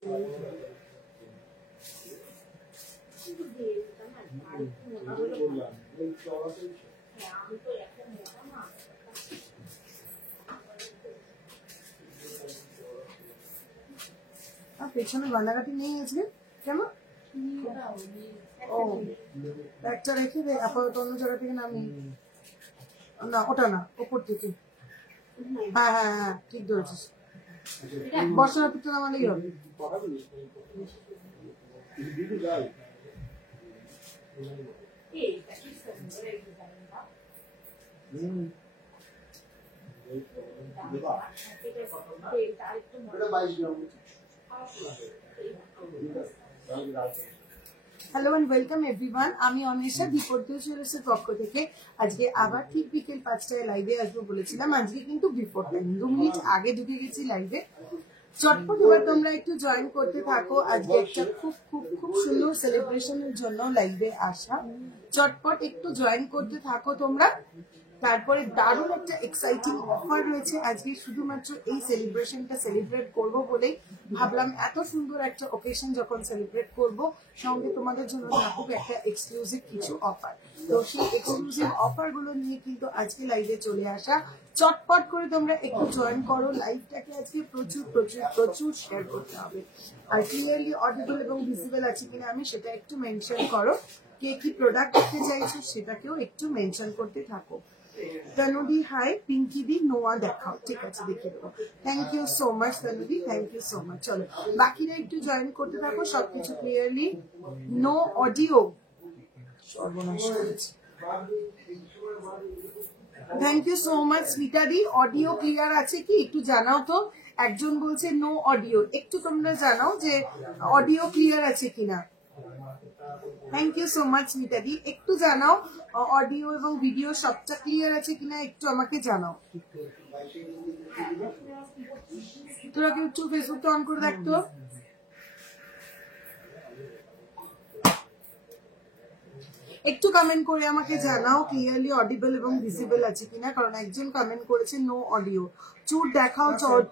পেছনে বাঁধাকাটি নিয়ে গেছিলে কেন? ও একটা রেখে দে, আপাতত অন্য জায়গা থেকে নামি। না ওটা না, ওপর থেকে। হ্যাঁ হ্যাঁ হ্যাঁ ঠিক ধরেছিস। বর্ষার পিঠটা নামালেই হবে। হ্যালো এন্ড ওয়েলকাম এভরিওয়ান, আমি অন্বেষা দীপজ্যোতিষের পক্ষ থেকে আজকে আবার ঠিক বিকেল 5টায় লাইভে আসবো বলেছিলাম। আজকে কিন্তু বিফোর টাইম 2 মিনিট আগে ঢুকে গেছি লাইভে। চটপট এবার তোমরা একটু জয়েন করতে থাকো। আজকে একটা খুব খুব খুব সুন্দর সেলিব্রেশনের জন্য লাইভে আসা। চটপট একটু জয়েন করতে থাকো তোমরা। তারপরে দারুণ একটা এক্সাইটিং অফার রয়েছে আজকে, শুধুমাত্র এই সেলিব্রেশনটা সেলিব্রেট করব বলেই ভাবলাম এত সুন্দর একটা ওকেশন যখন সেলিব্রেট করব, সঙ্গে তোমাদের জন্য থাকুক একটা এক্সক্লুসিভ কিছু অফার। তো সেই এক্সক্লুসিভ অফার গুলো নিয়ে কিন্তু আজকে লাইভে চলে আসা। চটপট করে তোমরা একটু জয়েন করো। লাইভটাকে আজকে প্রচুর প্রচুর প্রচুর শেয়ার করতে হবে। আর ক্লিয়ারলি অডিবল এবং ভিজিবল আছে কিনা আমি সেটা একটু মেনশন করো। কে কি প্রোডাক্ট দেখতে চাইছো সেটাকেও একটু মেনশন করতে থাকো। তনুদি হাই, পিঙ্কি দি নোয়া দেখাও, ঠিক আছে দেখিয়ে দেবো। থ্যাংক ইউ সো মাচ তনুদি, থ্যাংক ইউ সো মাচ। চলো বাকিরা একটু জয়েন করতে থাকো। সবকিছু ক্লিয়ারলি, নো অডিও, সর্বনাশ করেছে। থ্যাংক ইউ সো মাচ স্মিতাদি। অডিও ক্লিয়ার আছে কি একটু জানাও তো। একজন বলছে নো অডিও, একটু তোমরা জানাও যে অডিও ক্লিয়ার আছে কিনা। থ্যাংক ইউ সো মাচ মিতাদি, একটু জানাও অডিও এবং ভিডিও সবটা ক্লিয়ার আছে কিনা, একটু আমাকে জানাও। তোরা কি একটু ফেসবুকটা অন করে দেখতো। একটু কমেন্ট করে আমাকে জানাও ক্লিয়ারলি অডিবল এবং ভিজিবল আছে কিনা, কারণ একজন কমেন্ট করেছে নো অডিও। চুট দেখাও,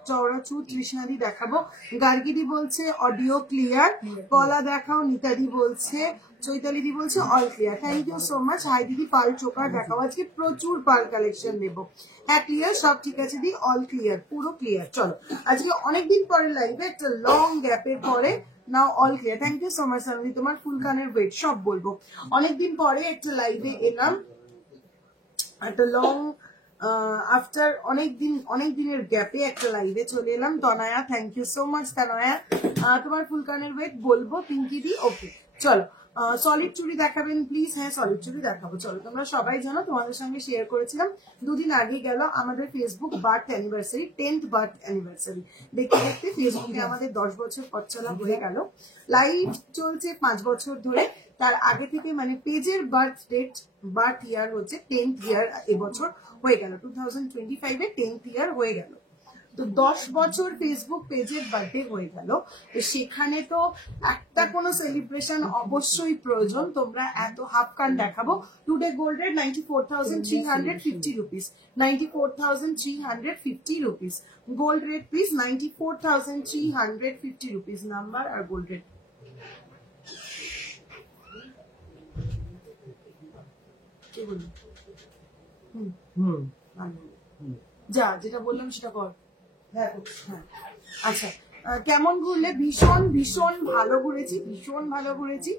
চওড়া চুট তৃষ্ণাদি দেখাবো। গার্গিদি বলছে অডিও ক্লিয়ার। কলা দেখাও, নিতাদি বলছে, চৈতালিদি বলছে all clear. Thank you so much. Hi দিদি, পাল চোকার দেখাও, আজকে প্রচুর পাল কালেকশন দেবো। হ্যাঁ ক্লিয়ার, সব ঠিক আছে দি, অল ক্লিয়ার, পুরো ক্লিয়ার। চলো আজকে অনেকদিন পরে লাইভে, একটা লং গ্যাপের পরে now all clear. Thank you so much Sanvi, তোমার ফুল কানের ওয়েট সব বলবো। অনেকদিন পরে একটা লাইভে এলাম, একটা লং আফটার অনেক দিনের গ্যাপে একটা লাইভে চলে এলাম। তনয়া, থ্যাংক ইউ সো মাচ তনয়া, তোমার ফুল কানের ওয়েট বলবো। পিঙ্কি দি ওকে। চলো সলিড চুড়ি দেখাবেন প্লিজ। হ্যাঁ সলিড চুড়ি দেখাবো। চলো তোমরা সবাই জানো, তোমাদের সঙ্গে শেয়ার করেছিলাম দুদিন আগে গেল আমাদের Facebook birth anniversary, 10th birth anniversary. দেখতে দেখতে ফেসবুকে আমাদের 10 বছর পথ চলা হয়ে গেল। লাইভ চলছে 5 বছর ধরে। তার আগে থেকে মানে পেজের বার্থ ইয়ার হচ্ছে 10th ইয়ার এবছর হয়ে গেল। 2025-এ 10th ইয়ার হয়ে গেল। তো 10 বছর ফেসবুক পেজের বার্থডে হয়ে গেল। তো সেখানে তো একটা কোনো সেলিব্রেশন অবশ্যই প্রয়োজন। তোমরা এত হাফ কান দেখাবো। Today gold rate 94,350 rupees, 94,350 rupees. Gold rate please 94,350 rupees. Number আর গোল্ড রেট। কি বলি? যা যেটা বললাম সেটা কর। হ্যাঁ আচ্ছা, কেমন ঘুরলে? ভীষণ ভীষণ ভালো ঘুরেছি, ভীষণ ভালো ঘুরেছি।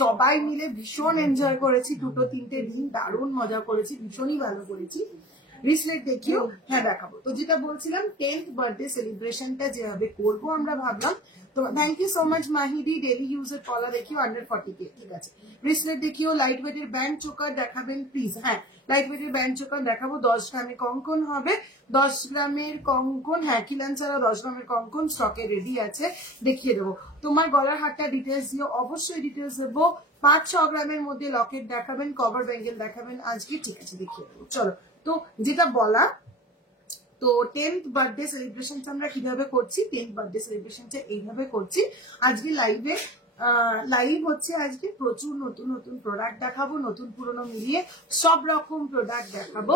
সবাই মিলে ভীষণ এনজয় করেছি। 2-3 দিন দারুণ মজা করেছি, ভীষণই ভালো করেছি। রিসলেট দেখিও, হ্যাঁ দেখাবো। তো যেটা বলছিলাম 10th বার্থডে সেলিব্রেশনটা যেভাবে করবো আমরা ভাবলাম। তো thank you so much Mahidi. Daily ইউজের কলা দেখিও আন্ডার 40K, ঠিক আছে। ব্রেসলেট দেখিও। লাইট ওয়েটের ব্যান্ড চোকার দেখাবেন প্লিজ। হ্যাঁ লাইট ওয়েটের ব্যান্ড চোকার দেখাবো। 10 গ্রামে কঙ্কন হবে, 10 গ্রামের কঙ্কন। হ্যাঁ কিলান ছাড়া 10 গ্রামের কঙ্কন স্টকে রেডি আছে, দেখিয়ে দেবো। তোমার গলার হারটা ডিটেলস দিও, অবশ্যই ডিটেলস দেবো। 5-6 গ্রামের মধ্যে লকেট দেখাবেন, কভার ব্যাঙ্গেল দেখাবেন আজকে, ঠিক আছে দেখিয়ে দেবো। চলো তো যেটা বলা, তো 10th বার্থডে সেলিব্রেশনটা আমরা কিভাবে করছি, 10th বার্থডে সেলিব্রেশনটা এইভাবে করছি। আজকে লাইভে লাইভ হচ্ছে আজকে, প্রচুর নতুন নতুন প্রোডাক্ট দেখাবো, নতুন পুরনো মিলিয়ে সব রকম প্রোডাক্ট দেখাবো।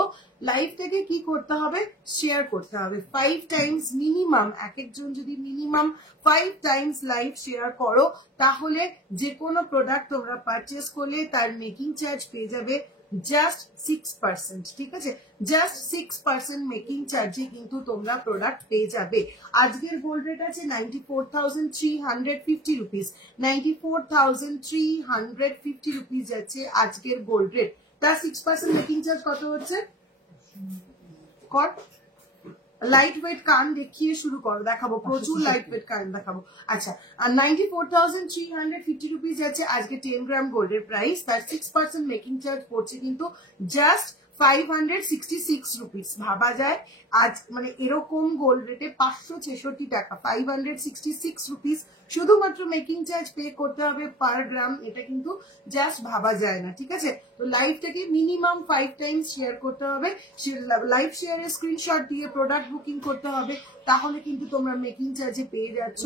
লাইভটাকে কি করতে হবে, শেয়ার করতে হবে 5 টাইমস মিনিমাম। এক একজন যদি মিনিমাম 5 টাইমস লাইভ শেয়ার করো, তাহলে যে কোনো প্রোডাক্ট তোমরা পারচেস করলে তার মেকিং চার্জ পেয়ে যাবে জাস্ট 6%। ঠিক আছে, জাস্ট 6% মেকিং চার্জে কিন্তু তোমরা প্রোডাক্ট পেয়ে যাবে। আজকের গোল্ড রেট আছে 94,350 রুপিস। 94,350 রুপিস যাচ্ছে আজকের গোল্ড রেট। তার 6% মেকিং চার্জ কত হচ্ছে? লাইট ওয়েট কান দেখিয়ে শুরু করো, দেখাবো প্রচুর লাইট ওয়েট কান দেখাবো। আচ্ছা, আর 94,350 রুপিস যাচ্ছে আজকে 10 গ্রাম গোল্ডের প্রাইস। তার 6% মেকিং চার্জ পড়ছে কিন্তু জাস্ট 566 রুপিস। ভাবা যায় আজ মানে এরকম গোল্ড রেটে 566 টাকা, 566 রুপিস শুধুমাত্র মেকিং চার্জ পে করতে হবে পার গ্রাম। এটা কিন্তু জাস্ট ভাবা যায় না। ঠিক আছে, তো লাইভটাকে মিনিমাম 5 টাইমস শেয়ার করতে হবে। লাইভ শেয়ারের স্ক্রিনশট দিয়ে প্রোডাক্ট বুকিং করতে হবে, তাহলে কিন্তু তোমরা মেকিং চার্জে পেয়ে যাচ্ছ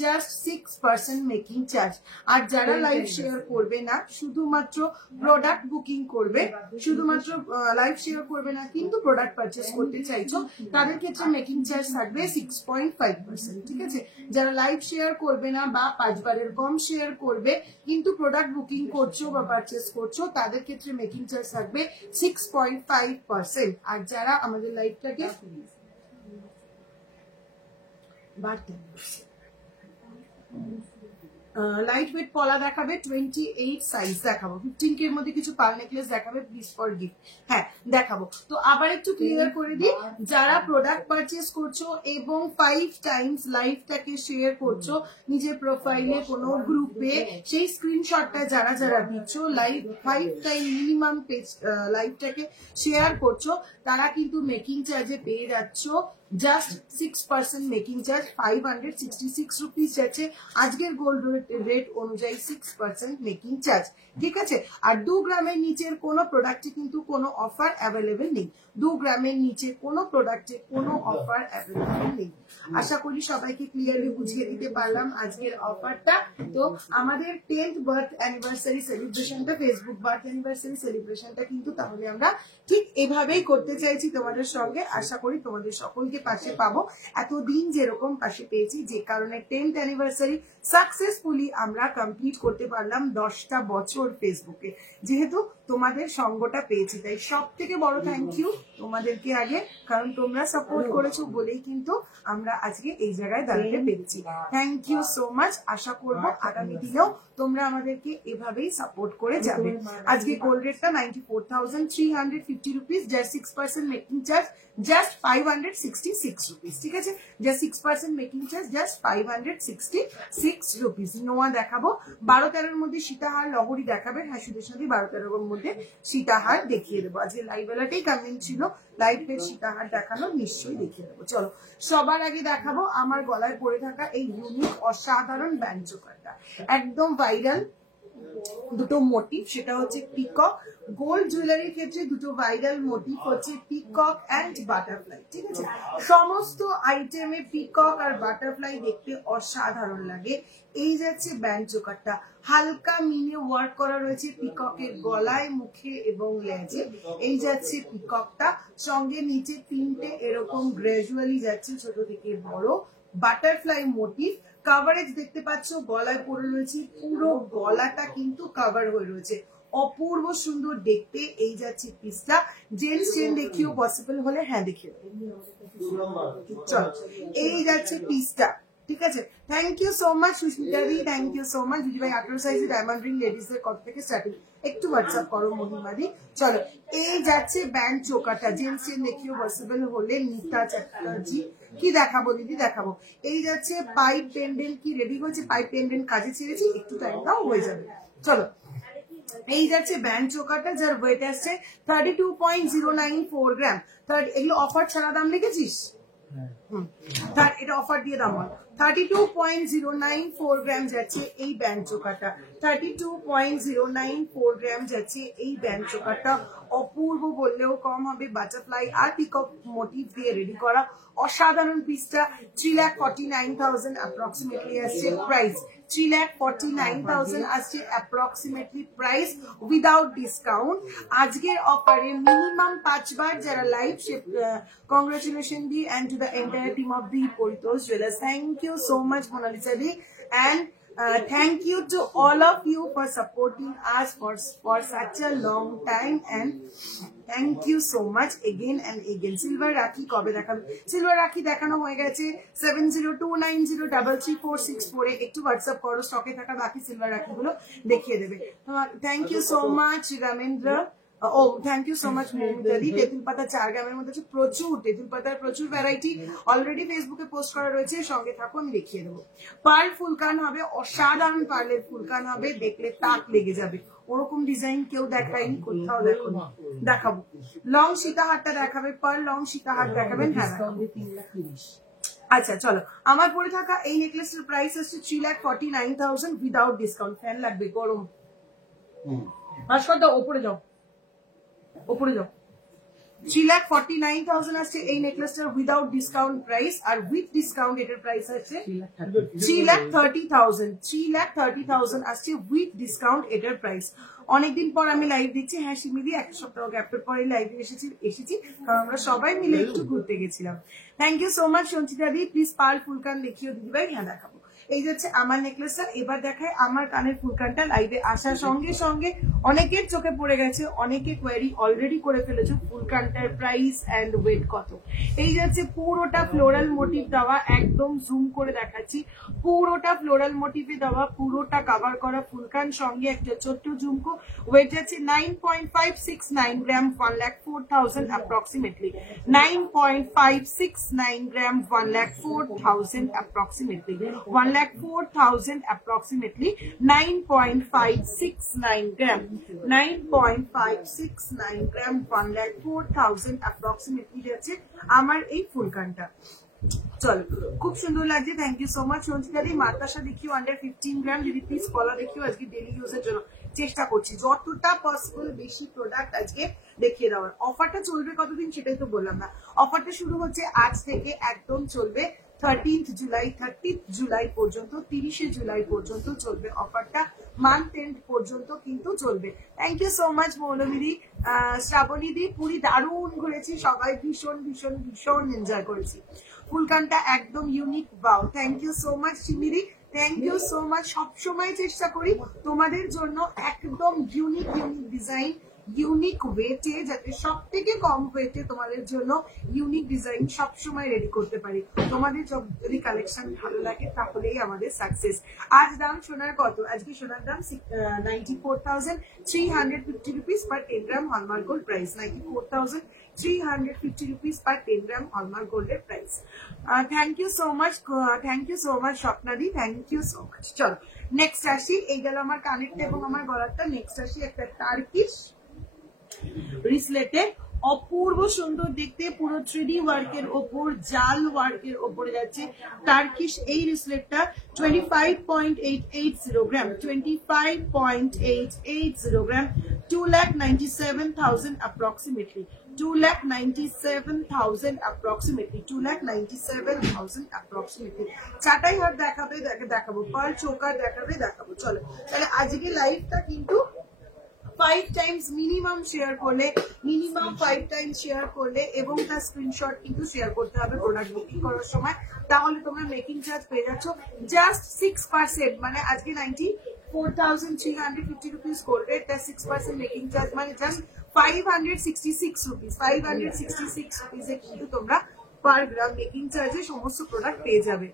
জাস্ট 6% মেকিং চার্জ। আর যারা লাইভ শেয়ার করবে না, শুধুমাত্র প্রোডাক্ট বুকিং করবে, শুধুমাত্র লাইভ শেয়ার করবে না কিন্তু প্রোডাক্ট পারচেস করতে চাইছো, তাদের ক্ষেত্রে মেকিং চার্জ থাকবে 6.5%। ঠিক আছে, যারা লাইভ শেয়ার করবে না বা 5 বারের কম শেয়ার করবে কিন্তু প্রোডাক্ট বুকিং করছো বা পারচেস করছো, তাদের ক্ষেত্রে মেকিং চার্জ থাকবে 6.5%। আর যারা আমাদের লাইভটাকে লাইট ওয়েট পলা দেখাবে, 28 সাইজ দেখাবো, 15K এর মধ্যে কিছু পাল নেকলেস দেখাবে, প্লিজ ফর গিফট। হ্যাঁ দেখাবো। তো আবার একটু ক্লিয়ার করে দিই, যারা প্রোডাক্ট পারচেস করছো এবং 5 টাইমস লাইভটাকে শেয়ার করছো নিজের প্রোফাইলে কোনো গ্রুপে, সেই স্ক্রিনশটটা যারা যারা দিচ্ছ, লাইভ 5 টাইম মিনিমাম পেজ লাইভটাকে শেয়ার করছো, তারা কিন্তু মেকিং চার্জে পেয়ে যাচ্ছ জাস্ট 6% মেকিং চার্জ। 566 রুপিস যাচ্ছে আজকের গোল্ড রেট অনুযায়ী 6% মেকিং চার্জ। ঠিক আছে, আর 2 গ্রামের নিচের কোনো প্রোডাক্টে কিন্তু কোনো অফার অ্যাভেলেবেল নেই। 2 গ্রামের নিচে কোনো প্রোডাক্টে কোনো অফার অ্যাভেলেবেল নেই। আশা করি সবাইকে ক্লিয়ারলি বুঝিয়ে দিতে পারলাম আজকের অফারটা। তো আমাদের 10th বার্থ অ্যানিভার্সারি সেলিব্রেশনটা, ফেসবুক বার্থ অ্যানিভার্সারি সেলিব্রেশনটা কিন্তু তাহলে আমরা ঠিক এভাবেই করতে চাইছি তোমাদের সঙ্গে। আশা করি তোমাদের সকলকে পাশে পাবো, এতদিন যেরকম পাশে পেয়েছি, যে কারণে 10th অ্যানিভার্সারি সাকসেসফুলি আমরা কমপ্লিট করতে পারলাম 10টা বছর ফেসবুকে, যেহেতু তোমাদের সঙ্গটা পেয়েছি। তাই সব থেকে বড় থ্যাংক ইউ তোমাদেরকে আগে, কারণ তোমরা সাপোর্ট করেছো বলেই কিন্তু আমরা আজকে এই জায়গায় দাঁড়াতে পেরেছি। Thank you so much. আশা করবো আগামী দিনেও তোমরা আমাদেরকে এভাবেই সাপোর্ট করে যাবে। আজকে গোল্ড রেটটা 94,350 রুপিস, যার 6% মেকিং চার্জ জাস্ট 566 রুপিস। ঠিক আছে, যার 6% মেকিং চার্জ জাস্ট 566 রুপিস। নোয়া দেখাবো, 12-13 মধ্যে সীতাহার লহরি দেখাবে। হ্যাঁ, সুদের সাথে 12-13 মধ্যে সীতাহার দেখিয়ে দেবো। আজকে লাইভ বেলাটাই কমেন্ট ছিল লাইভ পেজ সীতাহার দেখানো, নিশ্চয়ই দেখিয়ে দেবো। চলো, সবার আগে দেখাবো আমার গলায় পরে থাকা এই ইউনিক অসাধারণ ব্যান্ড চোকারটা, একদম ভাইরাল দুটো মোটিভ। সেটা হচ্ছে পিকক। গোল্ড জুয়েলারির ক্ষেত্রে দুটো ভাইরাল মোটিভ হচ্ছে পিকক অ্যান্ড বাটারফ্লাই। ঠিক আছে, সমস্ত আইটেমে পিকক আর বাটারফ্লাই দেখতে অসাধারণ লাগে। এই যাচ্ছে ব্যান্ড চোকারটা, হালকা মিনে ওয়ার্ক করা রয়েছে পিককের গলায়, মুখে এবং লেজে। এই যাচ্ছে পিককটা, সঙ্গে নিচে 3টে এরকম গ্রাজুয়ালি যাচ্ছে ছোট থেকে বড় বাটারফ্লাই মোটিভ। কাভারেজ দেখতে পাচ্ছ, গলায় পড়ে রয়েছে, পুরো গলাটা কিন্তু কাভার হয়ে রয়েছে, অপূর্ব সুন্দর দেখতে। এই যাচ্ছে পিসটা, জেন্টস চেন দেখিও পসিবল হলে। হ্যাঁ দেখিও, চল এই যাচ্ছে পিসটা। ঠিক আছে, thank you so much Susmita di, thank you so much. দিদি ভাই 18 সাইজে ডায়মন্ড রিং লেডিসদের কত থেকে স্টার্টিং, একটু হোয়াটসঅ্যাপ করো মহিমা দি। চলো, এই যাচ্ছে ব্যান্ড চোকাটা, জেন্টস চেন দেখিও পসিবল হলে। নিতা চ্যাটার্জি কি দেখাবো দিদি, দেখাবো এই যাচ্ছে পাইপ পেন্ডেন্ট। কি রেডি হয়েছে? পাইপ পেন্ডেন্ট কাজে ছেড়েছি, একটু টাইম দাও, হয়ে যাবে। চলো, এই যাচ্ছে ব্যান্ড চোকারটা, যার ওয়েট আসছে 32.094 গ্রাম। এগুলো অফার ছাড়া দাম লিখেছিস? এটা অফার দিয়ে দাম বল। 32.094 গ্রাম যাচ্ছে এই ব্যান্ড চোকারটা, 32.094 গ্রাম যাচ্ছে এই ব্যান্ড চোকারটা। অপূর্ব বললেও কম হবে। বাটারফ্লাই আর পিকক মোটিভ দিয়ে রেডি করা অসাধারণ পিসটা 3,49,000 অ্যাপ্রক্সিমেটলি আসছে প্রাইস। 3,49,000 আসছে অ্যাপ্রক্সিমেটলি প্রাইস উইদাউট ডিসকাউন্ট। আজকের অফারে মিনিমাম 5 বার যারা live congratulation the and to the entire team of the Paritosh jewellers. Thank you so much Monalisa di, and thank you to all of you for supporting us for such a long time, and thank you so much again and again. Silver Rakhi kobe দেখাবে? Silver Rakhi দেখানো হয়ে গেছে 7029033464 এ একটু WhatsApp করো, স্টকে থাকা বাকি silver রাখি গুলো দেখিয়ে দেবে। Thank you so much Ramendra. ও থ্যাংক ইউ সো মাচ মৌমিতাদি। তেঁতুল পাতা 4 গ্রামের মধ্যে আছে প্রচুর তেঁতুল পাতার প্রচুর ভ্যারাইটি অলরেডি ফেসবুকে পোস্ট করা রয়েছে, সঙ্গে থাকো আমি দেখিয়ে দেবো। পার্ল ফুলকান হবে, অসাধারণ পার্লের ফুলকান হবে, দেখলে তাক লেগে যাবে। ওরকম ডিজাইন কেউ দেখায়নি, কোথাও দেখো দেখাবো। লং সীতাহারটা দেখাবে, পার্ল লং সীতাহার দেখাবেন। হ্যাঁ আচ্ছা চলো, আমার পরে থাকা এই নেকলেসের প্রাইস আসছে 3,49,000 উইদাউট ডিসকাউন্ট। ফ্যান লাগবে, গরম। ভাস্কর ওপরে যাও, ওপরে যাও। 3,49,000 আসছে এই নেকলেসটার উইদাউট ডিসকাউন্ট প্রাইস, আর উইথ ডিসকাউন্ট এটার প্রাইস আছে 3,30,000। 3,30,000 আসছে উইথ ডিসকাউন্ট এটার প্রাইস। অনেকদিন পর আমি লাইভ দিচ্ছি। হ্যাঁ সিমিদি, একটা সপ্তাহ গ্যাপের পরে লাইভে এসেছি কারণ আমরা সবাই মিলে একটু ঘুরতে গেছিলাম। Thank you so much Sanchita দি। প্লিজ পার্ল ফুলকান দেখিও দিদিভাই। হ্যাঁ দেখাবো। এই যাচ্ছে আমার নেকলেসটা। এবার দেখায় আমার কানের ফুলকানটা। লাইভে আসার সঙ্গে সঙ্গে অনেকের চোখে পড়ে গেছে, অনেকে কোয়েরি অলরেডি করে ফেলেছো ফুলকানটার প্রাইস এন্ড ওয়েট কত। এই যাচ্ছে পুরোটা ফ্লোরাল মোটিভ দেওয়া, একদম জুম করে দেখাচ্ছি। পুরোটা ফ্লোরাল মোটিভে দেওয়া, পুরোটা কভার করা ফুলকান, সঙ্গে একটা ছোট্ট ঝুমকো। ওয়েট যাচ্ছে 9.569 গ্রাম, 1,04,000 অ্যাপ্রক্সিমেটলি। 9.569 গ্রাম, 1,04,000 approximately. 1,04,000 approximately. 9.569 gram. 9.569 gram, 1,04,000 approximately যাচ্ছে আমার এই ফুলকানটা। চলো, খুব সুন্দর লাগছে। Thank you so much Sanchita দি। মাতাসা দেখিও আন্ডার 15 গ্রাম। যদি প্লিজ কলা দেখিও, আজকে ডেলি ইউজের জন্য চেষ্টা করছি যতটা পসিবল বেশি প্রোডাক্ট আজকে দেখিয়ে দেওয়ার। অফারটা চলবে কতদিন সেটাই তো বললাম না। অফারটা শুরু হচ্ছে আজ থেকে, একদম চলবে 30th জুলাই পর্যন্ত, 30শে জুলাই পর্যন্ত চলবে অফারটা। মান্থ এন্ড পর্যন্ত কিন্তু চলবে। থ্যাংক ইউ সো মাচ মৌলমিদি। শ্রাবণী দি, পুরী দারুণ ঘুরেছি, সবাই ভীষণ ভীষণ ভীষণ এনজয় করেছি। ফুলকানটা একদম unique. Wow, thank you so much চিমিদি। Thank you so much. সবসময় চেষ্টা করি তোমাদের জন্য একদম ইউনিক ডিজাইন, ইউনিক ওয়েটে, যাতে সব থেকে কম ওয়েটে তোমাদের জন্য ইউনিক ডিজাইন সবসময় রেডি করতে পারি। তোমাদের যদি কালেকশন ভালো লাগে তাহলেই আমাদের সাকসেস। আজ দাম সোনার কত? আজকে সোনার দাম 94,350 rupees per 10 gram hallmark gold price. 94,350 rupees per 10 gram hallmark গোল্ডের price. Thank you so much, thank you so much স্বপ্নাদি, থ্যাংক ইউ সো মাচ। চলো নেক্সট আসি। এই গেল আমার কানেরটা এবং আমার গলারটা। নেক্সট আসি একটা টার্কিশ রিসলেটে, অপূর্ব সুন্দর দেখতে, পুরো 3D ওয়ার্কের ওপর, জাল ওয়ার্কের ওপরে যাচ্ছে টার্কিশ এই রিসলেটটা। 25.880 গ্রাম, 25.880 গ্রাম, 2,97,000 approximately. 2,97,000 approximately. 2,97,000 approximately. চাটাই হাত দেখাবো, পার্ল চোকার দেখাবো। চলো তাহলে আজকে লাইভটা কিন্তু 5 টাইমস মিনিমাম শেয়ার করলে, এবং তার স্ক্রিনশট কিন্তু শেয়ার করতে হবে প্রোডাক্ট বুকিং করার সময়। তাহলে তোমরা মেকিং চার্জ পেয়ে যাচ্ছ জাস্ট 6%। মানে আজকে 94,350 রুপিস করবে, তার 6% মেকিং চার্জ মানে জাস্ট 566 রুপিস। 566 রুপিসে কিন্তু তোমরা পার গ্রাম মেকিং চার্জে সমস্ত প্রোডাক্ট পেয়ে যাবে।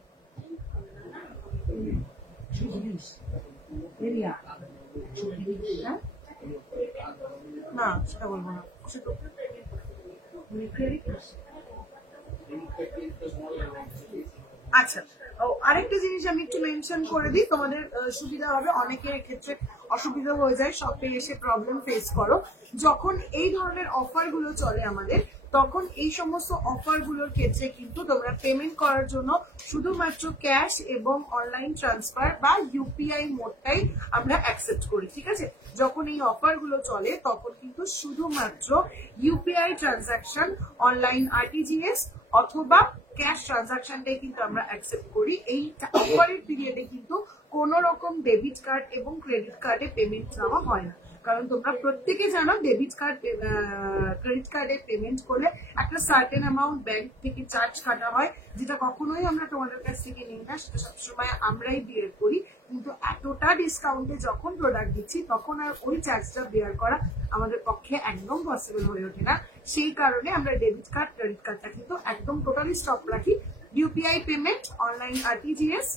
না সেটা বলবো না, আচ্ছা আরেকটা জিনিস আমি একটু মেনশন করে দিই, তোমাদের সুবিধা হবে। অনেকের ক্ষেত্রে অসুবিধা হয়ে যায়, শপে এসে প্রবলেম ফেস করো। যখন এই ধরনের অফার গুলো চলে আমাদের, তখন এই সমস্ত অফার গুলোর ক্ষেত্রে কিন্তু তোমরা পেমেন্ট করার জন্য শুধুমাত্র ক্যাশ এবং অনলাইন ট্রান্সফার বা ইউপিআই মোডটাই আমরা অ্যাকসেপ্ট করি, ঠিক আছে? যখন এই অফার গুলো চলে তখন কিন্তু শুধুমাত্র ইউপিআই ট্রানজাকশন, অনলাইন আরটিজিএস অথবা ক্যাশ ট্রানজাকশনটাই কিন্তু আমরা অ্যাকসেপ্ট করি। এই অফারের পিরিয়ডে কিন্তু কোন রকম ডেবিট কার্ড এবং ক্রেডিট কার্ডে পেমেন্ট নেওয়া হয় না, কারণ তোমরা প্রত্যেকে জানো ডেবিট কার্ড ক্রেডিট কার্ডে পেমেন্ট করলে একটা সার্টেন অ্যামাউন্ট ব্যাংক থেকে চার্জ কাটা হয়, যেটা কখনোই আমরা তোমাদের কাছ থেকে নিই না, সেটা সবসময় আমরাই বিয়ার করি। কিন্তু এতটা ডিসকাউন্টে যখন প্রোডাক্ট দিচ্ছি তখন আর ওই চার্জটা বেয়ার করা আমাদের পক্ষে একদম পসিবল হয়ে ওঠে না। সেই কারণে আমরা ডেবিট কার্ড ক্রেডিট কার্ডটা কিন্তু একদম টোটালি স্টপ রাখি। ইউপিআই পেমেন্ট, অনলাইন আরটিজিএস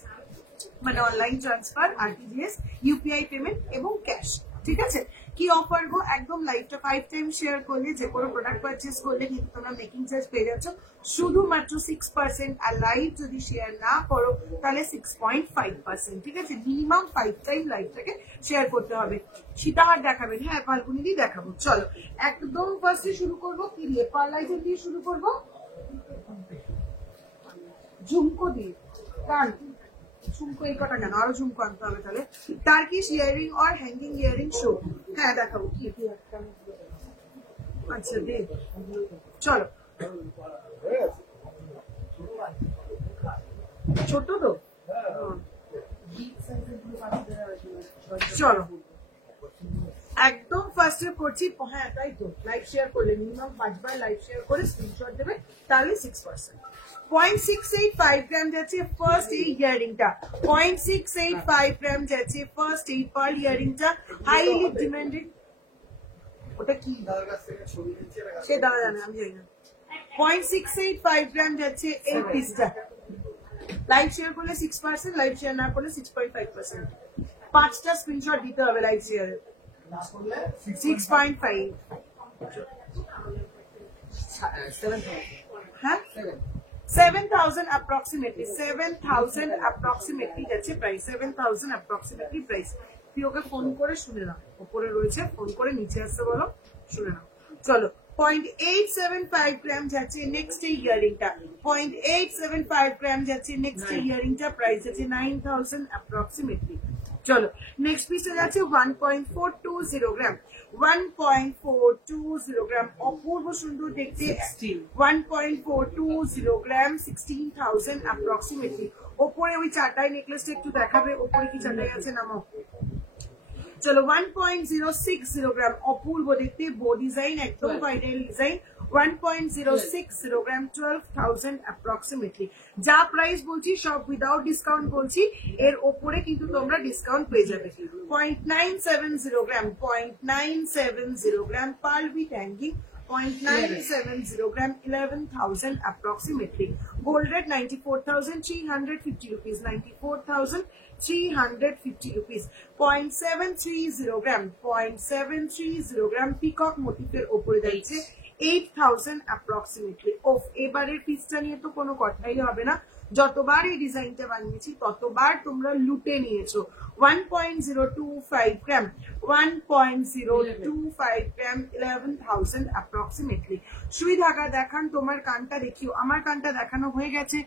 মানে online transfer, RTGS, UPI payment এবং ক্যাশ, ঠিক আছে? কি অফার গো, একদম লাইভটা 5 টাইম শেয়ার করলে যে কোনো প্রোডাক্ট পারচেজ করলে কিন্তু তোমরা মেকিং চার্জ পেয়ে যাচ্ছ শুধুমাত্র 6%, আর লাইভ যদি শেয়ার না করো তাহলে 6.5%, ঠিক আছে? মিনিমাম 5 টাইম লাইভটাকে শেয়ার করতে হবে। সীতাহার দেখাবেন? হ্যাঁ, ফাল্গুনি দিয়ে দেখাবো। চলো একদম ফার্স্টে শুরু করবো কি দিয়ে? পার্লাইজার দিয়ে শুরু করবো, ঝুমকো দিয়ে। কান ঝুমকো এই কটা কেন, আরো ঝুমকো আনতে হবে তাহলে। টার্কিশ ইয়ারিং আর হ্যাঙ্গিং ইয়ারিং শো, হ্যাঁ দেখাবো। কি আচ্ছা দে, চলো। ছোট তো, চলো একদম ফার্স্টে করছি। হ্যাঁ তাই তো, লাইভ শেয়ার করলে মিনিমাম 5 বার লাইভ শেয়ার করে স্ক্রিনশট দেবে, তাহলে 6%। 0.685 গ্রাম যাচ্ছে ফার্স্ট এই ইয়ারিংটা, 0.685 গ্রাম যাচ্ছে ফার্স্ট এই পার্ল ইয়ারিংটা, হাইলি ডিমান্ডেড। ওটা কি সে দাদা জানে, আমি জানি না। 0.685 গ্রাম যাচ্ছে এই পিসটা, লাইভ শেয়ার করলে 6%, লাইভ শেয়ার না করলে 6.5%। 5টা স্ক্রিনশট দিতে হবে লাইভ শেয়ারে। 6.5, হ্যাঁ 7,000 approximately, 7,000 approximately যাচ্ছে প্রাইস, 7,000 approximately প্রাইস। তুই ওকে ফোন করে শুনে নাও, উপরে রয়েছে, ফোন করে নিচে আসতে বলো, শুনে নাও। চলো 0.875 গ্রাম যাচ্ছে নেক্সট এই ইয়ারিংটা, 0.875 গ্রাম যাচ্ছে নেক্সট এই ইয়ারিংটা, প্রাইস আছে 9,000 approximately। চলো নেক্সট পিসটা যাচ্ছে 1.420 গ্রাম, 1.420 গ্রাম, অপূর্ব সুন্দর দেখতে। 1.420 গ্রাম, 16,000 approximately। ওপরে ওই চাটাই নেকলেসটা একটু দেখাবে, ওপরে কি চাটাই আছে নামো। চলো 1.060 গ্রাম, অপূর্ব দেখতে, বো ডিজাইন, একদম ফাইনাল ডিজাইন। 1.060 গ্রাম, 12,000 approximately। যা প্রাইস বলছি সব উইদাউট ডিসকাউন্ট বলছি, এর ওপরে কিন্তু তোমরা ডিসকাউন্ট পেয়ে যাবে। 0.970 গ্রাম, 0.970 গ্রাম, pearl with hanging, 0.970 gram, 11,000 approximately. Gold rate 94,350 rupees, 94,350 rupees. 0.730 gram, 0.730 gram, peacock motif এর উপরে যাচ্ছে 8,000 approximately. এবারের পিসটা নিয়ে তো কোনো কথাই হবে না, যতবার এই ডিজাইনটা বানিয়েছি ততবার তোমরা লুটে নিয়েছো। 1.025 গ্রাম, 1.025 গ্রাম, 11,000 approximately। সুই ধাগা দেখান, তোমার কানটা দেখিও, আমার কানটা দেখানো হয়ে গেছে।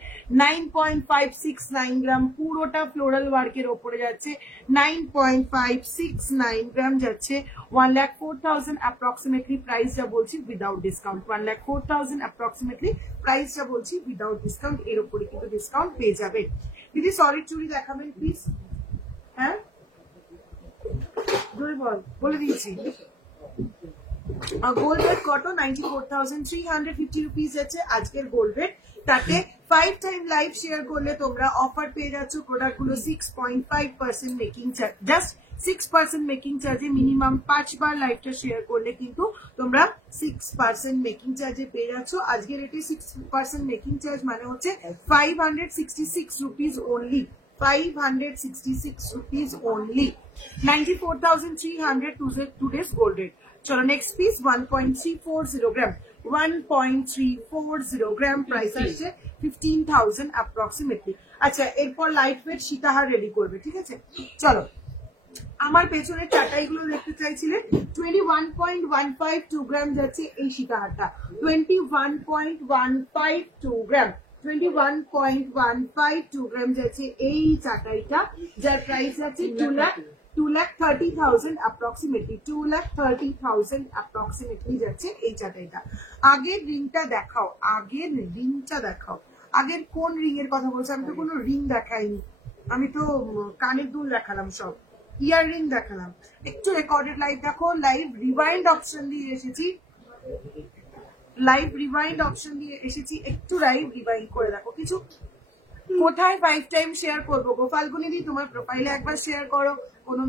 9.569 গ্রাম, পুরোটা ফ্লোরাল ওয়ার্কের ওপরে যাচ্ছে। 9.569 গ্রাম যাচ্ছে 1,04,000 approximately। প্রাইসটা বলছি উইদাউট ডিসকাউন্ট, 1,04,000 approximately প্রাইসটা বলছি উইদাউট ডিসকাউন্ট। এর উপরে কিন্তু ডিসকাউন্ট পেয়ে যাবে। দিদি সলিড চুড়ি দেখাবেন প্লিজ। হ্যাঁ বলে দিয়েছি। গোল্ড রেট কত? 94,350 রুপিস আছে আজকের গোল্ড রেট। তাতে 5 টাইম লাইভ শেয়ার করলে তোমরা অফার পেয়ে যাচ্ছ প্রোডাক্ট গুলো 6.5% মেকিং চার্জ, জাস্ট 6% মেকিং চার্জে। মিনিমাম 5 বার লাইভটা শেয়ার করলে কিন্তু তোমরা 6% মেকিং চার্জে পেয়ে যাচ্ছ। আজকের রেটে 6% মেকিং চার্জ মানে হচ্ছে 566 rupees only, 566 rupees only, 94,300 today's gold rate. চলো নেক্সট পিস 1.340 গ্রাম, 1.340 গ্রাম, প্রাইস আসছে 15,000 approximately। আচ্ছা এরপর লাইট ওয়েট সীতাহার রেডি করবে, ঠিক আছে? চলো আমার পেছনের চাটাইগুলো দেখতে চাইছিলে 21.152 গ্রাম যাচ্ছে এই সীতাহারটা 21.152 গ্রাম 21.152 গ্রাম যাচ্ছে এই চাটাইটা যার প্রাইস আছে 2,30,000 approximately 2,30,000 approximately যাচ্ছে এই চাটাইটা। আগের রিংটা দেখাও, আগের রিংটা দেখাও। আগের কোন রিং এর কথা বলছো? আমি তো কোনো রিং দেখাইনি, আমি তো কানের দুল দেখালাম, সব ইয়াররিং দেখালাম। একটু রেকর্ডেড লাইভ দেখো, লাইভ রিওয়াইন্ড অপশন দিয়ে এসেছি, লাইভ রিওয়াইন্ড অপশন দিয়ে এসেছি, একটু লাইভ রিওয়াইন্ড করে দেখো। কিছু কোথায় 5 টাইম শেয়ার করবো গো ফাল্গুনি দি? তোমার প্রোফাইলে একবার শেয়ার করো, কোনো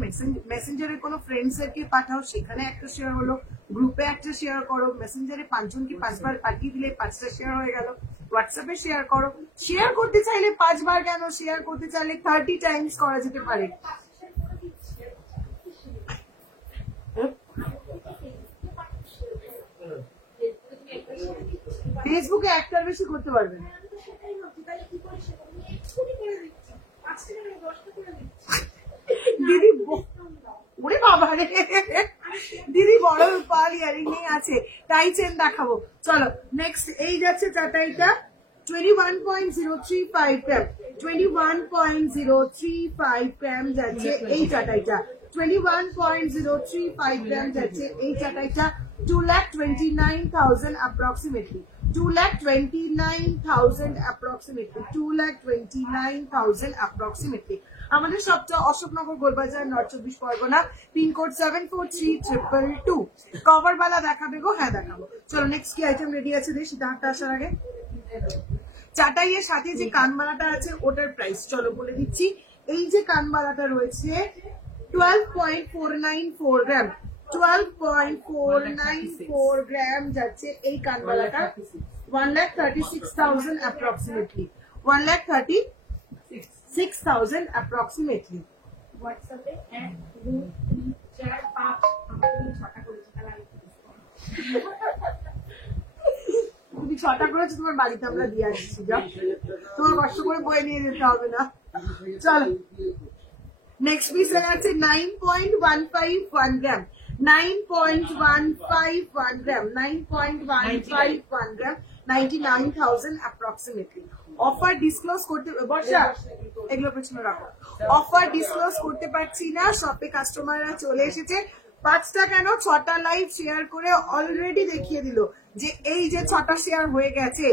মেসেঞ্জারে কোনো ফ্রেন্ডসদেরকে পাঠাও, সেখানে একটা শেয়ার হলো, গ্রুপে একটা শেয়ার করো, মেসেঞ্জারে 5 জনকে 5 বার পাঠিয়ে দিলে 5টা শেয়ার হয়ে গেল, হোয়াটসঅ্যাপে শেয়ার করো। শেয়ার করতে চাইলে 5 বার কেন, শেয়ার করতে চাইলে 30 টাইমস করা যেতে পারে। ফেসবুকে একটার বেশি করতে পারবেন। দিদি ওরে বাবা রে, দিদি বড় পাল ইয়ারিং নিয়ে আছে, টাই চেন দেখাবো। চলো নেক্সট, এই যাচ্ছে চাটাইটা 21.035 গ্রাম 21.035 গ্রাম যাচ্ছে এই চাটাইটা 21.035 গ্রাম যাচ্ছে এই চাটাইটা 2,29,000 approximately 2,29,000 approximately 2,29,000 approximately। আমাদের সবটা Ashoknagar Golbazar, north 24 Pargana, pincode 743222। Cover বালা দেখাবে গো? হ্যাঁ দেখাবো। চলো নেক্সট কি আইটেম রেডি আছে দেখ, সীতাহারটা আসার আগে। চাটাইয়ের সাথে যে কানমালাটা আছে ওটার প্রাইস চলো বলে দিচ্ছি। এই যে কানমালাটা রয়েছে 12.494 গ্রাম 12.494 গ্রাম যাচ্ছে এই কানমালাটা 1,36,000 approximately 1,36,000 approximately। হোয়াটসঅ্যাপে 1 2 3 4 5 আমি 6টা করেছি, তুমি 6টা করেছো, তোমার বাড়িতে আমরা দিয়ে আসছি, যাও তোমার কষ্ট করে বই নিয়ে যেতে হবে না। চলো নেক্সট পিস আছে 9.151 গ্রাম 9.151 গ্রাম 9.151 গ্রাম 99,000 approximately। অফার ডিসক্লোজ করতে, বর্ষা এগুলো পেছনে রাখো, অফার ডিসক্লোজ করতে পারছি না, শপে কাস্টমাররা চলে এসেছে। 5টা কেন 6টা লাইভ শেয়ার করে অলরেডি দেখিয়ে দিল যে এই যে 6টা শেয়ার হয়ে গেছে,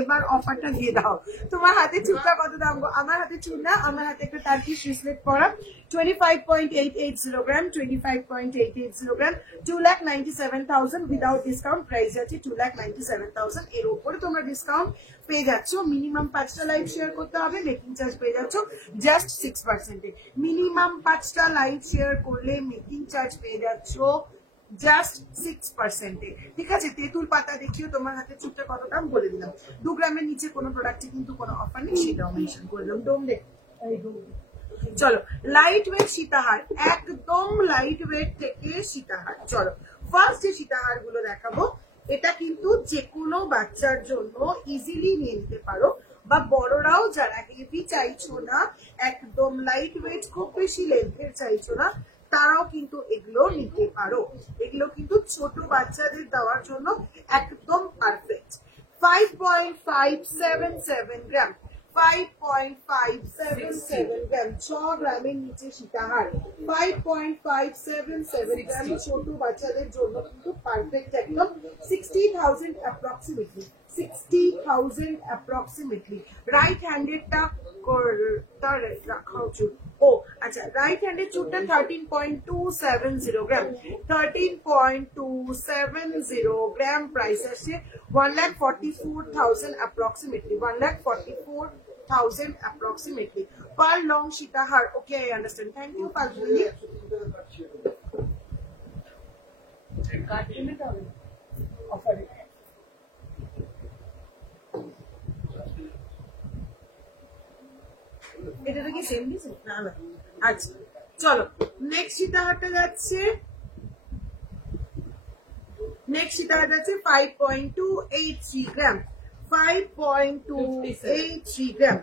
এবার অফারটা দিয়ে দাও। তোমার হাতে চুড়টা কত দাম গো? আমার হাতে চুড় না, আমার হাতে একটা টার্কিশ রিসলেট পরা 25.880 গ্রাম 25.880 গ্রাম 2,97,000 উইদাউট ডিসকাউন্ট প্রাইস আছে 2,97,000। এর উপরে তোমরা ডিসকাউন্ট পেয়ে যাচ্ছ। মিনিমাম 5টা লাইভ শেয়ার করতে হবে, মেকিং চার্জ পেয়ে যাচ্ছ জাস্ট 6%। মিনিমাম 5টা লাইভ শেয়ার করলে মেকিং চার্জ পেয়ে যাচ্ছ জাস্ট 6%। ঠিক আছে, তেঁতুল পাতা দেখিও তোমার হাতে চুপটা কত দাম বলে দিলাম। 2 গ্রামের নিচে কোনো প্রোডাক্টে কিন্তু কোনো অফার নেই, সেটাও মেনশন করে দিলাম। ডোম দেখ, চলো লাইট ওয়েট সীতাহার, একদম লাইট ওয়েট থেকে সীতাহার। চলো ফার্স্ট যে সীতাহার গুলো দেখাবো, এটা কিন্তু যে কোনো বাচ্চার জন্য ইজিলি নিয়ে নিতে পারো, বা বড়রাও যারা হেভি চাইছো না, একদম লাইট ওয়েট, খুব বেশি লেন্থের চাইছো না, তারাও কিন্তু এগুলো নিতে পারো। এগুলো কিন্তু ছোট বাচ্চাদের দেওয়ার জন্য একদম পারফেক্ট। 5.577 গ্রাম 5.577 গ্রাম 6 গ্রামের নিচে সীতাহার 5.577 গ্রাম ছোট বাচ্চাদের জন্য কিন্তু পারফেক্ট একদম। 60,000 approximately 60,000 approximately। রাইট হ্যান্ডেডটা রাখা উচিত। ও আচ্ছা, রাইট হ্যান্ডের চুটটা 13.270 গ্রাম 13.270 গ্রাম প্রাইস আসছে 1,44,000 approximately 1,44,000 approximately per long সীতাহার। Okay, I understand. Thank you, Falguni. এটা কি সেম দিছে? না না, আচ্ছা চলো নেক্সট সীতাহারটা যাচ্ছে, নেক্সট সীতাহার যাচ্ছে 5.283 গ্রাম 5.283 গ্রাম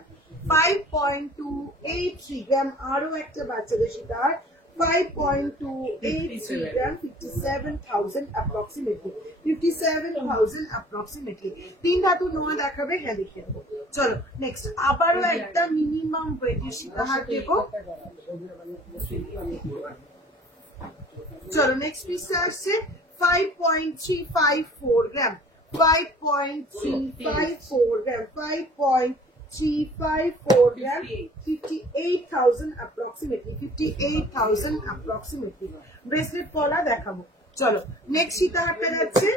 5.283 গ্রাম। আরো একটা বাচ্চাদের সীতাহার 5.283 গ্রাম 57,000 approximately 57,000 approximately 3 ধাতু নোয়া দেখাবে হ্যাঁ দেখিয়ে দেবো চলো নেক্সট আবারও একটা মিনিমাম ওয়েটের সীতাহার দেবো চলো নেক্সট পিসটা আসছে 5.354 গ্রাম 5.354 গ্রাম 5.354 গ্রাম 58,000 approximately 58,000 approximately ব্রেসলেট পলা দেখাবো চলো নেক্সট সীতাহারটা যাচ্ছে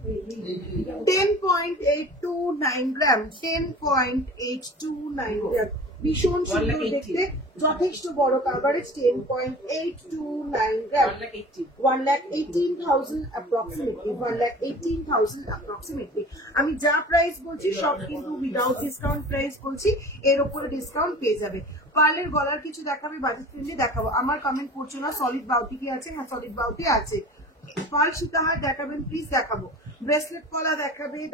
10.829 গ্রাম 10.829 গ্রাম ভীষণ সুন্দর দেখতে যথেষ্ট বড় কভারেজ 10.829 গ্রাম 1,18,000 approximately 1,18,000 approximately আমি যা প্রাইস বলছি সব কিন্তু উইদাউট ডিসকাউন্ট প্রাইস বলছি এর উপরে ডিসকাউন্ট পেয়ে যাবে পার্লের গলার কিছু দেখাবে বাজেট ফ্রেন্ডলি দেখাবো আমার কমেন্ট করছো না সলিড বাউটি কি আছে হ্যাঁ সলিড বাউটি আছে পার্ল সীতাহার দেখাবেন প্লিজ দেখাবো ব্রেসলেট পলা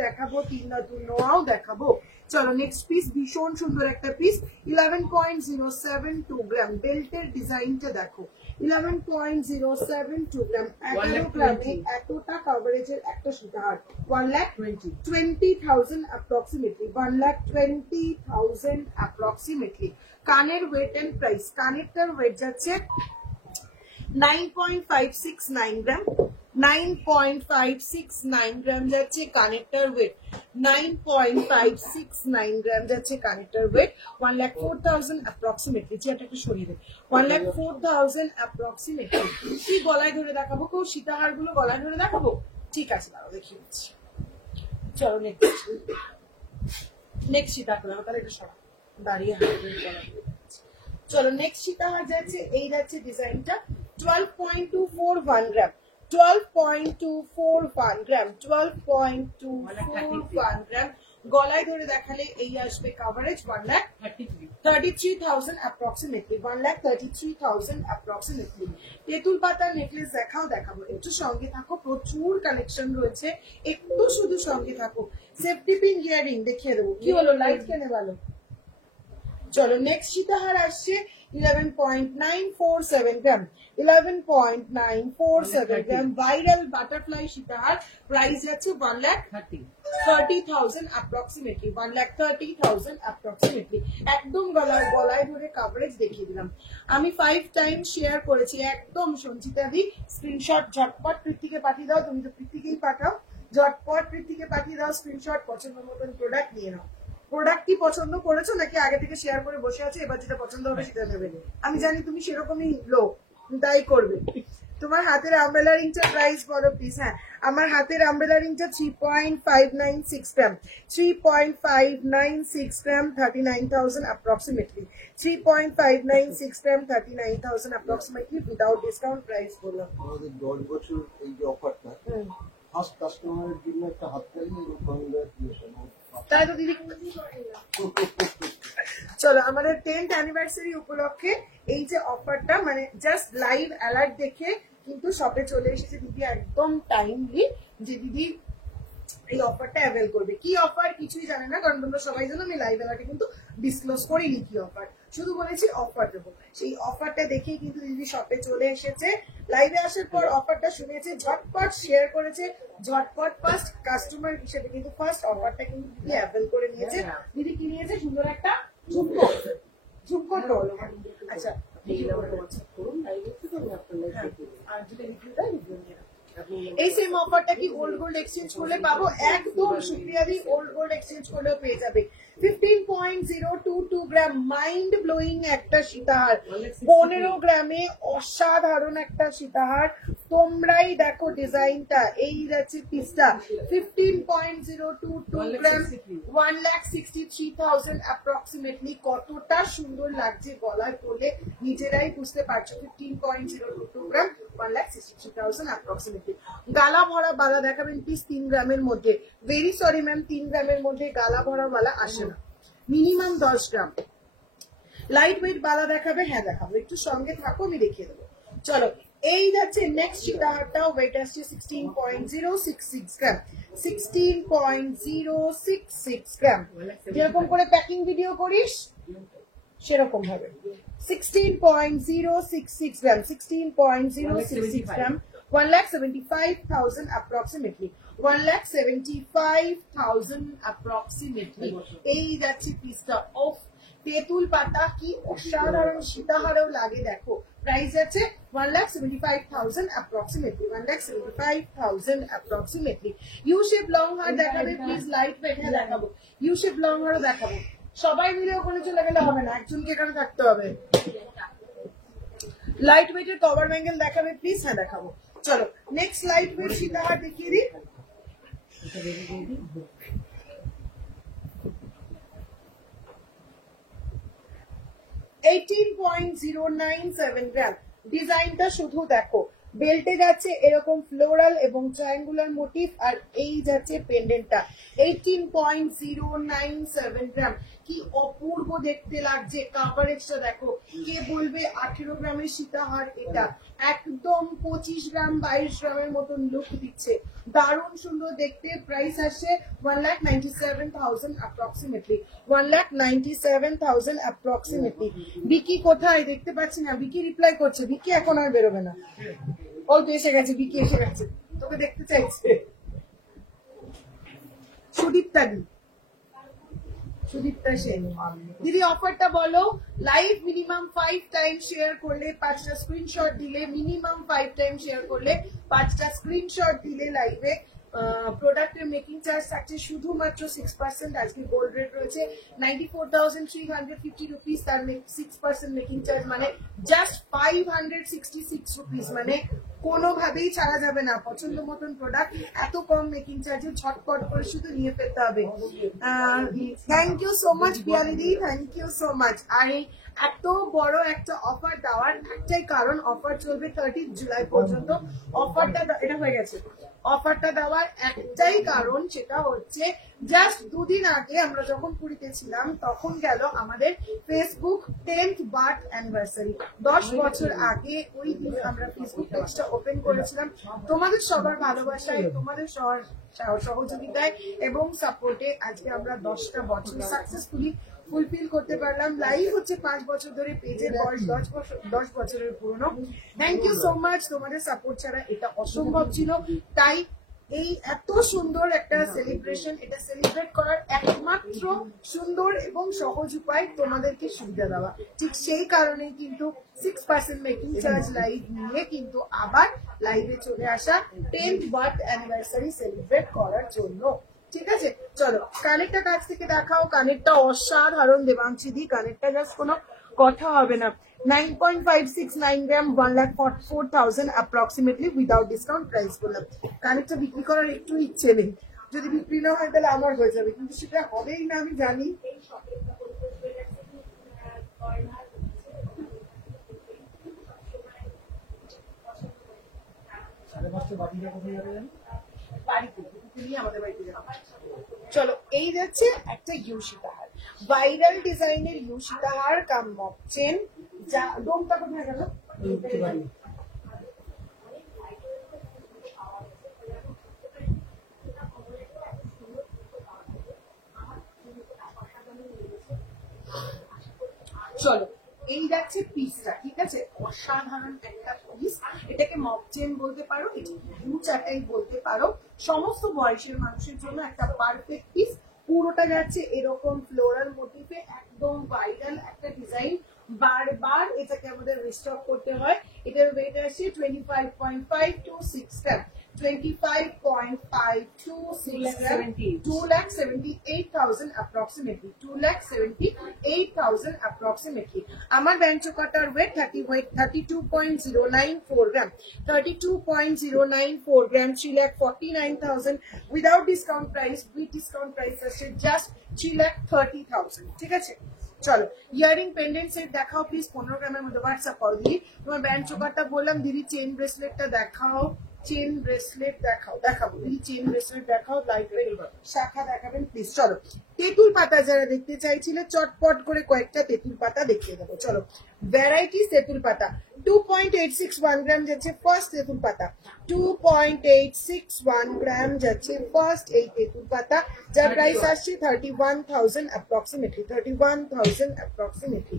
দেখাবো 3 ধাতু নোয়াও দেখাবো চলো নেক্সট পিস ভীষণ সুন্দর একটা পিস 11.072 গ্রাম বেল্টের ডিজাইনটা দেখো 11.072 গ্রাম 11 গ্রামে এতটা কভারেজের একটা সীতাহার 1,20,000 approximately 1,20,000 approximately কানের ওয়েট এন্ড প্রাইস কানেরটার ওয়েট যাচ্ছে 9.569 গ্রাম 9.569 গ্রাম যাচ্ছে কানেক্টর ওয়েট 9.569 গ্রাম যাচ্ছে কানেক্টর ওয়েট 1,04,000 approximately যেটা একটু সরিয়ে দেয় 1,04,000 approximately কি গলায় ধরে দেখাবো কেউ সীতাহার গুলো গলায় ধরে দেখাবো ঠিক আছে দাঁড়াও দেখিয়ে দিচ্ছি চলো নেক্সট সীতাহার করবো তাহলে এটা সরা দাঁড়িয়ে চলো নেক্সট সীতাহার যাচ্ছে এই যাচ্ছে ডিজাইনটা 12.241 গ্রাম 12.241 গ্রাম 12.241 গ্রাম গলায় ধরে দেখালে এই আসবে কভারেজ 1,33,000 approximately 1,33,000 approximately তেঁতুল পাতার নেকলেস দেখাবো একটু সঙ্গে থাকো প্রচুর কালেকশন রয়েছে একটু শুধু সঙ্গে থাকো সেফটি পিন ইয়ারিং দেখিয়ে দেবো কি হলো লাইট কেনে ভালো চলো নেক্সট সীতাহার আসছে 11.947 গ্রাম 11.947 গ্রাম ভাইরাল বাটারফ্লাই সীতাহার প্রাইস যাচ্ছে 1,30,000 approximately 1,30,000 approximately একদম গলায় ধরে কভারেজ দেখিয়ে দিলাম আমি 5 টাইম শেয়ার করেছি একদম সঞ্চিতা দি স্ক্রিনশট ঝটপট প্রীতিকে পাঠিয়ে দাও তুমি তো প্রীতিকেই পাঠাও ঝটপট প্রীতিকে পাঠিয়ে দাও স্ক্রিনশট পছন্দ মতন প্রোডাক্ট নিয়ে নাও প্রোডাক্ট কি পছন্দ করেছো নাকি আগে থেকে শেয়ার করে বসে আছো এবার যেটা পছন্দ হবে সেটা নেবে আমি জানি তুমি সেরকমই লোক তাই করবে তোমার হাতের আমব্রেলা রিংটা প্রাইস বলো প্লিজ হ্যাঁ আমার হাতের আমব্রেলা রিংটা 3.596 গ্রাম 3.596 গ্রাম 39,000 approximately 3.596 গ্রাম 39,000 approximately without discount price বলো আমাদের 10 বছর এই যে অফারটা ফার্স্ট কাস্টমারের জন্য একটা হাততালি এবং কংগ্রাচুলেশন তাই তো দিদি চলো আমাদের 10th অ্যানিভার্সারি উপলক্ষে এই যে অফারটা মানে জাস্ট লাইভ অ্যালার্ট দেখে কিন্তু শপে চলে এসেছে দিদি একদম টাইমলি যে দিদি এই অফারটা অ্যাভেল করবে কি অফার কিছুই জানে না কারণ তোমরা সবাই জানো আমি লাইভ অ্যালার্টে কিন্তু ডিসক্লোজ করিনি কি অফার শুধু বলেছি অফার দেবো সেই অফারটা দেখেই কিন্তু দিদি শপে চলে এসেছে লাইভে আসার পর অফারটা শুনেছে ঝটপট শেয়ার করেছে ঝটপট ফার্স্ট কাস্টমার হিসেবে কিন্তু ফার্স্ট অফারটা কিন্তু দিদি অ্যাভেল করে নিয়েছে দিদি কি নিয়েছে সুন্দর একটা ঝুমকো টোল আচ্ছা আর যদি রিভিউ দেয় রিভিউ নিয়ে এই সেম অফারটা কি ওল্ড গোল্ড এক্সচেঞ্জ করলে পাবো একদম Supriya the old gold exchange করলেও পেয়ে যাবে 15.022 গ্রাম মাইন্ড ব্লোয়িং একটা সীতাহার 15 গ্রামে অসাধারণ একটা সীতাহার তোমরাই দেখো ডিজাইনটা এই যাচ্ছে পিসটা 15.022 গ্রাম 1,63,000 approximately কতটা সুন্দর লাগছে গলায় পরলে নিজেরাই বুঝতে পারছো 15.022 গ্রাম 1,63,000 approximately গালা ভরা বালা দেখাবেন প্লিজ 3 গ্রামের মধ্যে ভেরি সরি ম্যাম 3 গ্রামের মধ্যে গালা ভরা বালা আসে না মিনিমাম 10 গ্রাম লাইট ওয়েট বালা দেখাবে হ্যাঁ দেখাবো একটু সঙ্গে থাকো আমি দেখিয়ে দেবো চলো এই যাচ্ছে নেক্সট সীতাহারটা ওয়েট আসছে 16.066 গ্রাম 16.066 গ্রাম যেরকম করে প্যাকিং ভিডিও করিস সেরকম ভাবে 16.066 গ্রাম 16.066 গ্রাম 1,75,000 approximately 1,75,000 approximately এই যাচ্ছে পিসটা অফ তেঁতুল পাতা কি অসাধারণ সীতাহারও লাগে দেখো প্রাইস আছে 1,75,000 approximately 1,75,000 approximately U shape long হার দেখাবে প্লিজ লাইট ওয়েট দেখাবো ইউ শেপ লং হারও দেখাবো সবাই মিলে ওখানে চলে গেলে হবে না একজনকে এখানে থাকতে হবে লাইট ওয়েটের কভার ব্যাঙ্গেল দেখাবে প্লিজ হ্যাঁ দেখাবো চলো নেক্সট লাইট ওয়েট সীতাহার দেখিয়ে দিই 18.097 গ্রাম ডিজাইনটা শুধু দেখো বেল্টে যাচ্ছে এরকম ফ্লোরাল এবং ট্রায়াঙ্গুলার মোটিভ আর এই যাচ্ছে পেন্ডেন্টটা 18.097 গ্রাম কি অপূর্ব দেখতে লাগছে কাভারেজটা দেখো কে বলবে 18 গ্রামের সীতাহার এটা একদম 25 গ্রাম 22 গ্রামের মতন লুক দিচ্ছে দারুণ সুন্দর দেখতে প্রাইস আসছে 1,97,000 approximately 1,97,000 approximately বিকি কোথায় দেখতে পাচ্ছি না বিকি রিপ্লাই করছে বিকি এখন আর বেরোবে না ও তো এসে গেছে বিকি এসে গেছে তোকে দেখতে চাইছে সুদীপ্তা দি সুদীপ্তা সেন দিদি অফারটা বলো লাইভ মিনিমাম 5 টাইম শেয়ার করলে 5টা স্ক্রিনশট দিলে মিনিমাম 5 টাইম শেয়ার করলে 5টা স্ক্রিনশট দিলে লাইভে প্রোডাক্টের মেকিং চার্জ থাকছে শুধুমাত্র 6% আজকে গোল্ড রেট রয়েছে 94,350 রুপিস তার 6% মেকিং চার্জ মানে জাস্ট 566 রুপিস মানে কোনোভাবেই ছাড়া যাবে না পছন্দ মতন প্রোডাক্ট এত কম মেকিং চার্জে ঝটপট করে শুধু নিয়ে ফেলতে হবে থ্যাংক ইউ সো মাচ পিয়ালিদি থ্যাংক ইউ সো মাচ আর এই এত বড় একটা অফার দেওয়ার একটাই কারণ অফার চলবে 30 জুলাই পর্যন্ত অফারটা এটা হয়ে গেছে অফারটা দেওয়ার একটাই কারণ সেটা হচ্ছে জাস্ট দুদিন আগে আমরা যখন পুরীতে ছিলাম তখন গেল আমাদের ফেসবুক 10th বার্থ অ্যানিভার্সারি 10 বছর আগে ওই দিন আমরা ফেসবুক পেজটা ওপেন করেছিলাম তোমাদের সবার ভালোবাসায় তোমাদের সহযোগিতায় এবং সাপোর্টে আজকে আমরা 10টা বছর সাকসেসফুলি ফুলফিল করতে পারলাম লাইভ হচ্ছে 5 বছর ধরে পেজের বয়স 10 বছরের পুরনো থ্যাংক ইউ সো মাচ তোমাদের সাপোর্ট ছাড়া এটা অসম্ভব ছিল তাই এই এত সুন্দর একটা সেলিব্রেশন এটা সেলিব্রেট করার একমাত্র সুন্দর এবং সহজ উপায় তোমাদেরকে সুবিধা দেওয়া ঠিক সেই কারণে কিন্তু 6% মেকিং চার্জ লাইভ নিয়ে কিন্তু আবার লাইভে চলে আসা 10th বার্থ অ্যানিভার্সারি সেলিব্রেট করার জন্য ঠিক আছে চলো কানেরটা কাছ থেকে দেখাও কানেরটা অসাধারণ দেবাংশী দি কানেরটা জাস্ট কোনো কথা হবে না 9.569 গ্রাম 1,44,000 approximately without discount প্রাইস বললাম কানেরটা বিক্রি করার একটু ইচ্ছে নেই যদি বিক্রি না হয় তাহলে আমার হয়ে যাবে কিন্তু সেটা হবেই না আমি জানি চলো এই যাচ্ছে একটা ইউ সীতাহার ভাইরাল ডিজাইনের ইউ সীতাহার কাম মক চেন যা ডোমটা কোথায় গেল চলো এই যাচ্ছে পিসটা ঠিক আছে অসাধারণ একটা পিস এটাকে মক চেন বলতে পারো এটাকে ইউ চাটাই বলতে পারো সমস্ত বয়সের মানুষের জন্য একটা পারফেক্ট পিস পুরোটা যাচ্ছে এরকম ফ্লোরাল মোটিভে একদম ভাইরাল একটা ডিজাইন বারবার এটাকে আমাদের রিস্টক করতে হয় এটার ওয়েট আসছে 25.526 গ্রাম 25.526 গ্রাম 2,78,000 approximately 2,78,000 approximately আমার ব্যাঞ্চকাটার weight 32.094 gram 32.094 gram 3,49,000 without discount price with discount price আসছে জাস্ট 3,30,000 ঠিক আছে চলো ইয়ারিং পেন্ডেন্ট সেট দেখাও প্লিজ 15 গ্রামের মধ্যে হোয়াটসঅ্যাপ করো দিদি তোমার ব্যান্ড চোকারটা বললাম দিদি চেন ব্রেসলেটটা দেখাও চেন ব্রেসলেট দেখাবো দিদি, চেন ব্রেসলেট দেখাও, লাইট ওয়েট শাখা দেখাবেন প্লিজ। চলো তেঁতুল পাতা যারা দেখতে চাইছিলে চটপট করে কয়েকটা তেঁতুল পাতা দেখিয়ে দেবো। চলো ভ্যারাইটিস তেঁতুল পাতা 2.861 গ্রাম যাচ্ছে ফার্স্ট তেঁতুল পাতা, 2.861 গ্রাম যাচ্ছে ফার্স্ট এই তেঁতুল পাতা, যার প্রাইস আসছে 31,000 অ্যাপ্রক্সিমেটলি, 31,000 অ্যাপ্রক্সিমেটলি।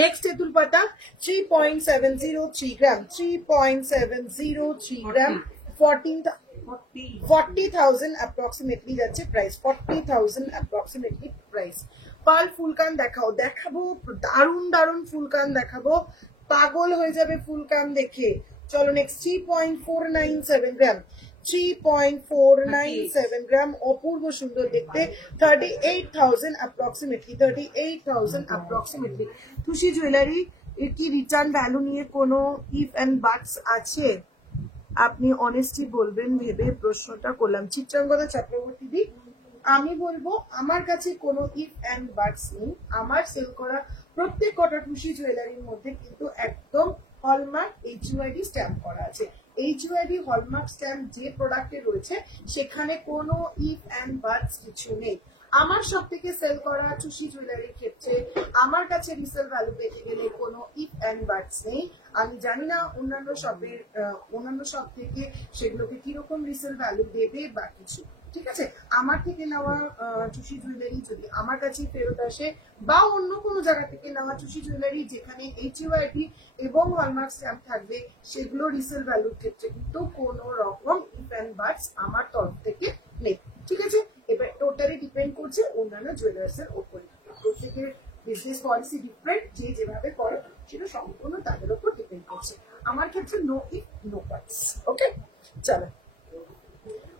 নেক্সট তেঁতুল পাতা 3.703 গ্রাম, 3.703 গ্রাম 40,000 অ্যাপ্রক্সিমেটলি যাচ্ছে প্রাইস, 40,000 অ্যাপ্রক্সিমেটলি প্রাইস। পাল ফুলকান দেখাবো দারুন দারুন ফুলকান দেখাবো, পাগল হয়ে যাবে ফুলকান দেখে। চলো নেক্সট 3.497 গ্রাম, 3.497 গ্রাম, অপূর্ব সুন্দর দেখতে, 38,000 অ্যাপ্রক্সিমেটলি, 38,000 অ্যাপ্রক্সিমেটলি। খুশি জুয়েলারি এর কি রিটার্ন ভ্যালু নিয়ে কোনো ইফ এন্ড বাটস আছে? আপনি অনেস্টলি বলবেন ভেবে প্রশ্নটা করলাম। চিত্রাঙ্গদা চক্রবর্তী দি, আমি বলবো আমার কাছে কোনো ইফ এন্ড বাটস নেই। আমার সেল করা প্রত্যেক কটা খুশি জুয়েলারির মধ্যে কিন্তু একদম হলমার্ক HUID স্ট্যাম্প করা আছে। HUID হলমার্ক স্ট্যাম্প যে প্রোডাক্টে রয়েছে সেখানে কোনো ইফ এন্ড বাটস কিছু নেই। আমার সব থেকে সেল করা চুষি জুয়েলারির ক্ষেত্রে আমার কাছে রিসেল ভ্যালু পেতে গেলে কোনো ইফ এন্ড বাটস নেই। আমি জানি না অন্যান্য শপ থেকে সেগুলোকে কিরকম রিসেল ভ্যালু দেবে বা কিছু, ঠিক আছে। আমার থেকে নেওয়া চুষি জুয়েলারি যদি আমার কাছে ফেরত আসে বা অন্য কোনো জায়গা থেকে নেওয়া চুষি জুয়েলারি যেখানে HUID এবং হলমার্ক স্ট্যাম্প থাকবে, সেগুলো রিসেল ভ্যালুর ক্ষেত্রে কিন্তু কোনো রকম ইফ এন্ড বাটস আমার তরফ থেকে নেই, ঠিক আছে। এবার টোটালি ডিপেন্ড করছে অন্যান্য জুয়েলার্স এর উপরে, প্রত্যেকের বিজনেস পলিসি ডিফারেন্ট, যে যেভাবে করে সেটা সম্পূর্ণ তাদের উপর ডিপেন্ড করছে। আমার ক্ষেত্রে নো ইফ নো বাটস, ওকে। চলো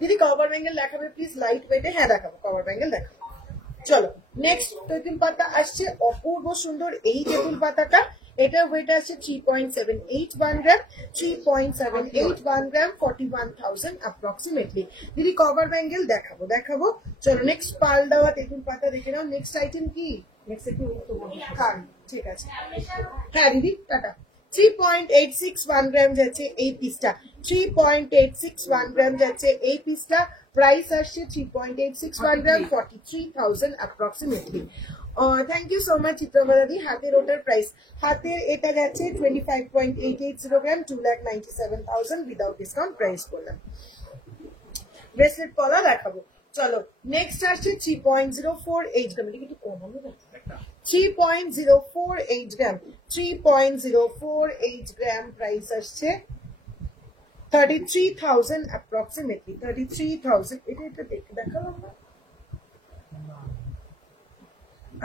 দিদি কভার ব্যাঙ্গেল দেখাবে প্লিজ, লাইট ওয়েটে। হ্যাঁ দেখাবো, কভার ব্যাঙ্গেল দেখাবো। চলো নেক্সট তেঁতুল পাতা আসছে, অপূর্ব সুন্দর এই তেঁতুল পাতাটা, এটার ওয়েট আসছে 3.781 গ্রাম, 3.781 গ্রাম 41,000 অ্যাপ্রক্সিমেটলি। দিদি কভার ব্যাঙ্গেল দেখাবো। চলো নেক্সট পাল দেওয়া তেঁতুল পাতা দেখে নাও। নেক্সট আইটেম কি? নেক্সট আইটেম ঠিক আছে, হ্যাঁ দিদি টাটা। 3.861 গ্রাম যাচ্ছে এই পিসটা, 3.861 গ্রাম যাচ্ছে এই পিসটা, প্রাইস আসছে 3.861 gram 43,000 approximately. Thank you so much Chitrangada দি। হাতের ওটার প্রাইস, হাতের এটা যাচ্ছে 25.880 গ্রাম, 2,97,000 উইদাউট ডিসকাউন্ট প্রাইস করলাম। ব্রেসলেট পলা দেখাবো। চলো নেক্সট আসছে 3.048 গ্রাম, এটা একটু কম হবে না, 3.048 গ্রাম, 3.048 গ্রাম প্রাইস আসছে 33,000 অ্যাপ্রক্সিমেটলি, 33,000। এটা দেখালাম না?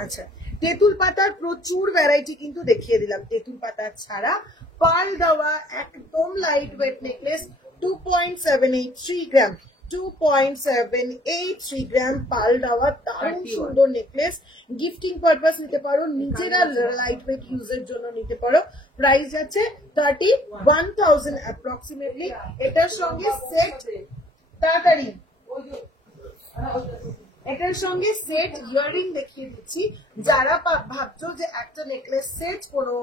আচ্ছা, তেঁতুল পাতার প্রচুর ভ্যারাইটি কিন্তু দেখিয়ে দিলাম। তেঁতুল পাতা ছাড়া পার্ল দেওয়া একদম লাইট ওয়েট নেকলেস 2.783 গ্রাম, 2.783 গ্রাম পার্ল দেওয়া দারুণ সুন্দর নেকলেস। গিফটিং পারপাস নিতে পারো, নিজেরা লাইট ওয়েট ইউজের জন্য নিতে পারো। প্রাইস যাচ্ছে 31,000 অ্যাপ্রক্সিমেটলি। এটার সঙ্গে সেট তাড়াতাড়ি এটার সঙ্গে সেট ইয়ারিং দেখিয়ে দিচ্ছি। যারা ভাবছো যে একটা নেকলেস সেট কোনো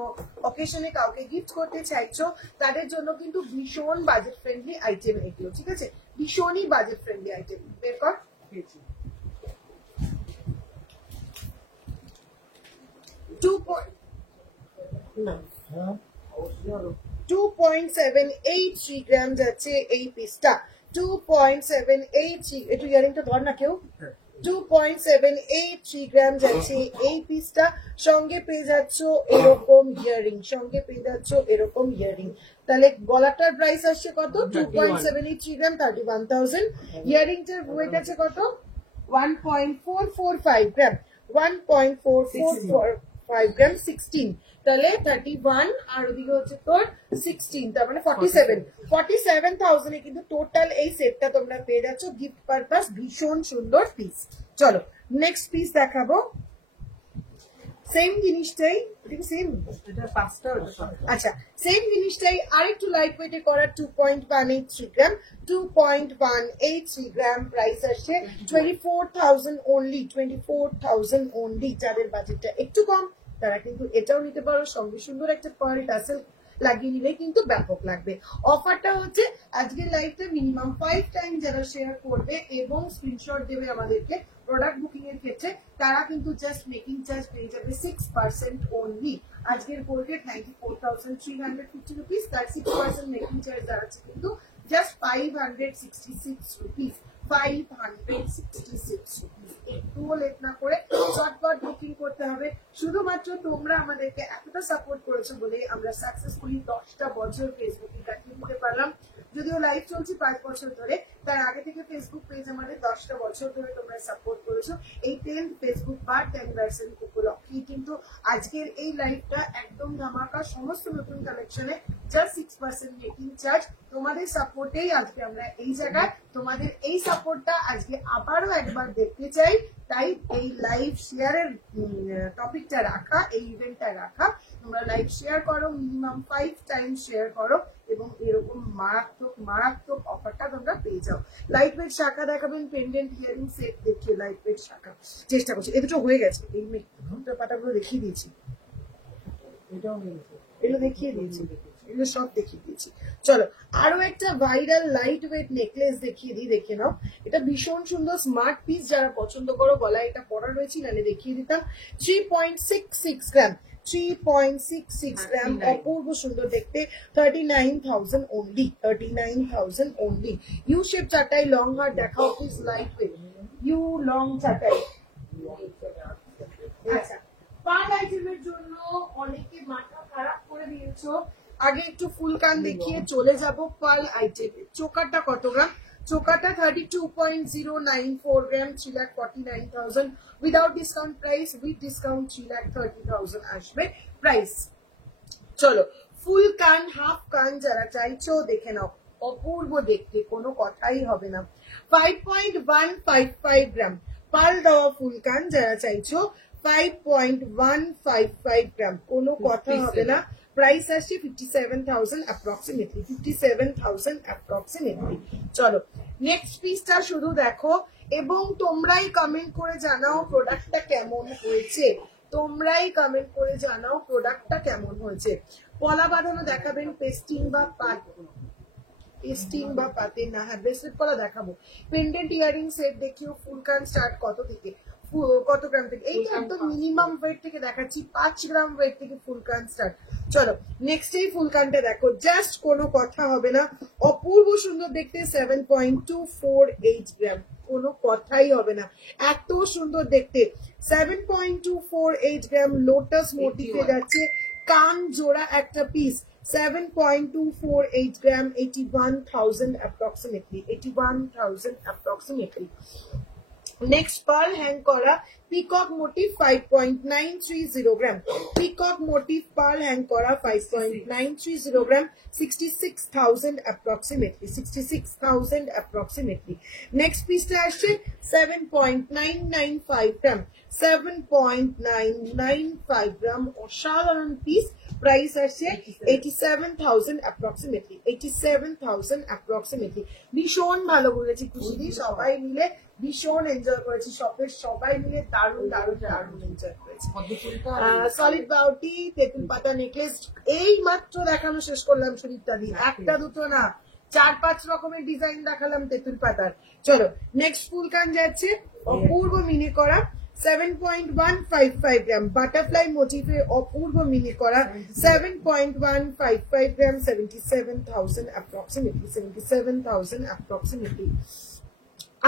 অকেশনে কাউকে গিফট করতে চাইছো, তাদের জন্য কিন্তু ভীষণ বাজেট ফ্রেন্ডলি আইটেম এগুলো, ঠিক আছে, ভীষণই বাজেট ফ্রেন্ডলি আইটেম। বের কর। 2.783 গ্রাম যাচ্ছে এই পিসটা, 2.783। একটু ইয়ারিংটা ধর না কেউ। 2.783 গ্রাম যাচ্ছে এই পিসটা, সঙ্গে পেয়ে যাচ্ছ এরকম ইয়ারিং, তাহলে গলাটার প্রাইস আসছে কত? 2.783 গ্রাম, 31,000। ইয়ারিংটার ওয়েট আছে কত? 1.445 গ্রাম, 1.445 গ্রাম, 16। তাহলে 31 আর ওদিকে হচ্ছে তোর 16, তার মানে 47,000 এ কিন্তু টোটাল এই সেটটা তোমরা পেয়ে যাচ্ছ। গিফট পারপাস ভীষণ সুন্দর পিস। চলো নেক্সট পিস দেখাবো, সেম জিনিসটাই, সেম আচ্ছা সেম জিনিসটাই আরেকটু লাইট ওয়েটে করা 2.183 গ্রাম, 2.183 গ্রাম। প্রাইস আসছে 24,000 অনলি, 24,000 অনলি। যাদের বাজেটটা একটু কম তারা কিন্তু এটাও নিতে পারো। সঙ্গে সুন্দর একটা পার্ল টাসেল লাগিয়ে নিলে কিন্তু ব্যাপক লাগবে। অফারটা হচ্ছে আজকের লাইভটা মিনিমাম 5 টাইম যারা শেয়ার করবে এবং স্ক্রিনশট দেবে আমাদেরকে প্রোডাক্ট বুকিং এর ক্ষেত্রে, তারা কিন্তু জাস্ট মেকিং চার্জ পেয়ে যাবে 6% অনলি। আজকের কোর্টেড 94,350 রুপিস, তার 6% মেকিং চার্জ দাঁড়াচ্ছে কিন্তু জাস্ট 566 রুপিস। 566 রুপিস। একটুও লেট না করে চটপট বুকিং করতে হবে। শুধুমাত্র তোমরা আমাদেরকে এতটা সাপোর্ট করেছো বলে আমরা সাকসেসফুলি 10টা বছর ফেসবুকে কাটিয়ে দিতে পারলাম। যদিও লাইভ চলছে 5 বছর ধরে, তার আগে থেকে ফেসবুক পেজ আমাদের 10টা বছর ধরে তোমরা সাপোর্ট করেছো। এই 10th ফেসবুক বার 10% উপলক্ষে কিন্তু আজকের এই লাইভটা একদম ধামাকা। সমস্ত নতুন কালেকশনে জাস্ট 6% মেকিং চার্জ। তোমাদের সাপোর্টেই আজকে আমরা এই জায়গায়, তোমাদের এই সাপোর্টটা আজকে আবারও একবার দেখতে চাই, তাই এই লাইভ শেয়ারের টপিকটা রাখা, এই ইভেন্টটা রাখা। তোমরা লাইভ শেয়ার করো, মিনিমাম 5 টাইম শেয়ার করো এবং এরকম মারাত্মক মারাত্মক অফারটা তোমরা পেয়ে যাও। লাইট ওয়েট শাখা দেখাবেন, পেন্ডেন্ট ইয়ারিং সেট দেখিয়ে লাইট ওয়েট শাখা চেষ্টা করছি। এ দুটো হয়ে গেছে, এই পাতাগুলো দেখিয়ে দিয়েছি, এগুলো দেখিয়ে দিয়েছি, এগুলো সব দেখিয়ে দিয়েছি। চলো আরো একটা ভাইরাল লাইট ওয়েট নেকলেস দেখিয়ে দিই, দেখে নাও। এটা ভীষণ সুন্দর স্মার্ট পিস, যারা পছন্দ করো গলায় এটা পরা রয়েছে, নালে দেখিয়ে দিতাম। 3.66 গ্রাম, 3.66 গ্রাম, অপূর্ব সুন্দর দেখতে। 39,000 অনলি, 39,000 অনলি। ইউ শেপ চাটাই লং হার দেখাও please, light weight U long চাটাই। আচ্ছা, পার আইটেমের জন্য অনেকে মাথা খারাপ করে দিয়েছো। আগে একটু ফুল কান দেখিয়ে চলে যাব পার্ল আইটেমে। চোকারটা কত গ্রাম? চোকারটা 32.094 gram, 3,49,000 without discount price, with discount 3,30,000 আসবে প্রাইস। চলো ফুল কান হাফ কান যারা চাইছো দেখে নাও, অপূর্ব দেখতে, কোনো কথাই হবে না। 5.155 গ্রাম পার্ল দেওয়া ফুল কান যারা চাইছো, 5.155 গ্রাম, কোনো কথা হবে না। প্রাইস আসছে 57,000 অ্যাপ্রক্সিমেটলি, 57,000 অ্যাপ্রক্সিমেটলি। চলো নেক্সট পিসটা শুধু দেখো এবং তোমরাই কমেন্ট করে জানাও প্রোডাক্টটা কেমন হয়েছে। তোমরাই কমেন্ট করে জানাও প্রোডাক্টটা কেমন হয়েছে। পলা বাঁধানো দেখাবেন, পেস্টিং বা পাত, পেস্টিং বা পাতে না, হ্যাঁ ব্রেসলেট পলা দেখাবো। পেন্ডেন্ট ইয়ারিং সেট দেখিও। ফুল কান স্টার্ট কত থেকে, কত গ্রাম থেকে? এই একদম মিনিমাম ওয়েট থেকে দেখাচ্ছি, 5 গ্রাম ওয়েট থেকে ফুল কান স্টার্ট। চলো নেক্সট এই ফুল কানটা দেখো, জাস্ট কোনো কথা হবে না, অপূর্ব সুন্দর দেখতে। 7.248 গ্রাম, কোনো কথাই হবে না, এত সুন্দর দেখতে। 7.248 গ্রাম, লোটাস মোটিভে যাচ্ছে, কান জোড়া একটা piece. 7.248 gram, 81,000 approximately, 81,000 approximately. Next pearl hang করা peacock motif 5.930 gram, peacock motif pearl hang করা 5.930 গ্রাম, 66,000 approximately, 66,000 approximately. নেক্সট পিসটা আসছে 7.995 গ্রাম, 7.995 গ্রাম, অসাধারণ পিস। প্রাইস আসছে 87,000 approximately, 87,000 approximately. ভীষণ ভালো বলেছি, খুশি সবাই মিলে ভীষণ এনজয় করেছি, শপের সবাই মিলে দারুণ দারুণ দারুণ এনজয় করেছি। সলিড বাউটি তেঁতুল পাতা নেকলেস এই মাত্র দেখানো শেষ করলাম সুদীপ্তা দি, একটা দুটো না 4-5 রকমের ডিজাইন দেখালাম তেঁতুল পাতার। চলো নেক্সট ফুল কান যাচ্ছে, অপূর্ব মিনি করা 7.155 গ্রাম, বাটারফ্লাই মোটিভে অপূর্ব মিনি করা 7.155 গ্রাম, 77,000 approximately, 77,000 approximately.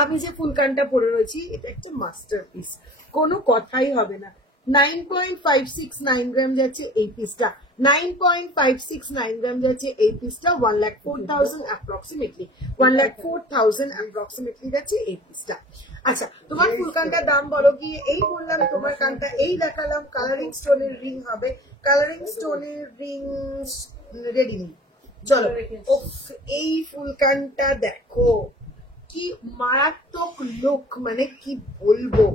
আমি যে ফুলকানটা পরে রয়েছি এটা একটা মাস্টারপিস, কোনো কথাই হবে না। 9.569 গ্রাম যাচ্ছে এই পিসটা, 9.569 গ্রাম যাচ্ছে এই পিসটা, 1,04,000 approximately, 1,04,000 approximately যাচ্ছে এই পিসটা। আচ্ছা তোমার ফুলকানটার দাম বলো কি? এই বললাম তোমার কানটা, এই দেখালাম কালারিং স্টোনের রিং হবে, কালারিং স্টোনের রিং রেডি নেই। চলো এই ফুলকানটা দেখো, কি মারাত্মক লুক, মানে কি বলবো।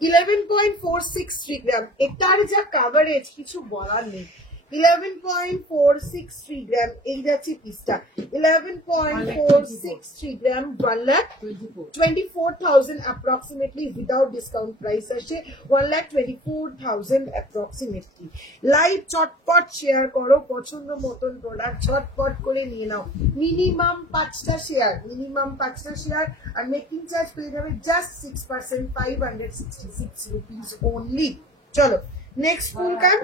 11.463 গ্রাম, এটার যা কাভারেজ কিছু বলার নেই। 11.463 গ্রাম এই যাচ্ছে পিসটা 11.463 গ্রাম 1,24,000 approximately without discount price আসে 1,24,000 approximately লাইভ চটপট শেয়ার করো পছন্দ মতন প্রোডাক্ট চটপট করে নিয়ে নাও মিনিমাম 5টা শেয়ার আর মেকিং চার্জ পেয়ে যাবে জাস্ট 6% 566 rupees only চলো নেক্সট ফুলকান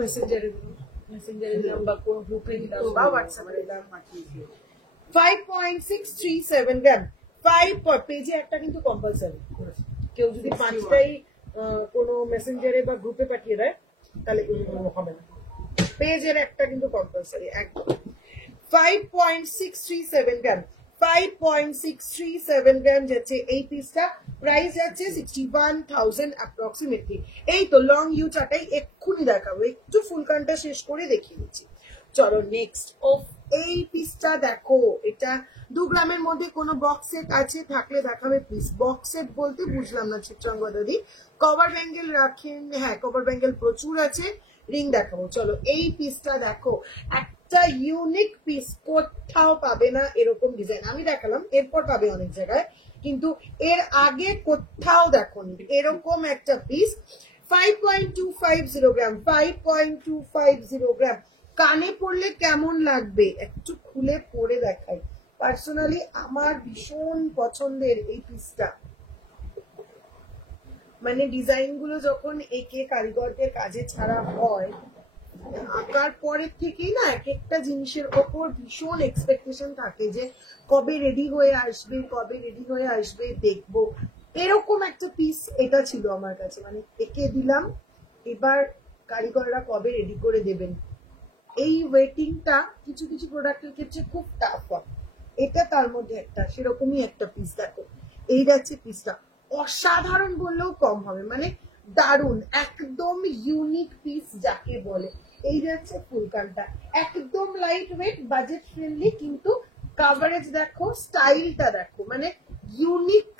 মেসেঞ্জারে দিলাম বা কোন গ্রুপে দিলাম বা হোয়াটসঅ্যাপে দিলাম 5.637 গ্রাম 5 পেজে একটা কিন্তু কম্পালসারি কেউ যদি 5টাই কোনো মেসেঞ্জারে বা গ্রুপে পাঠিয়ে দেয় তাহলে কিন্তু হবে না পেজের একটা কিন্তু কম্পালসারি একদম 5.637 গ্রাম 5.637 গ্রাম যাচ্ছে এই পিসটা প্রাইস যাচ্ছে 61,000 অ্যাপ্রক্সিমেটলি এই তো লং ইউ চাটাই এক্ষুনি দেখাবো একটু ফুলকানটা শেষ করে দেখিয়ে দিচ্ছি চলো নেক্সট অফ এই পিসটা দেখো এটা 2 গ্রামের মধ্যে কোনো বক্স সেট আছে থাকলে দেখাবে প্লিজ বক্স সেট বলতে বুঝলাম না চিত্রাঙ্গদা দাদি কভার ব্যাঙ্গেল রাখেন হ্যাঁ কভার ব্যাঙ্গেল প্রচুর আছে রিং দেখাবো চলো এই পিসটা দেখো একটা ইউনিক পিস কোথাও পাবে না এরকম ডিজাইন আমি দেখালাম এরপর পাবে অনেক জায়গায় কিন্তু এর আগে কোথাও দেখোনি এরকম একটা পিস 5.250 গ্রাম 5.250 গ্রাম কানে পড়লে কেমন লাগবে একটু খুলে পরে দেখাই পার্সোনালি আমার ভীষণ পছন্দের এই পিসটা মানে ডিজাইন গুলো যখন একে কারিগরদের কাজে ছাড়া হয় আঁকার পরের থেকেই না এক একটা জিনিসের ওপর ভীষণ এক্সপেকটেশন থাকে যে কবে রেডি হয়ে আসবে দেখবো এরকম একটা পিস এটা ছিল আমার কাছে মানে একে দিলাম এবার কারিগররা কবে রেডি করে দেবেন এই ওয়েটিংটা কিছু কিছু প্রোডাক্টের ক্ষেত্রে খুব টাফ হয় এটা তার মধ্যে একটা সেরকমই একটা পিস দেখো এই যাচ্ছে পিসটা অসাধারণ বললেও কম হবে মানে দারুন একদম ইউনিক পিস যাকে বলে এই যাচ্ছে ফুলকানটা একদম লাইট ওয়েট বাজেট ফ্রেন্ডলি কিন্তু কাভারেজ দেখো স্টাইলটা দেখো মানে ইউনিক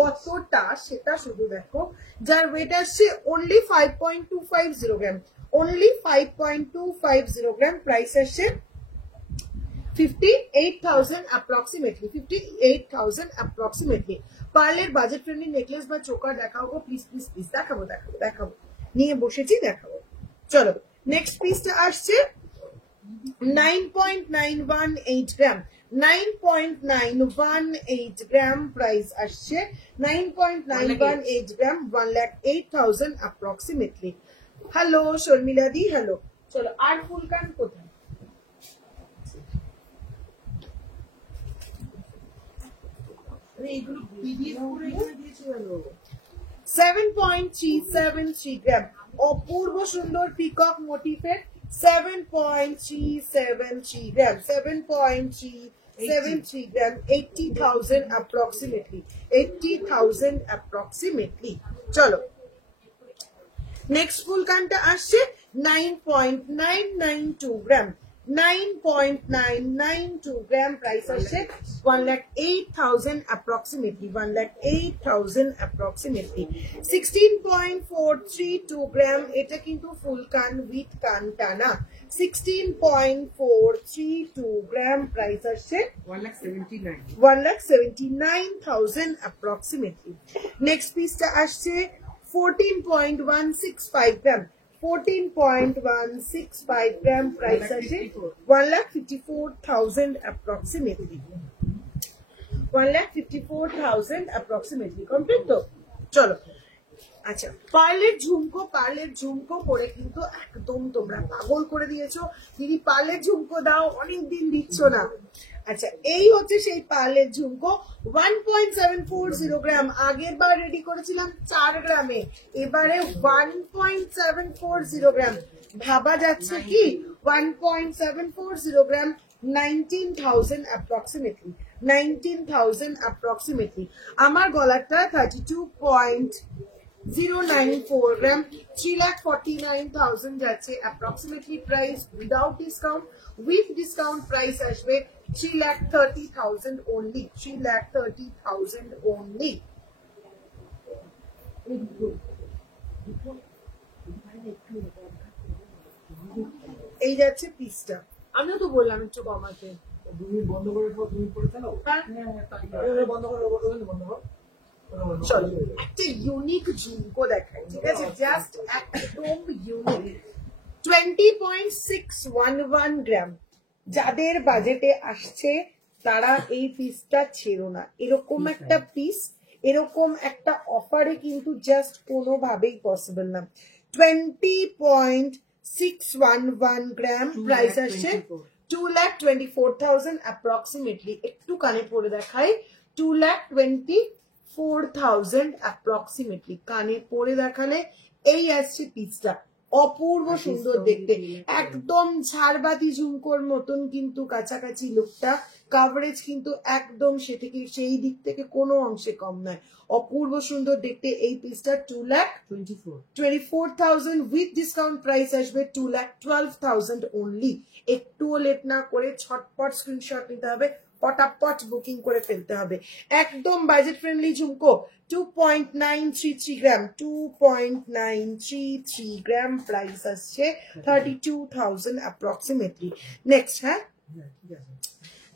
কতটা সেটা শুধু দেখো যার ওয়েট আসছে only 5.250 gram only 5.250 gram price আসছে 58,000 approximately 58,000 approximately পার্লের বাজেট ফ্রেন্ডলি নেকলেস বা চোকার দেখাবো প্লিজ দেখাবো নিয়ে বসেছি দেখাবো চলো নেক্সট পিসটা আসছে 9.918 গ্রাম 9.918 গ্রাম প্রাইস আসছে 9.918 গ্রাম 1,08,000 approximately হ্যালো শর্মিলা দি হ্যালো চলো আর ফুলকান কোথায় 7.373 গ্রাম অপূর্ব সুন্দর পিকক মোটিফের 7.373 গ্রাম 7.373 গ্রাম 80,000 approximately 80,000 approximately চলো নেক্সট ফুলকানটা আসছে 9.992 গ্রাম 9.992 গ্রাম প্রাইস আসছে 1,08,000 approximately 1,08,000 approximately 16.432 গ্রাম এটা কিন্তু ফুল কান উইথ কানটা না 16.432 গ্রাম প্রাইস আসছে 1,79,000 approximately নেক্সট পিসটা আসছে 14.165 গ্রাম 14.165 গ্রাম প্রাইস আছে 1,54,000 approximately 1,54,000 approximately কমপ্লিট তো চলো আচ্ছা পার্লের ঝুমকো পরে কিন্তু একদম তোমরা পাগল করে দিয়েছো দিদি পার্লের ঝুমকো দাও অনেকদিন দিচ্ছ না আচ্ছা এই হচ্ছে সেই পার্লের ঝুমকো 1.740 গ্রাম আগের বার রেডি করেছিলাম 4 গ্রামে এবারে 1.740 গ্রাম ভাবা যাচ্ছে কি 1.740 গ্রাম 19,000 approximately 19,000 approximately আমার গলাটা 32.094 গ্রাম 3,49,000 যাচ্ছে approximately price without discount with discount price আসবে 3,30,000 only 3,30,000 only এই যাচ্ছে পিসটা। আমিও তো বললাম একটু কমাতে। বন্ধ করে চালাও। বন্ধ করে বন্ধ করো। চলো একটা ইউনিক ঝুমকো দেখাই, ঠিক আছে? জাস্ট একদম ইউনিক 20.611 গ্রাম। যাদের বাজেটে আসছে তারা এই পিসটা ছেড়ো না। এরকম একটা পিস, এরকম একটা অফারে কিন্তু জাস্ট কোনোভাবেই পসিবল না। 20.611 গ্রাম, প্রাইস আসছে 2,24,000 অ্যাপ্রক্সিমেটলি। একটু কানে পড়ে দেখাই, 2,24,000 অ্যাপ্রক্সিমেটলি। কানে পড়ে দেখালে এই আসছে পিসটা। অপূর্ব সুন্দর দেখতে, একদম ঝাড়বাতি ঝুমকোর মতন কিন্তু কাছাকাছি লুকটা। কাভারেজ কিন্তু একদম সেই দিক থেকে কোনো অংশে কম নয়। অপূর্ব সুন্দর দেখতে এই পিসটা। 2,24,000 উইথ ডিসকাউন্ট প্রাইস আসবে 2,12,000 অনলি। একটুও লেট না করে ছটপট স্ক্রিনশট নিতে হবে, পটাপট বুকিং করে ফেলতে হবে। একদম বাজেট ফ্রেন্ডলি ঝুমকো। 2.933 গ্রাম, 2.933 গ্রাম, প্রাইস আসছে 32,000 অ্যাপ্রক্সিমেটলি। নেক্সট, হ্যাঁ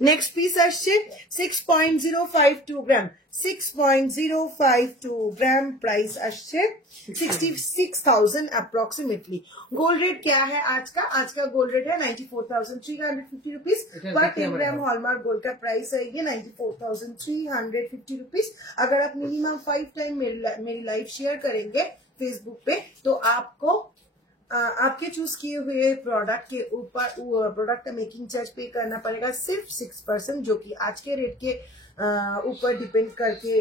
নেক্সট পিস আসছে 6.052 গ্রাম, 6.052 ग्राम, प्राइस আসছে 66,000 अप्रोक्सीमेटली। गोल्ड रेट क्या है आज का? आज का गोल्ड रेट है 94,350 रुपीज पर 10 ग्राम। हॉलमार्क गोल्ड का प्राइस है ये 94,350 रुपीज। अगर आप मिनिमम 5 टाइम मेरी लाइव शेयर करेंगे फेसबुक पे तो आपको आपके चूज किए हुए प्रोडक्ट के ऊपर प्रोडक्ट मेकिंग चार्ज पे करना पड़ेगा सिर्फ 6%, जो कि आज के रेट के ऊपर डिपेंड करके,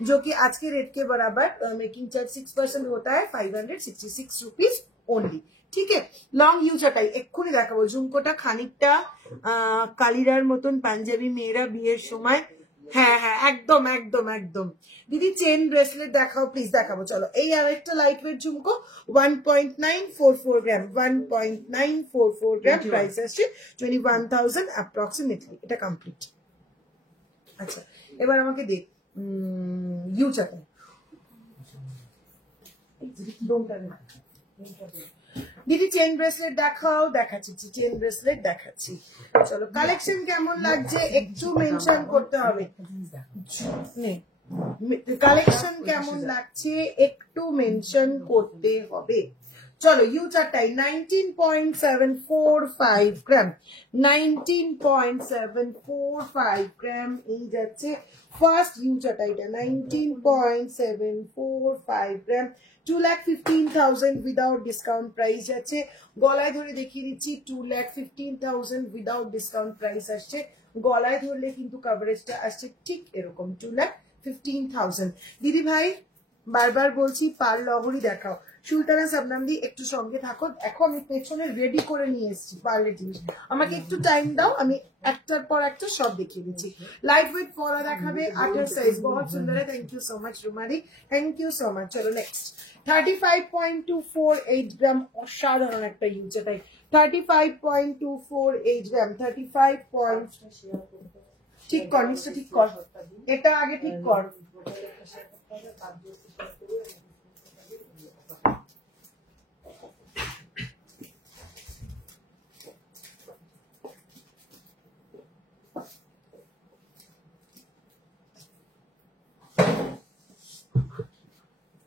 जो कि आज के रेट के बराबर मेकिंग चार्ज 6% होता है 566 रुपीज ओनली। ठीक है, लॉन्ग ইউ চাটাই এক্ষুনি দেখাবো। ঝুমকোটা খানিকটা কালিরার মতন পাঞ্জাবি মেয়েরা বিয়ের সময়, হ্যাঁ হ্যাঁ একদম একদম একদম। দিদি চেন ব্রেসলেট দেখাও প্লিজ। দেখাবো, চলো। এই আরেকটা লাইট ওয়েট ঝুমকো 1.944 গ্রাম, 1.944 গ্রাম, প্রাইস আসছে 21,000 অ্যাপ্রক্সিমেটলি। এটা কমপ্লিট। আচ্ছা, এবার আমাকে দেখ ইউ চাটাই দিদি চেন ব্রেসলেট দেখাও। দেখাচ্ছি চেন ব্রেসলেট দেখাচ্ছি। চলো, কালেকশন কেমন লাগছে একটু মেনশন করতে হবে। কালেকশন কেমন লাগছে একটু মেনশন করতে হবে। চলো, ইউ চারটাই 19.745 গ্রাম, 19.745 গ্রাম, এই যাচ্ছে ফার্স্ট ইউ চাটাইটা 19.745 গ্রাম, 2,15,000 উইদাউট ডিসকাউন্ট প্রাইস যাচ্ছে। গলায় ধরে দেখিয়ে দিচ্ছি 2,15,000 উইদাউট ডিসকাউন্ট প্রাইস আসছে। গলায় ধরলে কিন্তু কভারেজটা আসছে ঠিক এরকম 2,15,000। দিদি ভাই বারবার বলছি পার লহরি দেখাও। সুলতানা সাবনামদি একটু সঙ্গে থাকো, দেখো আমি পেছনে রেডি করে নিয়ে এসেছি পার্লের জিনিস। আমাকে একটু টাইম দাও, আমি একটার পর একটা সব দেখিয়ে দিচ্ছি। লাইট ওয়েট পরা দেখাবে 8 সাইজ, বহুত সুন্দর। থ্যাংক ইউ সো মাচ রুমারি, থ্যাংক ইউ সো মাচ। চলো নেক্সট 35.248 গ্রাম, অসাধারণ একটা ইউজ এটাই। 35.248 গ্রাম, 35 পয়েন্ট। ঠিক কর, নিচটা ঠিক কর, এটা আগে ঠিক কর।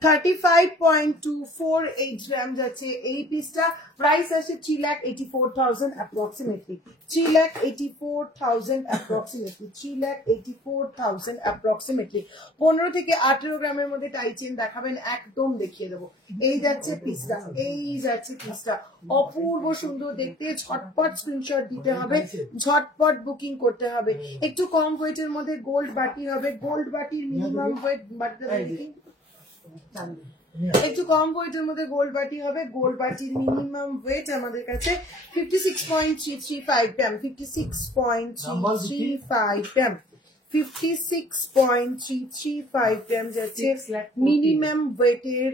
35.248 গ্রাম যাচ্ছে এই পিসটা। প্রাইস আছে 3,84,000 অ্যাপ্রক্সিমেটলি, 3,84,000 অ্যাপ্রক্সিমেটলি, 3,84,000 অ্যাপ্রক্সিমেটলি। 15 থেকে 18 গ্রামের মধ্যে টাই চেন দেখাবেন, একদম দেখিয়ে দেবো। এই যাচ্ছে পিসটা, এই যাচ্ছে পিসটা, অপূর্ব সুন্দর দেখতে। ঝটপট স্ক্রিনশট দিতে হবে, ঝটপট বুকিং করতে হবে। একটু কম ওয়েটের মধ্যে গোল্ড বাটি হবে। গোল্ড বাটির মিনিমাম ওয়েট, একটু কম ওয়েটের মধ্যে গোল্ড বাটি হবে। গোল্ড বাটির মিনিমাম ওয়েট আমাদের কাছে 56.335 গ্রাম, 56.335 গ্রাম, 56.335 গ্রাম যাচ্ছে মিনিমাম ওয়েটের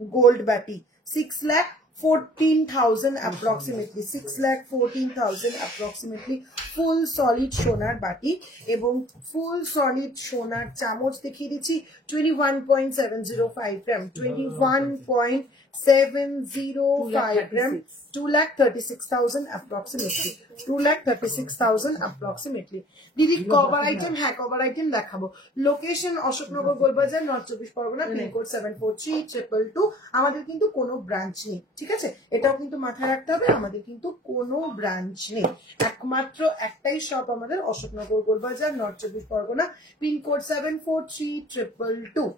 গোল্ড বাটি। 6,40,000 14,000 approximately, 6,14,000 approximately ফুল সলিড সোনার বাটি এবং ফুল সলিড সোনার চামচ দেখিয়ে দিচ্ছি 21.705 গ্রাম, 21.705 গ্রাম, 2,36,000 approximately, 2,36,000 approximately. দিদি কভার আইটেম, হ্যাঁ কভার আইটেম দেখাবো। Location Ashoknagar Golbazar, north 24 Pargana, pincode 743222। আমাদের কিন্তু কোনো ব্রাঞ্চ নেই, ঠিক আছে, এটাও কিন্তু মাথায় রাখতে হবে, আমাদের কিন্তু কোনো ব্রাঞ্চ নেই, একমাত্র একটাই শপ আমাদের, Ashoknagar Golbazar, north 24 Pargana, pincode 743222।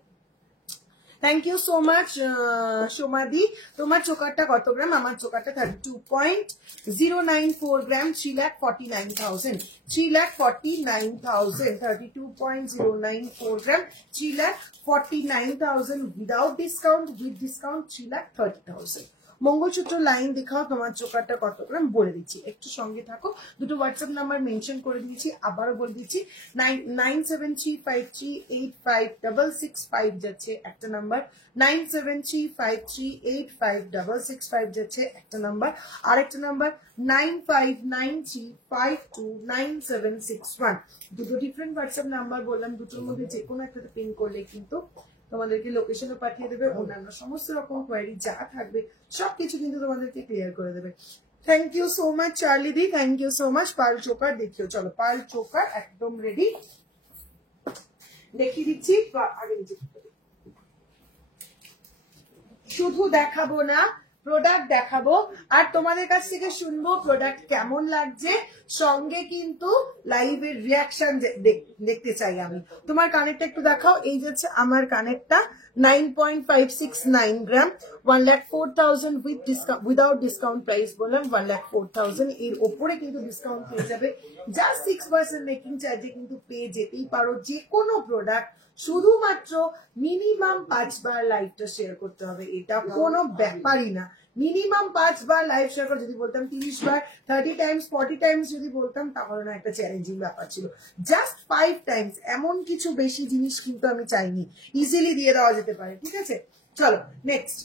Thank you so much সোমাদি। তোমার চোকারটা কত গ্রাম? আমার চোকারটা 32.094 gram, 3,49,000, 3,49,000, 32.094 gram, 3,49,000 without discount, with discount 3,30,000। Mangalsutra line দেখাও, তোমার চোকারটা কত গ্রাম বলে দিচ্ছি, একটু সঙ্গে থাকো। দুটো হোয়াটসঅ্যাপ নাম্বার মেনশন করে দিয়েছি, আবারও বলে দিচ্ছি, 9735385665 যাচ্ছে একটা নাম্বার, 9735385665 যাচ্ছে একটা নাম্বার, আরেকটা নাম্বার 9593529761। দুটো ডিফারেন্ট হোয়াটসঅ্যাপ নাম্বার বললাম, দুটোর মধ্যে যে কোনো একটাতে পিন করলে কিন্তু তোমাদেরকে লোকেশনে পাঠিয়ে দেবে, অন্যান্য সমস্ত রকম কোয়ারি যা থাকবে সবকিছু কিন্তু তোমাদেরকে ক্লিয়ার করে দেবে। Thank you so much Charlie di, thank you so much. Pearl choker দেখিও, চলো পার্ল চোকার একদম রেডি, দেখিয়ে দিচ্ছি। আগে শুধু দেখাবো না, প্রোডাক্ট দেখাবো আর তোমাদের কাছ থেকে শুনবো প্রোডাক্ট কেমন লাগছে, সঙ্গে কিন্তু লাইভের রিয়াকশন দেখতে চাই আমি। তোমার কানেরটা একটু দেখাও, এই যাচ্ছে আমার কানেরটা 9.569 গ্রাম, 1,04,000 উইদাউট ডিসকাউন্ট প্রাইস বললাম 1,04,000। এর ওপরে কিন্তু ডিসকাউন্ট পেয়ে যাবে, জাস্ট 6% মেকিং চার্জে কিন্তু পেয়ে যেতেই পারো যে কোনো প্রোডাক্ট। শুধুমাত্র মিনিমাম 5 বার লাইভটা শেয়ার করতে হবে, এটা কোনো ব্যাপারই না। মিনিমাম 5 বার লাইভ শেয়ার করে, যদি বলতাম 30 বার, 30 টাইমস, 40 টাইমস যদি বলতাম তাহলে না একটা চ্যালেঞ্জিং ব্যাপার ছিল। জাস্ট 5 টাইমস, এমন কিছু বেশি জিনিস কিন্তু আমি চাইনি, ইজিলি দিয়ে দেওয়া যেতে পারে, ঠিক আছে। চলো নেক্সট,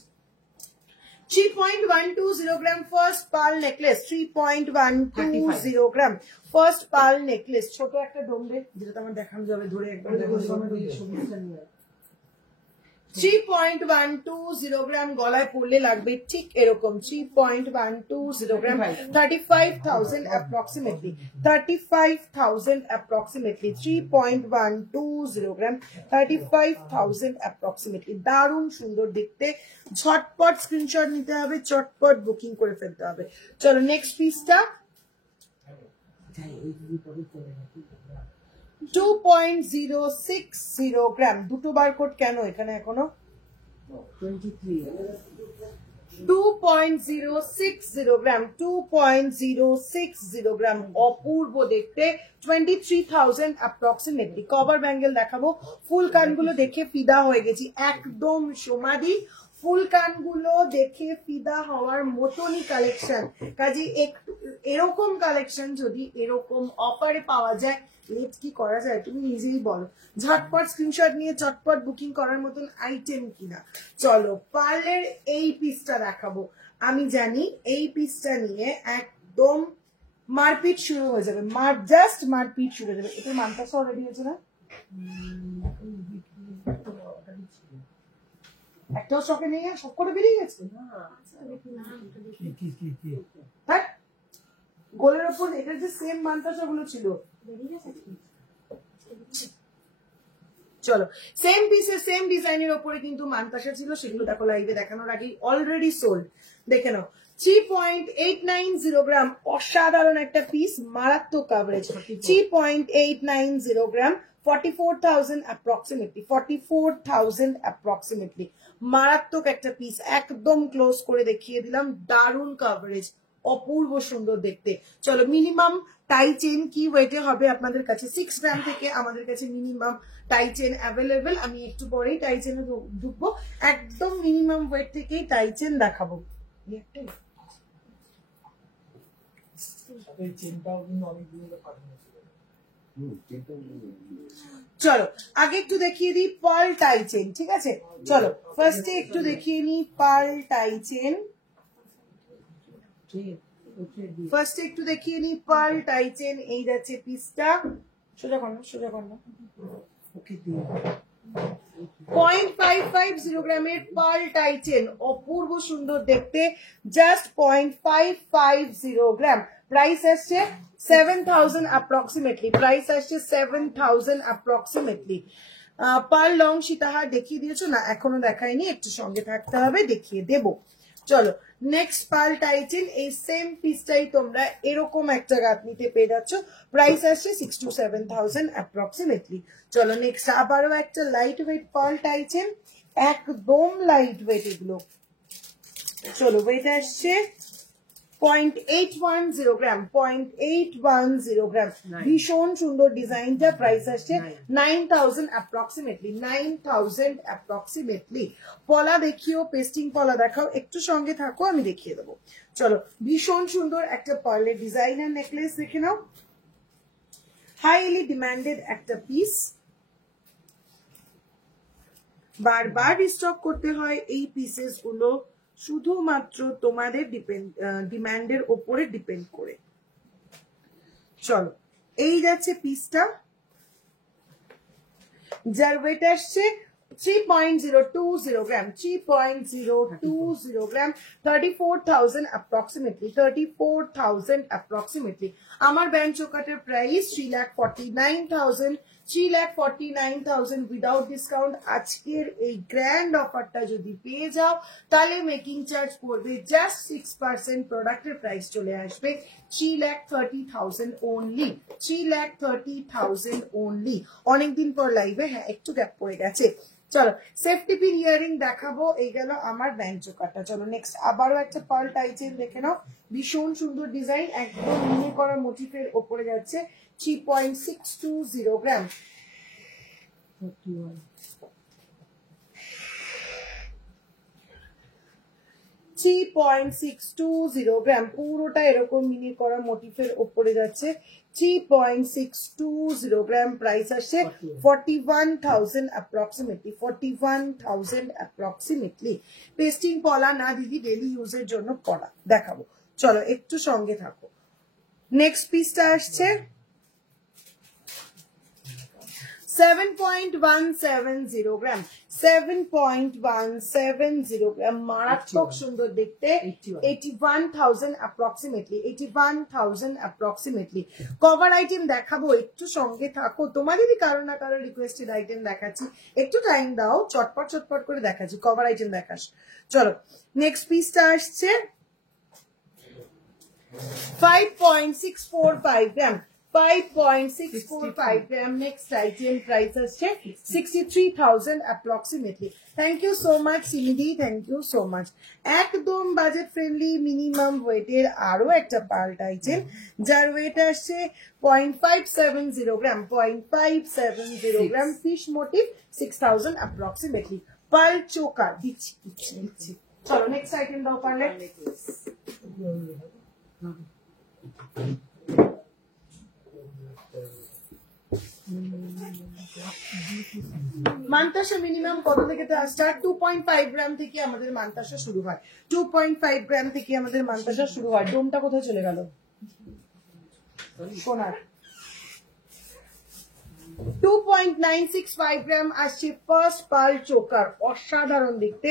3.120 গ্রাম ফার্স্ট পার্ল নেকলেস, 3.120 গ্রাম ফার্স্ট পার্ল নেকলেস, ছোট একটা ডোমরে, যেটা আমার দেখানো যাবে ধরে একবার। 3.120 গ্রাম গলায় পড়লে লাগবে ঠিক এরকম, 3.120 গ্রাম, 35,000 approximately, 35,000 approximately, 3.120 গ্রাম, 35,000 approximately। দারুণ সুন্দর দেখতে, ঝটপট স্ক্রিনশট নিতে হবে, চটপট বুকিং করে ফেলতে হবে। চলো নেক্সট পিসটা 2.060 গ্রাম, দুটো বারকোড কেন এখানে এখনো? 2.060 গ্রাম, 2.060 গ্রাম, অপূর্ব দেখতে, 23,000 approximately। কভার ব্যাঙ্গেল দেখাবো, ফুল কানগুলো দেখে ফিদা হয়ে গেছি একদম সমাধি, ফুল কানগুলো দেখে ফিদা হওয়ার মতনই কালেকশন। কাজে একটু এরকম কালেকশন যদি এরকম অফারে পাওয়া যায়, লেট কি করা যায় তুমি নিজেই বলো। ঝটপট স্ক্রিনশট নিয়ে চটপট বুকিং করার মতন আইটেম কিনা। চলো পার্লের এই পিসটা দেখাবো, আমি জানি এই পিসটা নিয়ে একদম মারপিট শুরু হয়ে যাবে, জাস্ট মারপিট শুরু হয়ে যাবে। এটা মানতাসা অলরেডি হয়েছে না? একটাও স্টকে নেই, সব করে বেরিয়ে গেছে। হ্যাঁ, গোলের ওপর এটা যে সেম মানতাসা গুলো ছিল। চলো সেম পিসের সেম ডিজাইনের ওপরে কিন্তু মানতাসা ছিল, সেগুলো দেখো লাইভে দেখানোর আগেই অলরেডি সোল্ড, দেখে নাও। 3.890 গ্রাম, অসাধারণ একটা পিস, মারাত্মক কাভারেজ। 3.890 গ্রাম, 44,000 approximately, 44,000 approximately, মারাত্মক একটা পিস, একদম ক্লোজ করে দেখিয়ে দিলাম, দারুণ কাভারেজ, অপূর্ব সুন্দর দেখতে। চলো মিনিমাম টাই চেন কি ওয়েটে হবে আপনাদের কাছে? 6 গ্রাম থেকে আমাদের কাছে মিনিমাম টাই চেন অ্যাভেলেবেল। আমি একটু পরেই টাই চেনে ঢুকবো, একদম মিনিমাম ওয়েট থেকেই টাই চেন দেখাবো। চলো আগে একটু দেখিয়ে দিই পার্ল টাই চেন, ঠিক আছে। চলো ফার্স্টে একটু দেখিয়ে নিই পার্ল টাই চেন। ফার্স্ট একটু দেখিয়ে নি পার্ল টাইচেন, এই যাচ্ছে পিসটা, সোজা করো ওকে দিয়ে 0.550 গ্রামের পার্ল টাইচেন, অপূর্ব সুন্দর দেখতে, জাস্ট 0.550 গ্রাম। প্রাইস আসছে 7000 অ্যাপ্রক্সিমেটলি, প্রাইস আসছে 7000 অ্যাপ্রক্সিমেটলি। পার্ল লং সীতাহার দেখিয়ে দিয়েছো না? এখনো দেখায়নি, একটু সঙ্গে থাকতে হবে, দেখিয়ে দেব। চলো নেক্সট পার্ল টাইচেন, এই সেম পিসটাই তোমরা এরকম একটা গাঁথনিতে পেয়ে যাচ্ছ, প্রাইস আসছে 6 to 7000 অ্যাপ্রক্সিমেটলি। চলো নেক্সট আবারও একটা লাইট ওয়েট পার্ল টাইচেন, একদম লাইট ওয়েট এগুলো। চলো ওয়েট আসছে 0.810 গ্রাম, 0.810 গ্রাম, ভীষণ সুন্দর ডিজাইনটা। প্রাইস আসছে 9000 অ্যাপ্রক্সিমেটলি, 9000 অ্যাপ্রক্সিমেটলি। পলা দেখিও, পেস্টিং পলা দেখাও, একটু সঙ্গে থাকো আমি দেখিয়ে দেবো। চলো ভীষণ সুন্দর একটা পার্লের ডিজাইনার নেকলেস দেখে নাও, হাইলি ডিমান্ডেড একটা পিস, বারবার রিস্টক করতে হয় এই পিসেস গুলো, শুধুমাত্র তোমাদের ডিমান্ডের ওপরে ডিপেন্ড করে। চলো এই যাচ্ছে পিসটা, যার ওয়েট আসছে 3.020 গ্রাম, 3.020 গ্রাম, 34,000 অ্যাপ্রক্সিমেটলি, 34,000 অ্যাপ্রক্সিমেটলি। আমার ব্যান্ড চোকাটের প্রাইস 3,49,000, 3,49,000 উইদাউট ডিসকাউন্ট। আজকের এই গ্র্যান্ড অফারটা যদি পেয়ে যাও তাহলে মেকিং চার্জ পড়বে জাস্ট 6%, প্রোডাক্টের প্রাইস চলে আসবে 3,30,000 অনলি, 3,30,000 অনলি। অনেকদিন পর লাইভে, হ্যাঁ একটু গ্যাপ পড়ে গেছে। চলো সেফটি পিন ইয়ারিং দেখাবো, এই গেল আমার ব্যান্ড চোকারটা। চলো নেক্সট আবারও একটা পার্ল টাইচেন দেখে নাও, ভীষণ সুন্দর ডিজাইন, একদম মিনি করা মোটিফের ওপরে যাচ্ছে, 3.620 গ্রাম, 3.620 গ্রাম, পুরোটা এরকম মিনি করা মোটিফের ওপরে যাচ্ছে, 3.620 গ্রাম। প্রাইস আসছে 41,000 অ্যাপ্রক্সিমেটলি, 41,000 অ্যাপ্রক্সিমেটলি। পেস্টিং পলা না দিদি, ডেলি ইউজের জন্য পলা দেখাবো, চলো একটু সঙ্গে থাকো। নেক্সট পিসটা আসছে 7.170 গ্রাম, 7.170 গ্রাম, মারাত্মক সুন্দর দেখতে, 81,000 অ্যাপ্রক্সিমেটলি, 81,000 অ্যাপ্রক্সিমেটলি। কভার আইটেম দেখাবো, একটু সঙ্গে থাকো, তোমাদেরই কারো না কারো রিকোয়েস্টেড আইটেম দেখাচ্ছি, একটু টাইম দাও, চটপট করে দেখাচ্ছি, কভার আইটেম দেখাস। চলো নেক্সট পিসটা আসছে 5.645 gram, 5.645 gram. Next item price আসছে 63,000 approximately. Thank you so much সিমিদি, থ্যাংক ইউ সো মাচ। একদম বাজেট ফ্রেন্ডলি মিনিমাম ওয়েটের আরো একটা পার্ল টাইচেন, যার ওয়েট আসছে 0.570 gram, 0.570 gram, fish motif, 6,000 approximately. Pearl choker দিচ্ছি। চলো নেক্সট আইটেম দাও পারলে। মান্তাসা মিনিমাম কত থেকে স্টার্ট? 2.5 গ্রাম থেকে আমাদের মান্তাসা শুরু হয়, 2.5 গ্রাম থেকে আমাদের মান্তাসা শুরু হয়। ডোমটা কোথায় চলে গেল সোনার? 2.965 গ্রাম আসছে ফার্স্ট পার্ল চোকার, অসাধারণ দেখতে,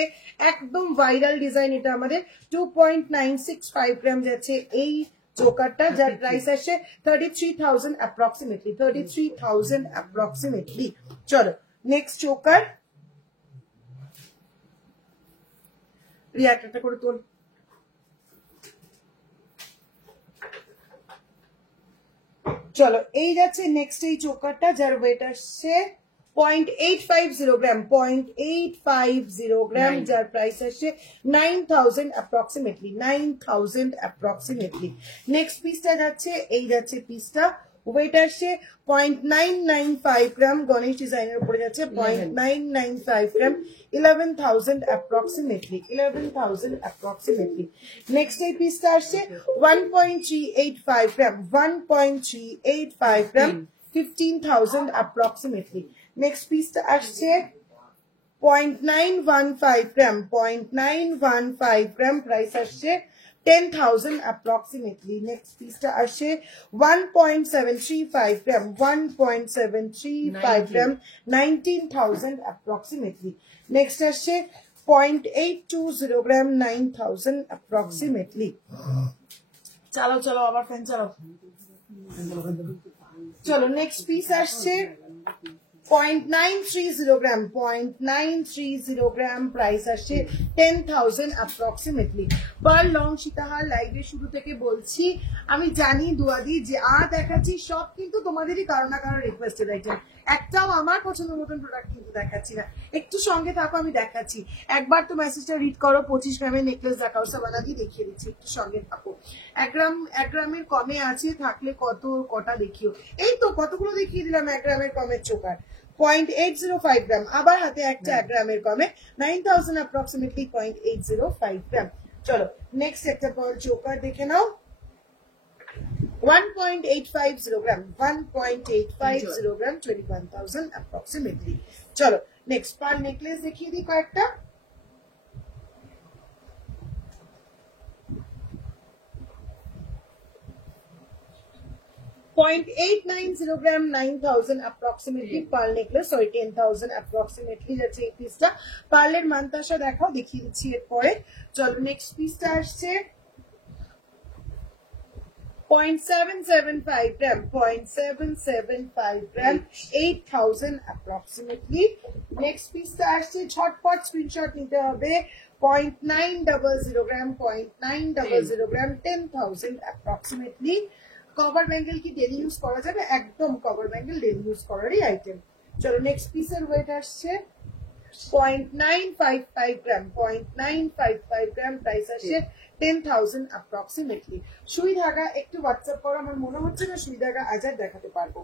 একদম ভাইরাল ডিজাইন এটা আমাদের। 2.965 গ্রাম যাচ্ছে এই চোকারটা, যার প্রাইস আসছে 33,000 অ্যাপ্রক্সিমেটলি, 33,000 অ্যাপ্রক্সিমেটলি। চলো নেক্সট চোকার, রিয়া একটা করে তোল। চলো এই যাচ্ছে নেক্সট এই চোকারটা, যার ওয়েট আসছে 0.850 গ্রাম, 0.850 গ্রাম, যার প্রাইস আসছে 9,000 অ্যাপ্রক্সিমেটলি, 9,000 অ্যাপ্রক্সিমেটলি। নেক্সট পিসটা যাচ্ছে, এই যাচ্ছে পিসটা, ওয়েট আসছে 0.995 গ্রাম, গণেশ ডিজাইনের উপরে যাচ্ছে 0.995 গ্রাম, 11,000 অ্যাপ্রক্সিমেটলি, 11,000 অ্যাপ্রক্সিমেটলি। নেক্সট এই পিসটা আসছে 1.385 গ্রাম, 1.385 গ্রাম, 15,000 অ্যাপ্রক্সিমেটলি। নেক্সট পিসটা আসছে 0.915 গ্রাম, 0.915 গ্রাম, প্রাইস আসছে 10,000 approximately. Next piece টা আসে 1.735 gram, 1.735 gram, 19,000 approximately. Next আসে 0.820 gram, 9,000 approximately. চলো চলো আবার ফ্যান চালাও। চলো নেক্সট পিস আসছে 0.930 gram, 0.930 gram, প্রাইস আসছে 10,000 approximately. পার লং সীতাহার লাইভের শুরু থেকে বলছি, আমি জানি দুয়াদি যে দেখাচ্ছি সব কিন্তু তোমাদেরই কারো না কারো রিকোয়েস্টেড আইটেম, একটাও আমার পছন্দ মতন প্রোডাক্ট কিন্তু দেখাচ্ছি না। একটু সঙ্গে থাকো, আমি দেখাচ্ছি। একবার তো মেসেজটা রিড করো, 25 গ্রামের নেকলেস দেখাও, সাবানা দিয়ে দেখিয়ে দিচ্ছি, একটু সঙ্গে থাকো। 1 গ্রামের কমে আছে, থাকলে কটা দেখিও। এই তো কতগুলো দেখিয়ে দিলাম 1 গ্রামের কমের চোকার। 0.805 গ্রাম, আবার হাতে একটা 1 গ্রামের কমে, 9,000 approximately, 0.805 গ্রাম। চলো নেক্সট একটা পার্ল চোকার দেখে নাও, 1.850 gram, 1.850 gram, 21,000 approximately. চলো নেক্সট পার্ল নেকলেস দেখিয়ে দিই কয়েকটা। .890 gram, 9,000 approximately, pearl necklace, sorry 10,000 approximately যাচ্ছে এই পিসটা। পার্লের মান্তাসা দেখাও, দেখিয়ে দিচ্ছি এরপরে। চলো নেক্সট পিসটা আসছে 0.775 gram, 0.775 gram, 8,000 approximately. Next পিসটা আসছে, ঝটপট স্ক্রিনশট নিতে হবে, 0.900 gram, 0.900 gram, 10,000 approximately. Cover bangle কি ডেলি ইউজ করা যাবে? একদম কভার ব্যাঙ্গেল ডেলি ইউজ করারই আইটেম। চলো নেক্সট পিসের ওয়েট আসছে 0.955 gram, 0.955 gram, প্রাইস আসছে 10,000 approximately. সুই ধাগা একটু হোয়াটসঅ্যাপ করো, আমার মনে হচ্ছে না সুই ধাগা আজ আর দেখাতে পারবো।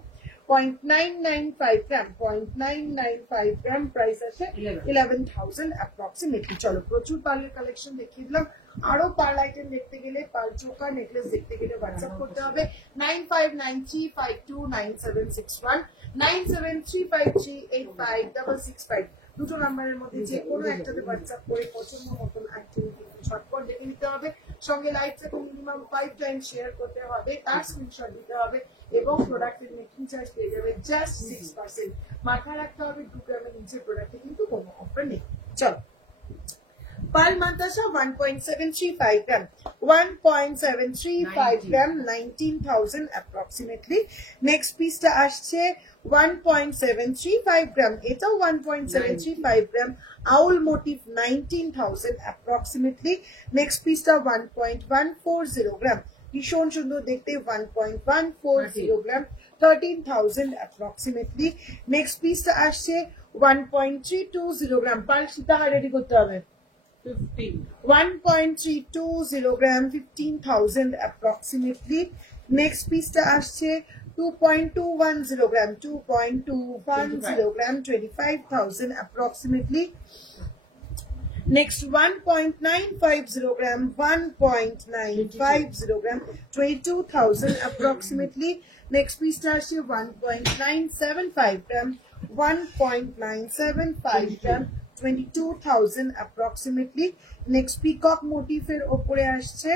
0.995 gram, 0.995 gram, প্রাইস আসছে 11,000 approximately. চলো প্রচুর পার্লের কালেকশন দেখিয়ে দিলাম। আরো পার্ল আইটেম দেখতে গেলে, পার্ল চোকার নেকলেস দেখতে গেলে হোয়াটসঅ্যাপ করতে হবে 9593529761, 9735385665। দুটো নাম্বারের মধ্যে যে কোনো একটাতে হোয়াটসঅ্যাপ করে পছন্দ মতন আইটেম ঝটপট দেখে নিতে হবে। সঙ্গে লাইভটাকে মিনিমাম 5 টাইমস শেয়ার করতে হবে, তার স্ক্রিনশট দিতে হবে এবং প্রোডাক্টের মেকিং চার্জ পেয়ে যাবে জাস্ট 6%। মাথায় রাখতে হবে 2 গ্রামের নিচের প্রোডাক্টে কিন্তু কোনো অফার নেই। চলো পার্ল মান্তাসা 1.735 gram, 1.735 gram, 19,000 approximately. নেক্সট পিসটা আসছে 1.735 gram, এটাও 1.735 gram, owl motif, 19,000 approximately. Next পিসটা 1.140 gram, ভীষণ সুন্দর দেখতে, 1.140 gram, 13,000 approximately. নেক্সট পিসটা আসছে 1.320 gram, পার্ল সীতাহার রেডি করতে হবে, 1.320 gram, 15,000 approximately. Next piece টা আসছে 2.210 gram, 2.210 gram, 25,000 approximately. Next 1.950 gram, 1.950 gram, 22,000 approximately. Next piece টা আসছে 1.975 gram, 1.975 gram, 22,000 approximately. Next peacock motif এর উপরে আসছে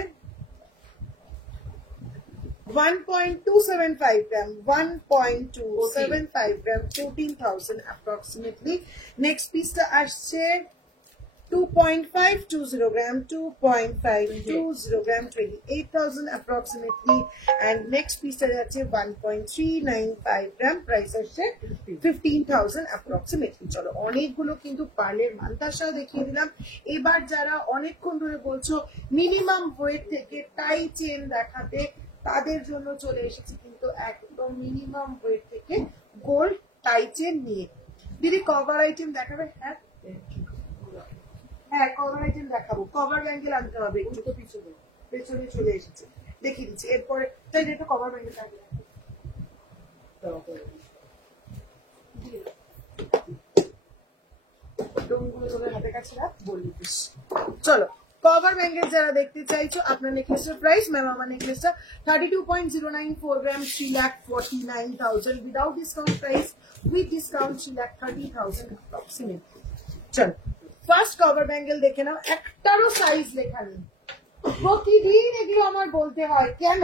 1.275 gram, 1.275 gram, 14,000 approximately. Next piece টা আসছে 2.520 gram, 2.520 gram, 28,000 approximately. And next piece টা যাচ্ছে 1.395 gram, price আসছে 15,000 approximately. চলো অনেকগুলো কিন্তু পার্লের মান্তাসা দেখিয়ে দিলাম। এবার যারা অনেকক্ষণ ধরে বলছো মিনিমাম ওয়েট থেকে টাই চেন দেখাতে, তাদের জন্য চলে এসেছি কিন্তু একদম মিনিমাম ওয়েট থেকে গোল্ড টাই চেন নিয়ে। দিদি কভার আইটেম দেখাবে? হ্যাঁ কভার আইটেম দেখাবো, কভার ব্যাঙ্গেল আনতে হবে, একটু তো পেছনে চলে এসেছে, দেখিয়ে দিচ্ছি এরপরে। তাই এটা কভার ব্যাঙ্গেল হাতের কাছে বললি। চলো কভার ব্যাঙ্গেল যারা দেখতে চাইছো, আপনার নেকলেসের প্রাইস, ম্যাম আমার নেকলেসটা 32.094 gram, 3,49,000 without discount price, with discount 3,30,000 approximately. চলো ফার্স্ট কভার ব্যাঙ্গেল দেখে নাও, একটারও সাইজ লেখা নেই, প্রতিদিন এগুলো আমার বলতে হয় কেন?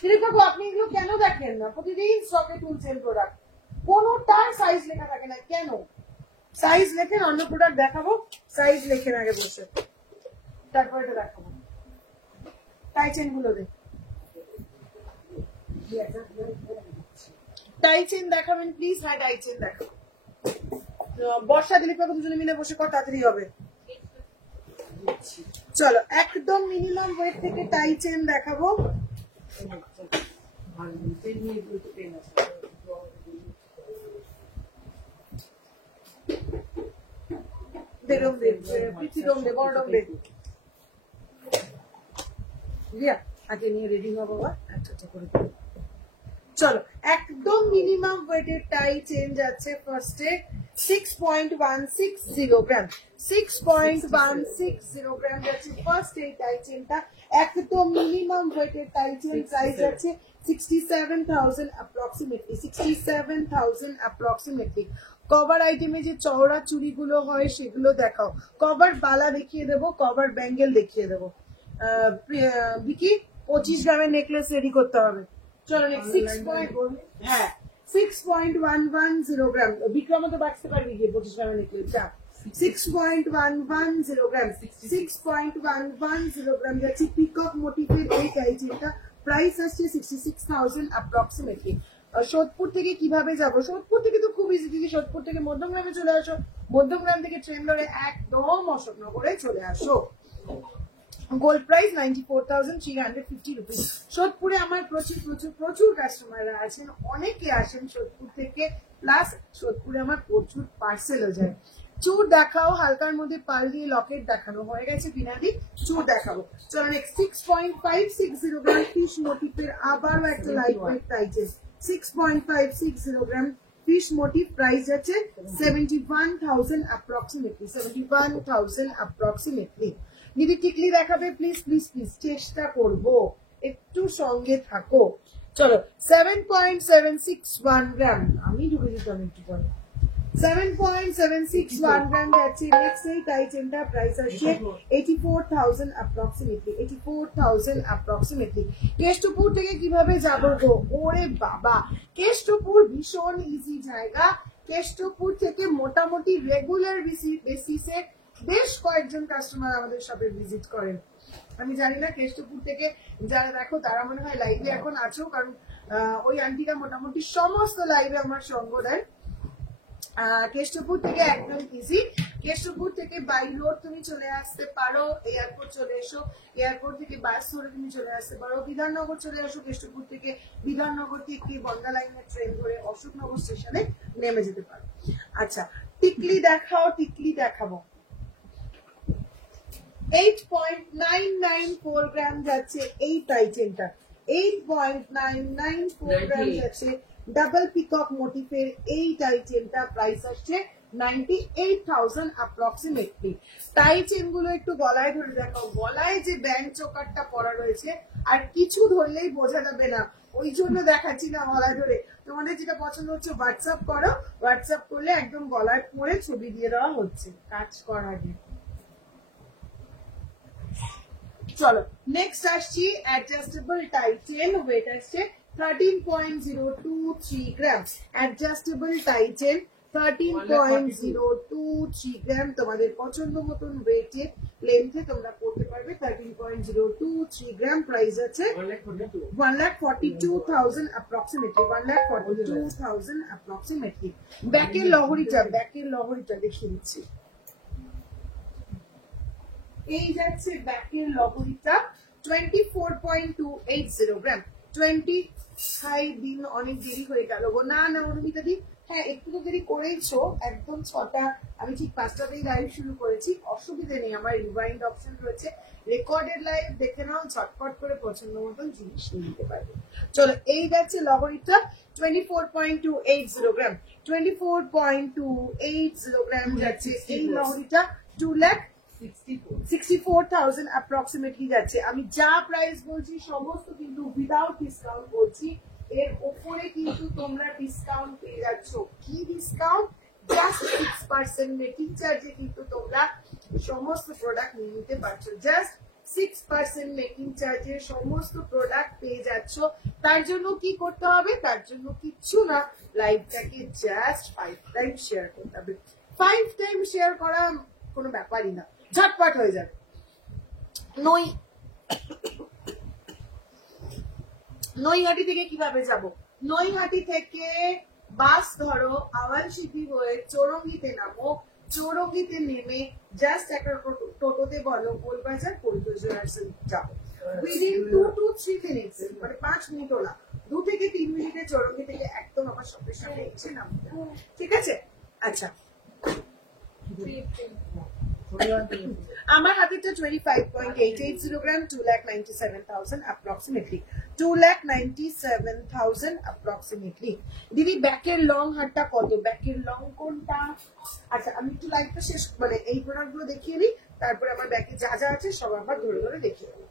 দিলীপবাবু আপনি এগুলো কেন দেখেন না? প্রতিদিন স্টকে তুলছেন প্রোডাক্ট, কোনোটার সাইজ লেখা থাকে না কেন? সাইজ লেখেন, অন্য প্রোডাক্ট দেখাবো, সাইজ লেখেন আগে বসে, তারপর এটা দেখাবো। টাই চেন গুলো দেখ, টাই চেন দেখাবেন প্লিজ। হ্যাঁ টাই চেন দেখাবো। বর্ষা দিলীপবাবু দুজনে মিলে বসে কত তাড়াতাড়ি হবে। চলো একদম মিনিমাম ওয়েট থেকে টাই চেন দেখাবো। আগে নিয়ে রেডি হবো বাবা, আচ্ছা করে চলো একদম মিনিমাম ওয়েটের টাই চেন যাচ্ছে ফার্স্টে 6.160 গ্রাম, 6.160 গ্রাম যাচ্ছে ফার্স্ট এই টাই চেনটা। একদম মিনিমাম ওয়েটের টাই চেন প্রাইস যাচ্ছে 67,000 অ্যাপ্রক্সিমেটলি, 67,000 অ্যাপ্রক্সিমেটলি। কভার আইটেমে যে চওড়া চুড়িগুলো হয় সেগুলো দেখাও। কভার বালা দেখিয়ে দেবো, কভার ব্যাঙ্গেল দেখিয়ে দেবো। বিকি 25 গ্রামের নেকলেস রেডি করতে হবে। চলো নেক্সট 6.110 গ্রাম। বিক্রম তো বাঁচতে পারবি গিয়ে 25 গ্রামের নেকলেস। 6.110 গ্রাম, 6.110 গ্রাম যাচ্ছে পিকক মোটিভের এই টাইটেলটা। প্রাইস আসছে 66,000 অ্যাপ্রক্সিমেটলি। সোদপুর থেকে কিভাবে যাব? সোদপুর থেকে তো খুব ইজি দিদি, সোদপুর থেকে মধ্যমগ্রামে চলে আসো, মধ্যমগ্রাম থেকে ট্রেন ধরে একদম অশোকনগরে চলে আসো। Gold price 94,350 rupees. সোদপুরে আমার প্রচুর প্রচুর প্রচুর কাস্টমাররা আছেন, অনেকে আসেন সোদপুর থেকে, প্লাস সোদপুরে আমার প্রচুর পার্সেলও যায়। চুর দেখাও, হালকার মধ্যে পাল দিয়ে লকেট দেখানো হয়ে গেছে বিনাদি, চুর দেখাবো। চলো নেক্সট 6.560 গ্রাম ফিশ মোটিভের আবারও একটা লাইট ওয়েট টাইটেল। 6.560 গ্রাম ফিশ মোটিভ, প্রাইস আছে 71,000 অ্যাপ্রক্সিমেটলি, 71,000 অ্যাপ্রক্সিমেটলি। দিদি টিকলি দেখাবে প্লিজ প্লিজ প্লিজ, চেষ্টা করবো, একটু সঙ্গে থাকো। চলো 7.761 গ্রাম, আমি ঢুকে দিতাম একটু পরে। 7.761 গ্রাম যাচ্ছে নেক্সট এই টাইটেনটা। প্রাইস আছে 84,000 অ্যাপ্রক্সিমেটলি, 84,000 অ্যাপ্রক্সিমেটলি। কেষ্টপুর থেকে কিভাবে যাবো গো? ওরে বাবা, কেষ্টপুর ভীষণ ইজি জায়গা। কেষ্টপুর থেকে মোটামুটি রেগুলার বেসিসে বেশ কয়েকজন কাস্টমার আমাদের শপে ভিজিট করেন। আমি জানি না কেষ্টপুর থেকে যারা দেখো তারা মনে হয় লাইভে এখন আছো, কারণ ওই আন্টিরা মোটামুটি সমস্ত লাইভে আমার সঙ্গ দেন। কেষ্টপুর থেকে একদম ইজি। কেষ্টপুর থেকে বাই রোড তুমি চলে আসতে পারো, এয়ারপোর্ট চলে এসো, এয়ারপোর্ট থেকে বাস ধরে তুমি চলে আসতে পারো, বিধাননগর চলে আসো, কেষ্টপুর থেকে বিধাননগর থেকে বনগা লাইনের ট্রেন ধরে অশোকনগর স্টেশনে নেমে যেতে পারো। আচ্ছা টিকলি দেখাও, টিকলি দেখাবো। 8.994 গ্রাম যাচ্ছে এই টাইটেনটা, 8.994 গ্রাম যাচ্ছে ডাবল পিকক মোটিভের এই টাইটেনটা। প্রাইস আসছে 98,000 অ্যাপ্রক্সিমেটলি। টাই চেন গুলো একটু গলায় ধরে দেখাও। গলায় যে ব্যান্ড চোকারটা পরা রয়েছে আর কিছু ধরলেই বোঝা যাবে না, ওই জন্য দেখাচ্ছি না গলায় ধরে। তোমাদের যেটা পছন্দ হচ্ছে হোয়াটসঅ্যাপ করো, হোয়াটসঅ্যাপ করলে একদম গলায় পরে ছবি দিয়ে দেওয়া হচ্ছে কাজ করার আগে। চলো নেক্সট আসছি অ্যাডজাস্টেবল টাই চেন, ওয়েট আসছে 13.023 গ্রাম। অ্যাডজাস্টেবল টাই চেন 13.023 গ্রাম। তোমাদের পছন্দ মতন ওয়েটে লেন্থে তোমরা করতে পারবে। 13.023 গ্রাম। প্রাইস আছে 1,42,000 অ্যাপ্রক্সিমেটলি, 1,42,000 অ্যাপ্রক্সিমেটলি। ব্যাকের লহরিটা, ব্যাকের লহরিটা দেখিয়ে দিচ্ছি। এই যাচ্ছে ব্যাকের লহরিটা 24.280 গ্রাম। 25 দিন অনেক দেরি হয়ে গেল গো। না না অনুমিতা দি, হ্যাঁ একটু তো দেরি করেইছো, একদম 6টা, আমি ঠিক 5টাতেই লাইভ শুরু করেছি, অসুবিধে নেই। আমার রিওয়াইন্ড অপশন রয়েছে, রেকর্ডেড লাইভ দেখে নাও, ঝটপট করে পছন্দ মতন জিনিস নিতে পারবে। চলো এই যাচ্ছে লহরিটা 24.280 গ্রাম। 24.280 গ্রাম যাচ্ছে এই লহরিটা। 2,64,000 অ্যাপ্রক্সিমেটলি যাচ্ছে। আমি যা প্রাইস বলছি সমস্ত কিন্তু উইদাউট ডিসকাউন্ট বলছি, এর উপরে কিন্তু তোমরা ডিসকাউন্ট পেয়ে যাচ্ছ। কি ডিসকাউন্ট? জাস্ট 6% মেকিং চার্জে কিন্তু তোমরা সমস্ত প্রোডাক্ট নিয়ে নিতে পারছো। জাস্ট 6% মেকিং চার্জে সমস্ত প্রোডাক্ট পেয়ে যাচ্ছ। তার জন্য কি করতে হবে? তার জন্য কিচ্ছু না, লাইভটাকে জাস্ট 5 টাইম শেয়ার করতে হবে। 5 টাইম শেয়ার করা কোনো ব্যাপারই না, ঝটপট হয়ে যাবে। নৈহাটি থেকে কিভাবে যাব? নৈহাটি থেকে বাস ধরো, আওয়ালসিটি হয়ে চৌরঙ্গিতে নামো, চৌরঙ্গিতে নেমে জাস্ট একটা টোটোতে বলো গোলবাজার পরিতোষ জুয়েলার্সে যাবো। উইদিন 2 to 3 মিনিটস, মানে 5 মিনিটও না, 2 থেকে 3 মিনিটে চৌরঙ্গি থেকে একদম আমার শপের সামনে এসে নামতে হবে। ঠিক আছে? আচ্ছা, আমার হাতেরটা 25.880 গ্রাম, 2,97,000 approximately, 2,97,000 approximately। দিদি ব্যাকের লং হারটা কত? ব্যাকের লং কোনটা? আচ্ছা, আমি একটু লাইভটা শেষ, মানে এই প্রোডাক্ট গুলো দেখিয়ে দিই, তারপরে আমার ব্যাকে যা যা আছে সব আবার ধরে ধরে দেখিয়ে দেবো।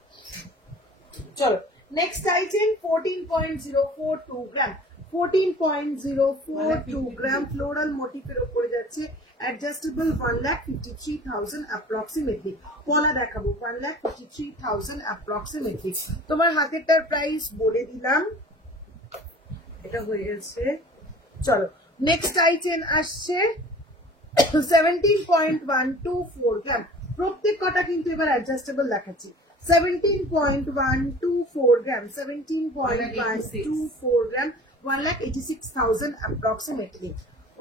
চলো, নেক্সট আইটেম 14.042 গ্রাম, 14.042 গ্রাম ফ্লোরাল মোটিফের উপরে যাচ্ছে, অ্যাডজাস্টেবল 1,53,000 approximately। পলা দেখাবো 1,53,000 approximately। তোমার হাতেরটার প্রাইস বলে দিলাম, এটা হয়ে গেছে। চলো, নেক্সট আইটেম আসছে 17.124 গ্রাম, প্রত্যেক কটা কিন্তু এবার অ্যাডজাস্টেবল দেখাচ্ছি। 17.124 গ্রাম, 17.124 গ্রাম, 1,86,000 approximately,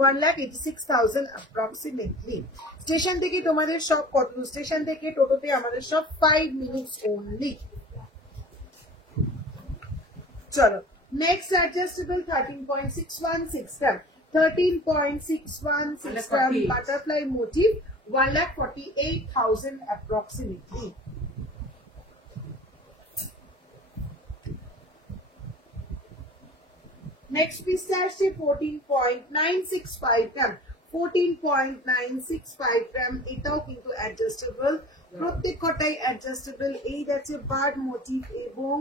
1,86,000 approximately। স্টেশন থেকে তোমাদের সব কত? স্টেশন থেকে টোটোতে আমাদের সব 5 মিনিটস only। চলো, নেক্সট অ্যাডজাস্টেবল 13.616 গ্রাম, 13.616 গ্রাম বাটারফ্লাই মোটিভ, 1,48,000 approximately। নেক্সট পিসটা আসছে 14.965 গ্রাম, 14.965 গ্রাম, এটাও কিন্তু অ্যাডজাস্টেবল, প্রত্যেক কটাই অ্যাডজাস্টেবল। এই যাচ্ছে বার্ড মোটিভ এবং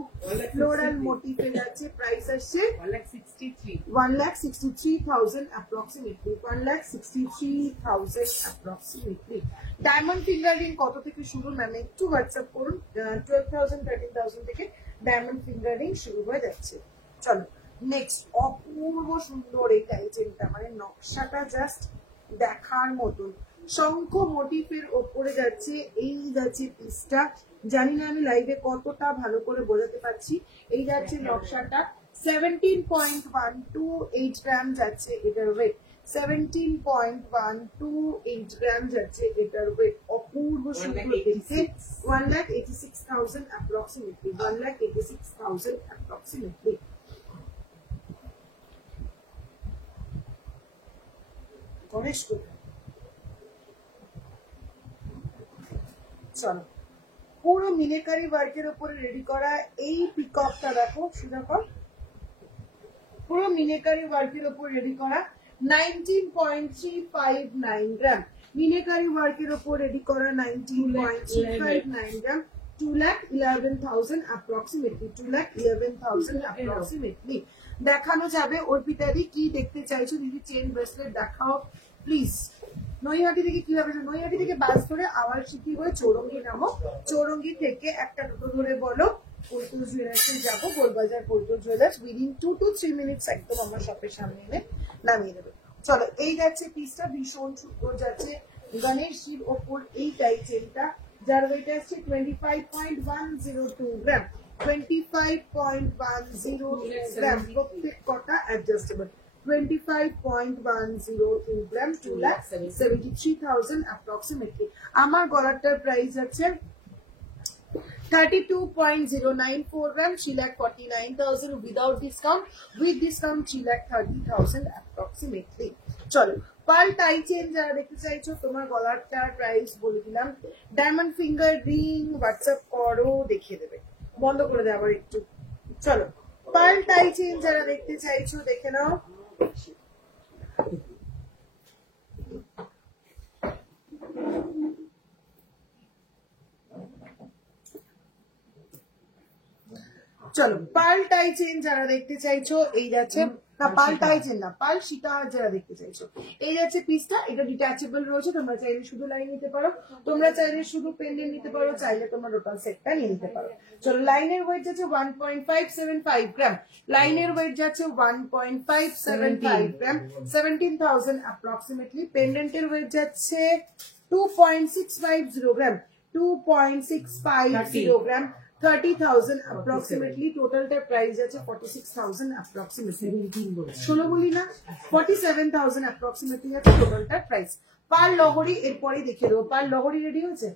ফ্লোরাল মোটিভে যাচ্ছে, প্রাইস আসছে 1,63,000 approximately, 1,63,000 approximately। Diamond finger ring কত থেকে শুরু? ম্যাম একটু হোয়াটসঅ্যাপ করুন। 12,000 13,000 থেকে ডায়মন্ড ফিঙ্গার রিং শুরু হয়ে যাচ্ছে। চলো, নেক্সট অপূর্ব সুন্দর এই আইটেমটা, মানে নকশাটা জাস্ট দেখার মতন, শঙ্খ মোটিফের ওপরে যাচ্ছে। এই যাচ্ছে পিসটা, জানি না আমি লাইভে কতটা ভালো করে বোঝাতে পারছি। এই যাচ্ছে নকশাটা, 17.128 গ্রাম যাচ্ছে এটার ওয়েট, 17.128 গ্রাম যাচ্ছে এটার ওয়েট, অপূর্ব সুন্দর দেখতে। 1,86,000 approximately, 1,86,000 approximately। চলো, পুরো মিনেকারি ওয়ার্কের উপরে রেডি করা এই পিককটা দেখো, সুধাকর, পুরো মিনেকারি ওয়ার্কের উপর রেডি করা, 19.359 গ্রাম, মিনেকারি ওয়ার্কের উপর রেডি করা 19.359 গ্রাম, 2,11,000 approximately, 2,11,000 approximately। দেখানো যাবে। অর্পিতাদি কি দেখতে চাইছো? দিদি চেন ব্রেসলেট দেখাও প্লিজ। নৈহাটি থেকে কিভাবে? নৈহাটি থেকে বাস ধরে আওয়ালসিটি হয়ে চৌরঙ্গি নামো, চৌরঙ্গি থেকে একটা টোটো ধরে বলো পরিতোষ জুয়েলার্সে যাবো, Golbazar Paritosh jewellers, within 2 to 3 minutes একদম আমার শপের সামনে এনে নামিয়ে দেবে। চলো, এই যাচ্ছে পিসটা, ভীষণ সুন্দর যাচ্ছে গণেশজির ওপর এই টাইটেলটা, যার ওয়েট আসছে 25.102 গ্রাম, 25.102 গ্রাম, প্রত্যেক কটা অ্যাডজাস্টেবল, 25.102 গ্রাম, 2,73,000 approximately। আমার গলাটার প্রাইস আছে 32.094 gram, 3,49,000 without discount, with discount 3,30,000 approximately। চলো, পার্ল টাই চেন যারা দেখতে চাইছো, তোমার গলাটার প্রাইস বলে দিলাম। ডায়মন্ড ফিঙ্গার রিং হোয়াটসঅ্যাপ করো, দেখিয়ে দেবে, বন্ধ করে দেয় আবার একটু। চলো, পার্ল টাই চেন যারা দেখতে চাইছো দেখে নাও। চলো, পার্ল টাই চেন যারা দেখতে চাইছো, এই যাচ্ছে না পাল টাইজেন না, পাল সীতাহার যারা দেখতে চাইছো। এই যাচ্ছে পিসটা, এটা ডিটাচেবল রয়েছে, তোমরা চাইলে শুধু লাইন নিতে পারো, তোমরা চাইলে শুধু পেন্ডেন্ট নিতে পারো, চাইলে তোমরা টোটাল সেটটা নিয়ে নিতে পারো। চলো লাইনের ওয়েট যাচ্ছে 1.575 গ্রাম, লাইনের ওয়েট যাচ্ছে 1.575 গ্রাম, 17,000 অ্যাপ্রক্সিমেটলি। পেন্ডেন্টের ওয়েট যাচ্ছে 2.650 গ্রাম, 2.650 গ্রাম, 30,000 approximately. টোটালটার প্রাইস আছে 46,000 approximately। 16 বলি না, 47,000 approximately আছে টোটালটার প্রাইস। পার লহরি এরপরে দেখিয়ে দেবো। পার লহরি রেডি হয়েছে?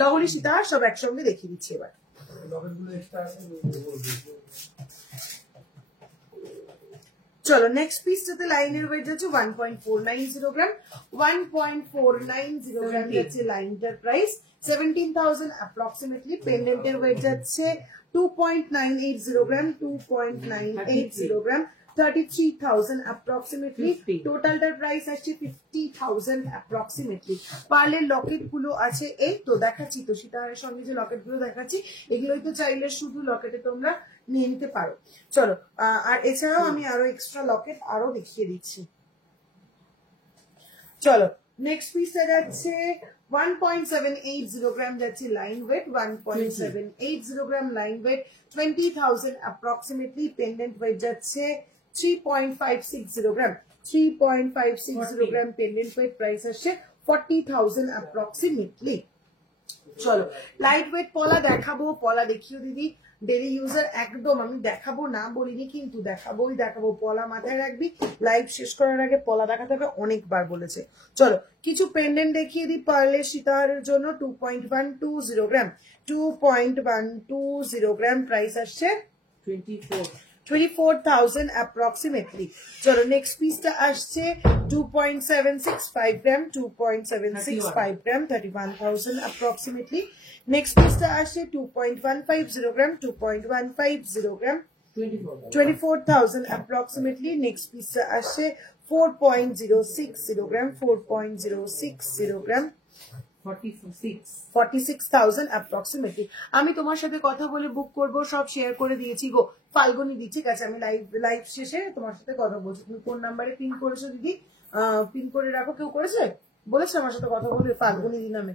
লহরি সীতাহার সব একসঙ্গে দেখিয়ে দিচ্ছি এবার। চলো নেক্সট পিস যাতে লাইনের ওয়েট যাচ্ছে 1.490 গ্রাম, 1.490 গ্রাম যাচ্ছে লাইনটার প্রাইস, 17,000 approximately। পেন্ডেন্টের ওয়েট যাচ্ছে 2.980 গ্রাম, 2.980 গ্রাম, 33,000 approximately। টোটালটার প্রাইস আসছে 50,000 approximately। পার্লের লকেট গুলো আছে এই তো দেখাচ্ছি তো, সীতাহারের সঙ্গে যে লকেট গুলো দেখাচ্ছি এগুলোই তো চাইলে শুধু লকেটে তোমরা নিয়ে নিতে পারো। চলো আর এছাড়াও আমি আরো এক্সট্রা লকেট আরো দেখিয়ে দিচ্ছি। চলো নেক্সট পিসটা যাচ্ছে 1.780 গ্রাম যাচ্ছে line weight, 1.780 gram line weight, 20,000 approximately। Pendant weight যাচ্ছে 3.560 gram, 3.560 gram pendant weight, price আসছে 40,000 approximately। চলো লাইট ওয়েট পলা দেখাবো, পলা দেখিও দিদি। ডেলি ইউজার একদম আমি দেখাবো না বলিনি, কিন্তু দেখাবোই দেখাবো। পলা মাথায় রাখবি, লাইভ শেষ করার আগে পলা দেখাতে হবে, অনেকবার বলেছে। চলো কিছু পেন্ডেন্ট দেখিয়ে দিই পার্লের সীতাহারের জন্য। 2.120 গ্রাম, 2.120 গ্রাম, প্রাইস আসছে 24,000 approximately। চলো নেক্সট পিসটা আসছে 2.765 গ্রাম, 2.765 গ্রাম, 31,000 approximately। নেক্সট পিসটা আসছে 2.150 গ্রাম, 2.150 গ্রাম, 24,000 approximately। নেক্সট পিসটা আসছে 4.060 গ্রাম, 4.060 গ্রাম, 46,000 approximately। আমি তোমার সাথে কথা বলে বুক করব, সব শেয়ার করে দিয়েছি গো ফাল্গুনি দি, ঠিক আছে? আমি লাইভ শেষে তোমার সাথে কথা বলছি। তুমি কোন নাম্বারে পিন করেছো দিদি? পিন করে রাখো। কেউ করেছে বলেছে আমার সাথে কথা বলবে ফাল্গুনি দি নামে।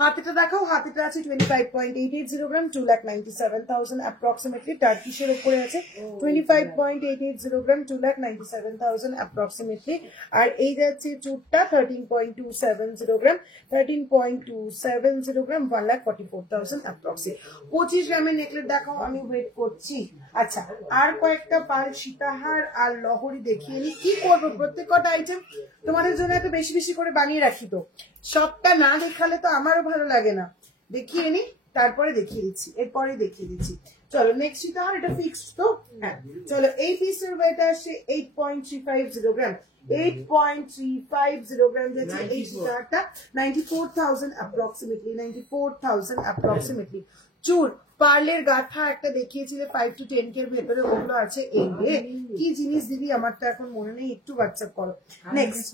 হাতিটা দেখাও, হাতিটা আছে 25.880 গ্রাম, 2,97,000 approximately। টার্কিশের উপরে আছে 25.880 গ্রাম, 2,97,000 approximately। আর এই যাচ্ছে চুটটা 13.270 গ্রাম, 13.270 গ্রাম, 1,44,000 approximately। 25 গ্রামের নেকলেস দেখাও, আমি ওয়েট করছি। আচ্ছা আর কয়েকটা পাল সীতাহার আর লহরি দেখিয়ে নি। কি করবো, প্রত্যেকটা আইটেম তোমাদের জন্য এত বেশি বেশি করে বানিয়ে রাখি তো, সবটা না দেখালে তো আমারও ভালো লাগে না। দেখিয়ে নি, তারপরে দেখিয়ে দিচ্ছি, এরপরে দেখিয়ে দিচ্ছি। চলো নেক্সট সীতাহার, এটা ফিক্সড তো? হ্যাঁ চলো এই পিসের ওয়েট আসছে 8.350 গ্রাম, 8.350 গ্রাম যাচ্ছে এই সীতাহারটা, 94,000 approximately, 94,000 approximately। চুর পার্লের গাথা একটা দেখিয়েছিলে 5 to 10 এর ভেতরে, ওগুলো আছে এই রে। কি জিনিস দিদি আমার তো এখন মনে নেই, একটু হোয়াটসঅ্যাপ করো। নেক্সট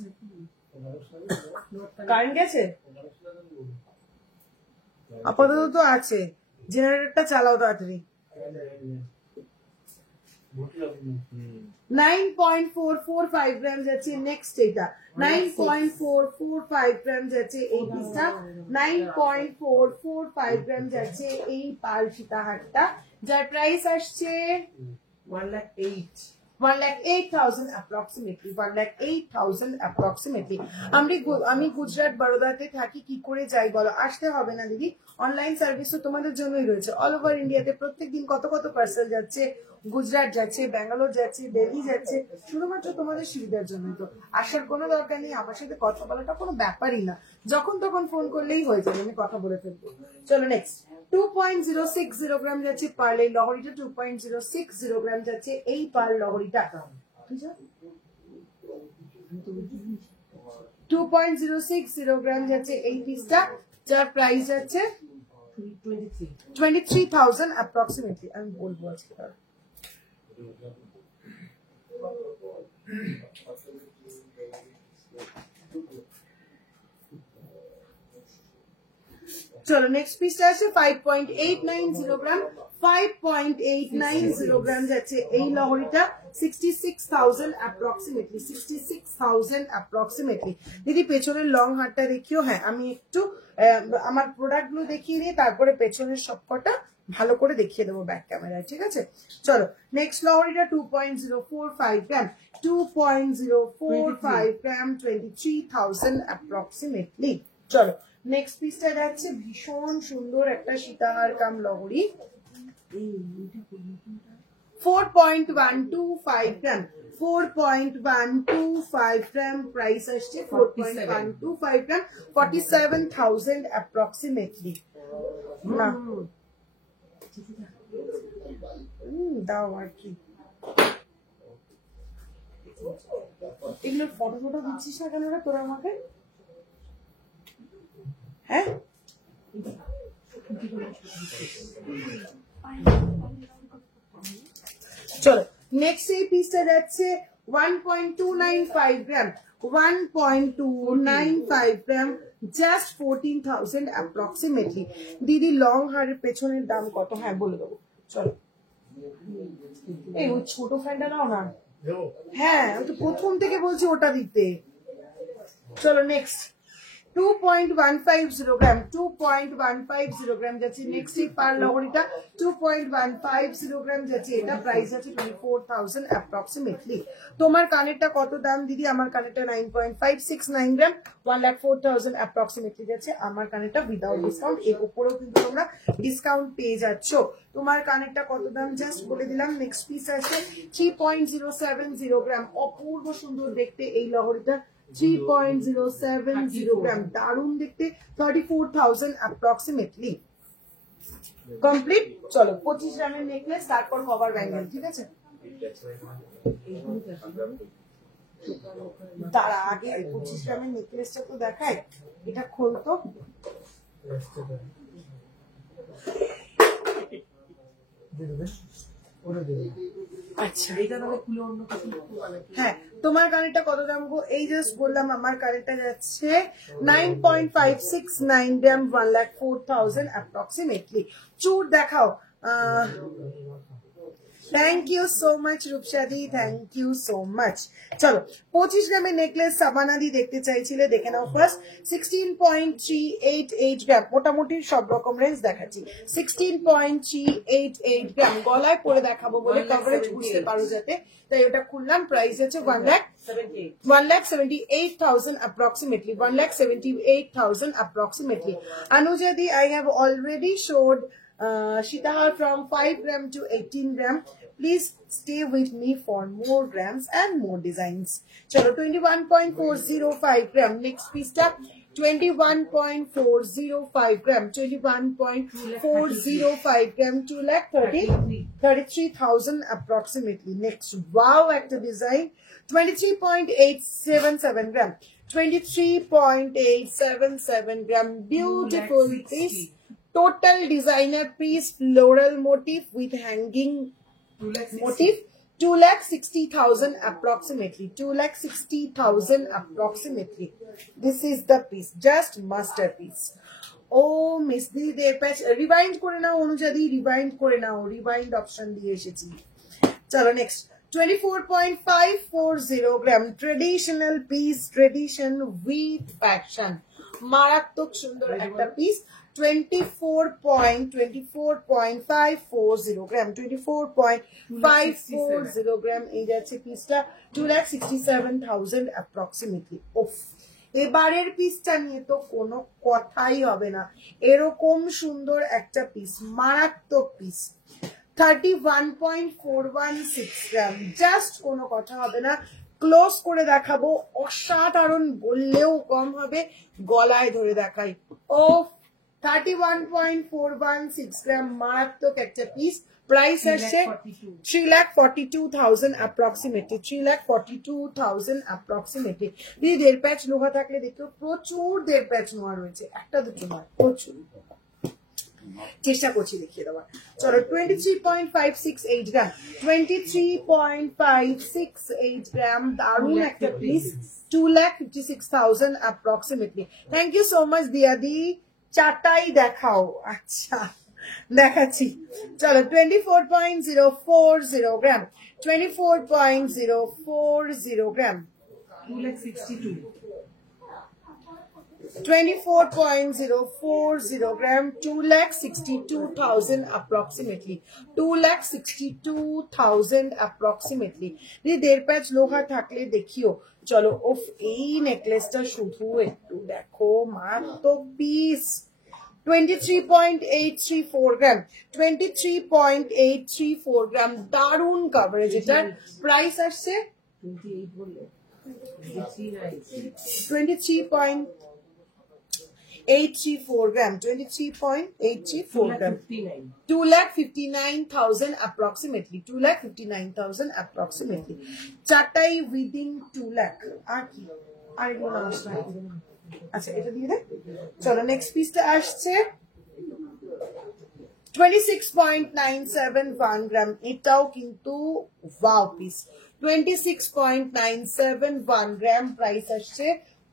কারেন্ট গেছে, আপাতত তো আছে, জেনারেটরটা চালাও তাড়াতাড়ি। 9.445 গ্রাম যাচ্ছে নেক্সট, এটা 9.445 গ্রাম যাচ্ছে এই পিসটা, 9.445 গ্রাম যাচ্ছে এই পাল সীতাহারটা, যার প্রাইস আসছে 1,08,000 approximately, 1,08,000 approximately। আমি গুজরাট বরোদাতে থাকি, কি করে যাই বলো? আসতে হবে না দিদি, অনলাইন সার্ভিস তো তোমাদের জন্যই রয়েছে। অল ওভার ইন্ডিয়াতে প্রত্যেকদিন কত কত পার্সেল যাচ্ছে, গুজরাট যাচ্ছে, ব্যাঙ্গালোর যাচ্ছে, দিল্লি যাচ্ছে, শুধুমাত্র তোমাদের সুবিধার জন্য। তো আসার কোনো দরকার নেই, আমার সাথে কথা বলাটা কোনো ব্যাপারই না, যখন তখন ফোন করলেই হয়ে যাবে, আমি কথা বলে ফেলবো। চলো নেক্সট 2.060 গ্রাম যাচ্ছে পার্ল এই লহরিটা, 2.060 গ্রাম যাচ্ছে এই পার্ল লহরিটা, 2.060 গ্রাম যাচ্ছে এই পিসটা, যার প্রাইস যাচ্ছে 23,000 approximately। আমি বলবো আজকে চলো নেক্সট পিসটা আছে 5.890 গ্রাম 5.890 গ্রাম যাচ্ছে এই লহরিটা 66,000 অ্যাপ্রক্সিমেটলি 66,000 অ্যাপ্রক্সিমেটলি দিদি পেছনের লং হারটা দেখিও হ্যাঁ আমি একটু আমার প্রোডাক্ট গুলো দেখিয়ে নিয়ে তারপরে পেছনের সবকটা ভালো করে দেখিয়ে দেবো ব্যাক ক্যামেরায় ঠিক আছে চলো নেক্সট লহরিটা 2.045 গ্রাম 2.045 গ্রাম 23,000 অ্যাপ্রক্সিমেটলি চলো নেক্সট পিসটা যাচ্ছে ভীষণ সুন্দর একটা সীতাহার কাম লহরি 4.125 গ্রাম 4.125 গ্রাম প্রাইস আসছে 4.125 গ্রাম 47,000 অ্যাপ্রক্সিমেটলি না দাও আর কি এগুলোর ফটো ফটো দিচ্ছিস না কেন তোরা আমাকে হ্যাঁ চলো নেক্সট এই পিসটা যাচ্ছে 1.295 গ্রাম 1.295 গ্রাম জাস্ট 14,000 অ্যাপ্রক্সিমেটলি দিদি লং হারের পেছনের দাম কত হ্যাঁ বলে দেবো চলো এই ওই ছোট ফ্যানটা নাও না হ্যাঁ আমি তো প্রথম থেকে বলছি ওটা দিতে চলো নেক্সট 2.150 গ্রাম 2.150 গ্রাম যাচ্ছে নেক্সট এই পার লহরিটা 2.150 গ্রাম যাচ্ছে এটা প্রাইস আছে 24,000 অ্যাপ্রক্সিমেটলি তোমার কানেরটা কত দাম দিদি আমার কানেরটা 9.569 গ্রাম 1,04,000 অ্যাপ্রক্সিমেটলি যাচ্ছে আমার কানেরটা উইদাউট ডিসকাউন্ট এর উপরেও কিন্তু তোমরা ডিসকাউন্ট পেয়ে যাচ্ছ তোমার কানেরটা কত দাম জাস্ট বলে দিলাম নেক্সট পিস আছে 3.070 গ্রাম অপূর্ব সুন্দর দেখতে এই লহরিটা 3.070 গ্রাম দারুণ দেখতে 34,000 অ্যাপ্রক্সিমেটলি কমপ্লিট চলো 25 গ্রামের নেকলেস তারপর কভার ব্যাঙ্গেল ঠিক আছে তারা আগে 25 গ্রামের নেকলেসটা তো দেখায় এটা খোলতো আচ্ছা এটা তাহলে খুলে অন্য কিছু হ্যাঁ তোমার কানেরটা কত দাম গো এই জাস্ট বললাম আমার কানেরটা যাচ্ছে 9.569 গ্রাম 1,04,000 অ্যাপ্রক্সিমেটলি চুর দেখাও থ্যাংক ইউ সো মাচ রূপসাদি থ্যাংক ইউ সো মাচ চলো 25 গ্রামের নেকলেস সাবানাদি দেখতে চাইছিলে দেখে নাও ফার্স্ট 16.388 গ্রাম মোটামুটি সব রকম রেঞ্জ দেখাচ্ছি 16.388 গ্রাম গলায় পরে দেখাবো বলে কভারেজ বুঝতে পারো যাতে তাই ওটা খুললাম প্রাইস আছে 1,78,000 approximately 1,78,000 approximately Anujadi I have already showed Shitahar from 5 gram to 18 gram please stay with me for more grams and more designs chalo 21.405 gram next piece ta 21.405 gram 21.405 gram 2,33,000 approximately next wow active design 23.877 gram 23.877 gram beautiful piece total designer piece floral motif with hanging motif 2,60,000 approximately 2,60,000 approximately this is the piece just masterpiece oh miss di der patch rewind kore nao Anujadi rewind kore nao rewind option diye eshechi chalo next 24.540 gram traditional piece tradition with fashion maraktok sundor ekta piece 24.540 gram 24.540 gram এই যাচ্ছে পিসটা 2,67,000 approximately ওফ এবারের পিসটা নিয়ে তো কোনো কথাই হবে না এরকম সুন্দর একটা পিস মারাত্মক পিস 31.416 গ্রাম জাস্ট কোনো কথা হবে না ক্লোজ করে দেখাবো অসাধারণ বললেও কম হবে গলায় ধরে দেখাই ও 31.416 গ্রাম মারাত্মক একটা পিস প্রাইস আসছে 3,42,000 approximately 3,42,000 approximately দিদি দেড় প্যাচ লোহা থাকলে দেখো প্রচুর দেড় প্যাচ নোয়া রয়েছে একটা দুটো নয় প্রচুর চেষ্টা করছি দেখিয়ে দেওয়ার চলো 23.568 গ্রাম 23.568 গ্রাম দারুণ একটা piece 2,56,000 approximately thank you so much দিয়াদি চারটাই দেখাও। আচ্ছা দেখাচ্ছি, চলো 24.040 গ্রাম, 24.040 গ্রাম, 2,62,000 24.040 gram, 2,62,000 approximately, 2,62,000 approximately। দিয়ে 1.5 প্যাচ লোহা থাকলে দেখিও। চলো ওফ, এই নেকলেসটা শুধু একটু দেখো, মাত্র পিস 23.834 গ্রাম, 23.834 গ্রাম, দারুণ কভারেজ। এটার প্রাইস আসছে 28 বললে 23.834 gram, 23.834 gram, 2,59,000 approximately, 2,59,000 approximately। চারটাই within 2 lakh। আর কি, আর এগুলো আসছে। আচ্ছা এটা দিয়ে দে। চলো নেক্সট পিসটা আসছে 26.971 গ্রাম, এটাও কিন্তু ওয়াও পিস, 26.971 গ্রাম, প্রাইস আসছে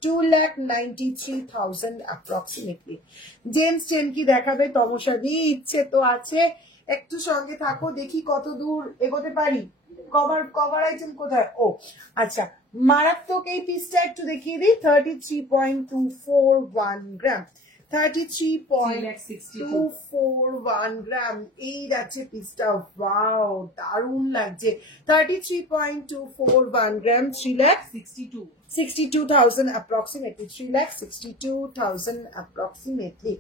2,93,000 approximately। জেন্টস চেন কি দেখাবে তমসা দিয়ে? ইচ্ছে তো আছে, একটু সঙ্গে থাকো, দেখি কত দূর এগোতে পারি। কভার আইটেম কোথায়? ও আচ্ছা, মারাত্মক এই পিসটা একটু দেখিয়ে দিই। 33.241 গ্রাম, 33.241 গ্রাম, এই যাচ্ছে পিসটা। ওয়াও দারুণ লাগছে। 33.241 গ্রাম, 3,62,000 approximately, 3,62,000 approximately।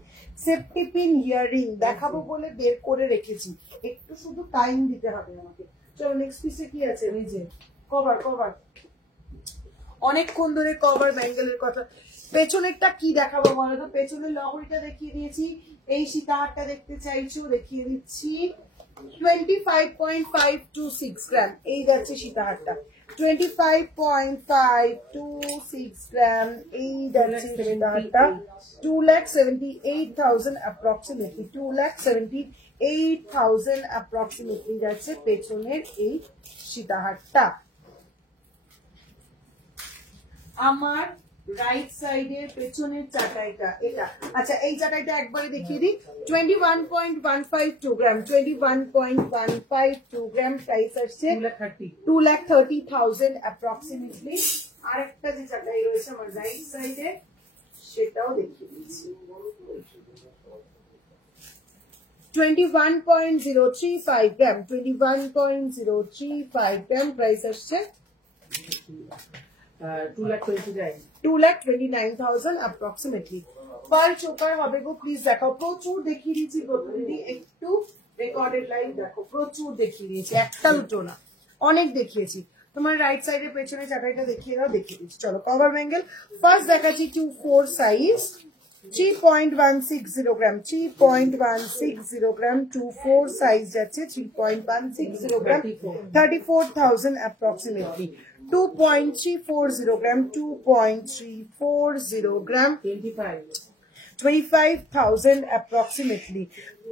Safety pin earring দেখাবো বলে বের করে রেখেছি, একটু শুধু টাইম দিতে হবে আমাকে। চলো নেক্সট পিসে কি আছে? এই যে কভার, অনেকক্ষণ ধরে কভার ব্যাঙ্গেলের কথা। পেছনেরটা কি দেখাবো বলো তো? পেছনের লহরিটা দেখিয়ে দিয়েছি, এই সীতাহারটা দেখতে চাইছো দেখিয়ে দিচ্ছি। 25.526 গ্রাম, এই যাচ্ছে সীতাহারটা। 25.526 গ্রাম, এই যাচ্ছে সীতাহারটা। 2,78,000 approximately, 2,78,000 approximately যাচ্ছে পেছনের এই সীতাহারটা। আমার রাইট সাইডের পেছনের চাটাইটা এটা। আচ্ছা এই চাটাইটা একবারে দেখিয়ে দিই। 21.152 গ্রাম, 21.152 গ্রাম, প্রাইস আসছে 2,30,000 approximately। আরেকটা যে চাটাই রয়েছে আমার রাইট সাইডে সেটাও দেখিয়ে দিচ্ছি। 21.035 গ্রাম, 21.035 গ্রাম, প্রাইস আসছে 2,29,000 approximately। পার চোকার হবে গো, প্লিজ দেখাও। প্রচুর দেখিয়ে দিয়েছি প্রতিদিনই, একটু রেকর্ডেড লাইভ দেখো, প্রচুর দেখিয়ে দিয়েছি, একটা দুটো না, অনেক দেখিয়েছি। তোমার রাইট সাইডের পেছনে চাটাইটা দেখিয়ে দাও, দেখিয়ে দিচ্ছি। চলো কভার ব্যাঙ্গেল ফার্স্ট দেখাচ্ছি 2/4 সাইজ, 3.160 গ্রাম, 3.160 গ্রাম, 2/4 সাইজ যাচ্ছে 3.160 গ্রাম, 34,000 approximately। 2.340 গ্রাম, 2.340 গ্রাম, 25,000 approximately।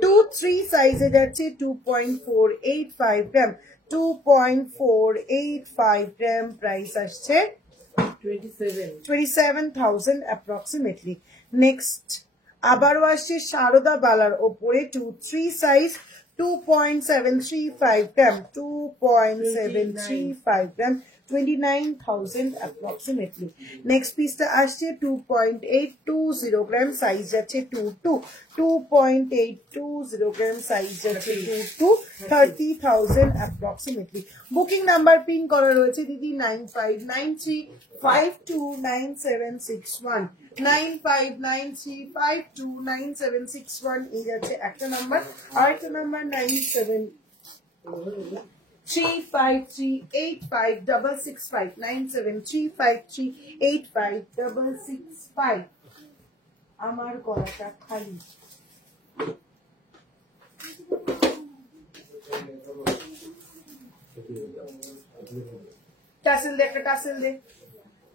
2/3 সাইজে যাচ্ছে 2.485 গ্রাম, 2.485 গ্রাম, প্রাইস আসছে 27,000 approximately। নেক্সট আবারও আসছে সারদা বালার ওপরে 2/3 সাইজ, 2.735 গ্রাম, 2.735 গ্রাম, 29,000 approximately। নেক্সট পিসটা আসছে 2.820 গ্রাম, সাইজ যাচ্ছে 2.820 গ্রাম, সাইজ যাচ্ছে 30,000 approximately। বুকিং নাম্বার পিন করা রয়েছে দিদি 9593529761, 9593529761, এই যাচ্ছে একটা নাম্বার। আরেকটা নাম্বার 9735385665, 9735385665। আমার গলাটা খালি। টাসেল দে, একটা টাসেল দে।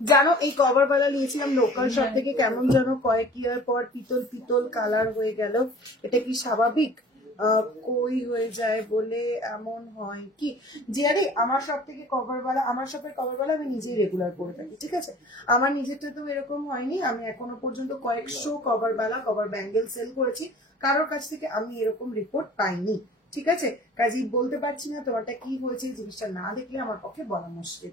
জানো এই কভার বালা নিয়েছিলাম লোকাল শপ থেকে, কেমন যেন কয়েক ইয়ার পর পিতল পিতল কালার হয়ে গেল। এটা কি স্বাভাবিক? কই হয়ে যায় বলে এমন হয় কি যে আরে আমার সব থেকে কভারওয়ালা, আমার শপের কভারওয়ালা আমি নিজেই রেগুলার পরে থাকি, ঠিক আছে। আমার নিজেরটা তো এরকম হয়নি, আমি এখনো পর্যন্ত কয়েকশো কভারওয়ালা কভার ব্যাঙ্গেল সেল করেছি, কারোর কাছ থেকে আমি এরকম রিপোর্ট পাইনি, ঠিক আছে। কাজেই বলতে পারছি না তোমারটা কি হয়েছে, জিনিসটা না দেখলে আমার পক্ষে বলা মুশকিল,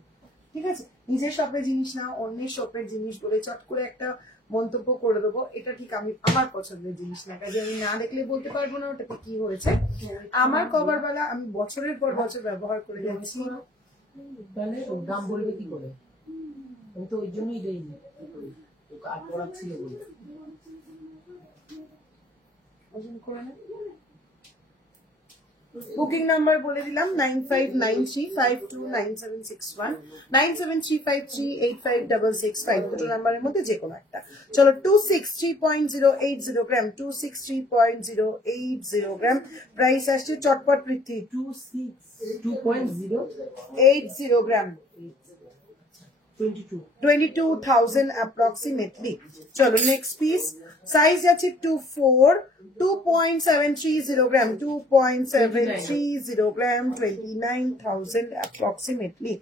ঠিক আছে। নিজের শপের জিনিস না অন্যের শপের জিনিস বলে চট করে একটা মন্তব্য করে দেবো, এটা ঠিক আমি আমার পছন্দের জিনিস না, কাজে আমি না দেখলে বলতে পারবো না ওটাতে কি হয়েছে। আমার কভারওয়ালা আমি বছরের পর বছর ব্যবহার করে যাচ্ছি। তাহলে ওর দাম বলবে কি করে? আমি তো ওই জন্যই দেইনি, আর পড়াচ্ছিল বলে। ওজন করে না। বুকিং নাম্বার বলে দিলাম 9593529761 9735385665, দুটো নাম্বারের মধ্যে যে কোনো একটা। চলো 263.080 গ্রাম, 263.080 গ্রাম প্রাইস আসছে চটপট পৃথ্বী 2.080 গ্রাম, 22,000 approximately. চলো নেক্সট পিস, সাইজ আছে 24, 2.730 গ্রাম, 2.730 গ্রাম, 29,000 approximately.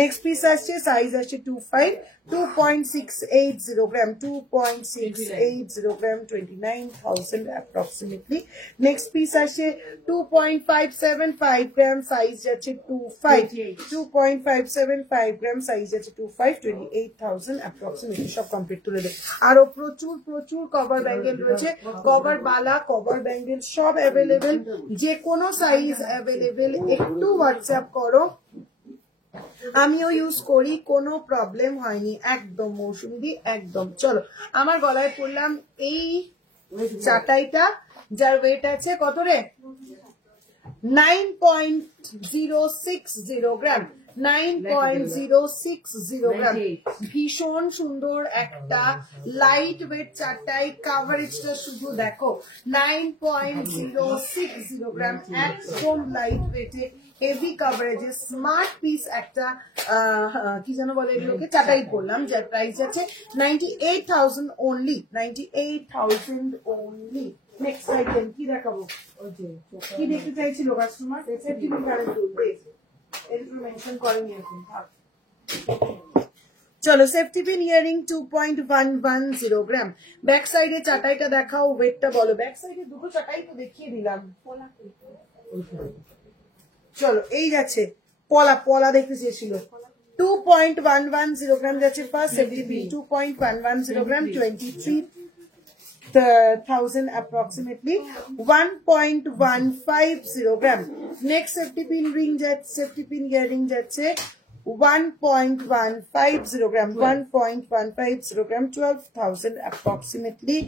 নেক্সট পিস আসছে, সাইজ আসছে 25, 2.680 গ্রাম, 2.680 গ্রাম, 29,000 approximately. নেক্সট পিস আসছে 2.575 গ্রাম, সাইজ আছে 25, 2.575 গ্রাম, সাইজ আছে 25, 28,000 approximately. সব কমপ্লিট তুলে দেয়। আরো প্রচুর প্রচুর কভার ব্যাঙ্গেল রয়েছে, কভার বালা কভার ব্যাঙ্গেল সব অ্যাভেলেবেল, যে কোনো সাইজ অ্যাভেলেবেল। একটু হোয়াটসঅ্যাপ করো, আমিও ইউজ করি, কোনো প্রবলেম হয়নি, একদম মৌসুমি একদম। চলো আমার গলায় পড়লাম এই চাটাইটা, যার ওয়েট আছে কত রে, 9.060 গ্রাম, 9.060 গ্রাম। ভীষণ সুন্দর একটা লাইট ওয়েট চাটাই, কাভারেজটা শুধু দেখো 9.060 গ্রাম, একদম লাইট ওয়েটে হেভি কাভারেজে স্মার্ট পিস একটা কি যেন বলে এগুলোকে, চাটাই করলাম, যার প্রাইস আছে 98,000 অনলি, 98,000 অনলি। নেক্সট আইটেম কি দেখাবো, কি দেখতে চাইছিল কাস্টমার, সেফটি পিন কারেন্ট তুলবে, এরকম মেনশন করেনি এখন। চলো সেফটি পিন ইয়ারিং 2.110 গ্রাম। ব্যাক সাইডে চাটাইটা দেখাও, ওয়েটটা বলো। ব্যাক সাইডে দুটো চাটাই তো দেখিয়ে দিলাম। চলো এই যাচ্ছে পলা, পলা দেখতে চেয়েছিল, 2.110 গ্রাম যাচ্ছে ফার্স্ট সেফটি পিন, 2.110 গ্রাম, 23,000 approximately, 1.150 গ্রাম। নেক্সট সেফটি পিন রিং যাচ্ছে, সেফটি পিন ইয়ারিং যাচ্ছে 1.150 গ্রাম, 1.150 গ্রাম, 12,000 approximately.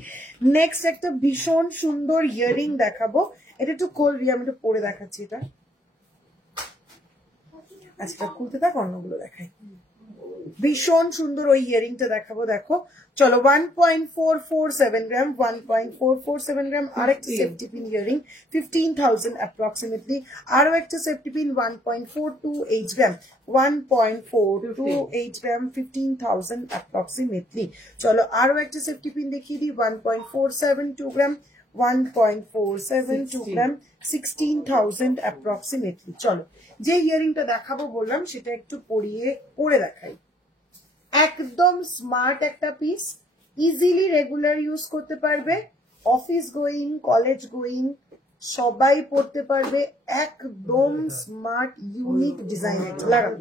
নেক্সট একটা ভীষণ সুন্দর ইয়ারিং দেখাবো, এটা একটু খোলবি, আমি একটু পরে দেখাচ্ছি এটা। আচ্ছা খুলতে থাক, অন্যগুলো দেখাই। ভীষণ সুন্দর ওই ইয়ারিংটা দেখাবো, দেখো। চলো 1.447 গ্রাম, 1.447 গ্রাম। আরেকটা সেফটি পিন ইয়ারিং 15,000 approximately। আরো একটা সেফটি পিন 1.428 গ্রাম, 1.428 গ্রাম, 15,000 approximately। চলো আরো একটা সেফটি পিন দেখিয়ে দিই, 1.472 গ্রাম, 1.472 গ্রাম, 16,000 approximately। চলো যে ইয়ারিংটা দেখাবো বললাম সেটা একটু পরে দেখাই। একদম স্মার্ট একটা পিস, ইজিলি রেগুলার ইউজ করতে পারবে, অফিস গোয়িং কলেজ গোয়িং সবাই পড়তে পারবে, একদম স্মার্ট ইউনিক ডিজাইনের। লাগান